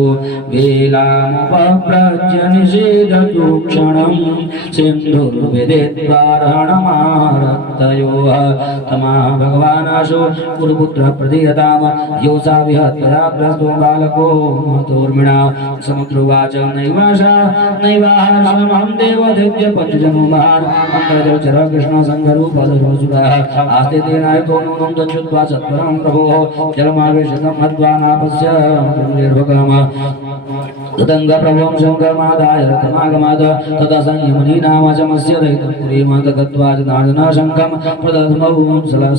वेलामुपप्रज्य निषेधतु क्षणं सिन्धुर्विदित्वारणमारक्तयोः तमा भगवानाशो गुरुपुत्र प्रदीयताम योसा विहत्तया प्रस्तो बालको मतोर्मिणा समुद्रोवाच नैवाशा नैवाहारमहं देवदैत्य पञ्चजनुमान् अन्तर्जलचर कृष्ण सङ्गरूपधरोऽसुरः आस्ते तेनायतो नूनं दच्छुत्वा सत्वरं प्रभोः जलमावेशतं मध्वा नापस्य निर्भगम तदङ्गप्रभवं शङ्करमादाय रथमागमाद तदा संयमनी नामचमस्य दैतं पुरीमात गत्वा जनार्दन शङ्खं प्रदध्मौ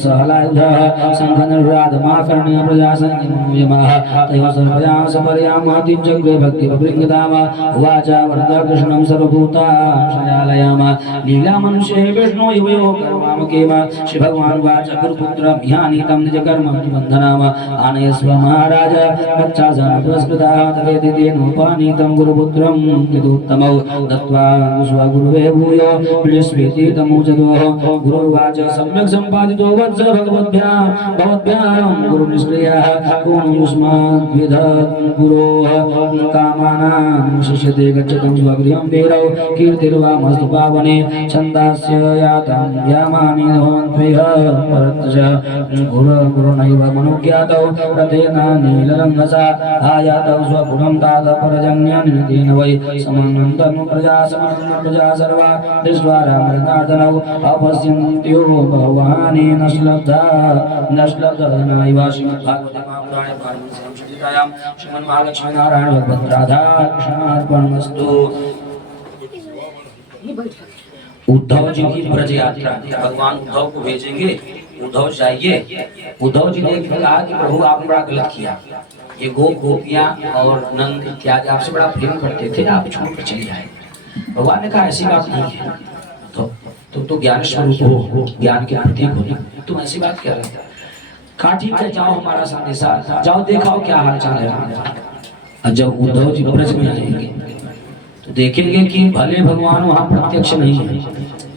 सहलायुधः शङ्खनिर्व्रातमाकर्ण्य प्रजा संयमः तयोः सर्वया सपर्यामाति चक्रे भक्तिपृङ्गताम उवाच वरद कृष्णं सर्वभूताशयालयाम लीलामनुष्ये विष्णो युवयो कर्मामकेम श्रीभगवान् वाच गुरुपुत्रं ह्यानीतं निजकर्म बन्धनाम आनयस्व महाराज गच्छासन पुरस्कृताः तवेति तेनोपानीतं गुरुपुत्रं यदुत्तमौ दत्त्वा स्वगुरुवे भूयो प्रियस्वेति तमुचतोः गुरुर्वाच सम्यक् सम्पादितो वत्स भवद्भ्यां गुरुनिष्क्रियः को नु युष्माद्विध गुरोः कामानां शिष्यते गच्छतं स्वगृहं वेरौ कीर्तिर्वामस्तु पावने छन्दास्य यातं यामानि भवन्त्वेह परतः गुरुनैव मनुज्ञातौ रथेन नीलरङ्गसा आयातौ स्वपुरं तात परजन्यनितेन वै समन्वन्तनु प्रजा सर्वा दृष्ट्वा रामरतार्दनौ अपश्यन्त्यो भवानि नश्लब्धधनैव श्रीमद्भागवते महापुराणे पारमहंस्यां संहितायां श्रीमन्महालक्ष्मीनारायण भगवद्राधा कृष्णार्पणमस्तु। उद्धव जी की ब्रज यात्रा, भगवान उद्धव को भेजेंगे, उद्धव जाइए। उद्धव जी ने कहा कि प्रभु आपने बड़ा गलत किया, ये गोपियां और नंद इत्यादि आपसे बड़ा प्रेम करते थे, आप छोड़कर चले आए। भगवान ने कहा ऐसी बात नहीं है, तो ज्ञान स्वरूप हो, ज्ञान के प्रतीक हो, तुम ऐसी बात कह रहे हो। कहा ठीक है, जाओ हमारा संदेशा, जाओ दिखाओ क्या हाल चाल है। और जब उद्धव जी ब्रज में आएंगे तो देखेंगे कि भले भगवान वहां प्रत्यक्ष नहीं है,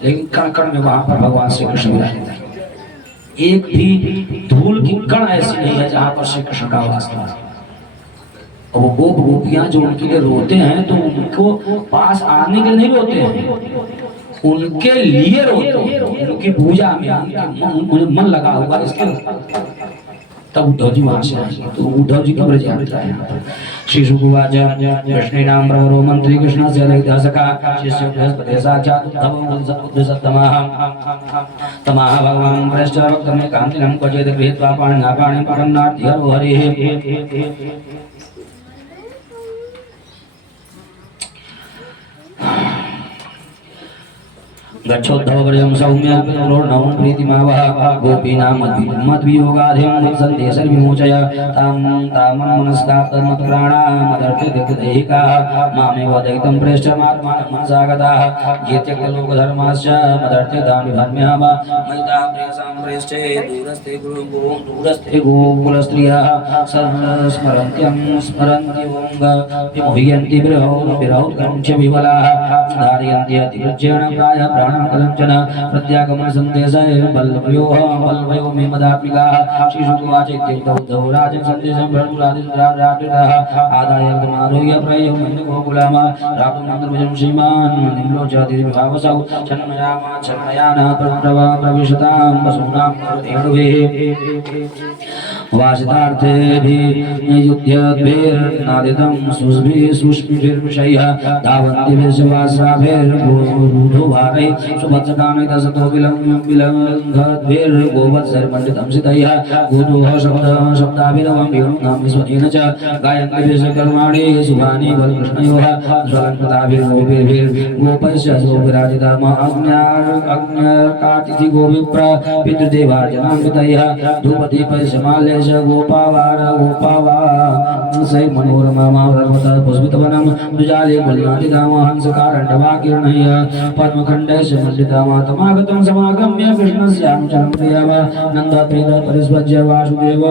लेकिन कण कण में वहां पर भगवान श्री कृष्ण विराजित है। एक भी धूल की कण ऐसी नहीं है जहां पर श्री कृष्ण का वास है। और वो गोपियां जो उनके लिए रोते हैं तो उनको पास आने के लिए नहीं रोते हैं, उनके लिए रोते हैं, उनकी पूजा में उनके मन लगा होगा इसके। तब उद्धव जी वहां से आएंगे, तो उद्धव जी की ब्रज यात्रा है। श्री शुकुवाच कृष्णेनाम प्रवरो मंत्री कृष्णस्य दैत्यसखा शिष्य बृहस्पति साक्षात् उद्धवसत्तमः तमः भगवान् प्रेष्ठभक्तमे कान्तिनं क्वचित् गृहीत्वा पाणिना पाणिं परन्नाट्य हरिः गच्छोद्धववर्यं सौम्य पुरोर्णवं प्रीतिमावह गोपीनां मद्वियोगाधिं वत्सन्ते सर्वविमोचय तां मनस्कात्मत्प्राणां मदर्थदैहिकाः मामेव दैतं प्रेष्ठमात्मानं मनसा गताः ये त्यक्तलोकधर्माश्च मदर्थदानविधर्म्यः मयितां प्रेयसां प्रेष्ठे दूरस्थे गोकुलस्त्रियः स्मरन्ति विमुह्यन्ति विरहौत्कण्ठ्यविवलाः धारयन्ति अतिवृज्येण प्रायः प्राणं कलञ्चन प्रत्यागमन संदेशः वल्लभयो मे मदात्मिकाः श्रीशुकुवाच इत्युक्तौ राजं संदेशं भर्तुरादिन्द्राराटितः आदाय आरोह्य प्रयो मन्यगोकुलाम रामचन्द्रभुजं श्रीमान् निम्लोचतिर्भावसौ छन्मयानः प्रविशतां वसूनां धेनुभिः वासितार्थेभिर्युध्यद्भिर्नादितं सुस्मिभिर्विषयः धावन्ति विश्वासाभिर्रूढोभारैः सुभद्रकामितसतो विलङ्घद्भिर्गोवत्सर्मण्डितं सितैः गोदोः शब्दाभिरवं वेणुनाम स्वनेन च गायन्ति शुभानि बलकृष्णयोः ज्वलन्तताभिर्गोपैश्च विराजिताम अग्न्यर्कातिथि गोविप्र पितृदेवार्चनान्वितैः धूपदीपैश्च माल्यैश्च गोपावा सै मनोरमा पुष्पितवनं द्विजाले गुल्लाटिताम हंसकारण्डवाकिरणैः पद्मखण्डैश्च मण्डिताम तमागतं समागम्य कृष्णस्यानुचरं प्रियव नन्दात्रेण परिस्वज्य वासुदेव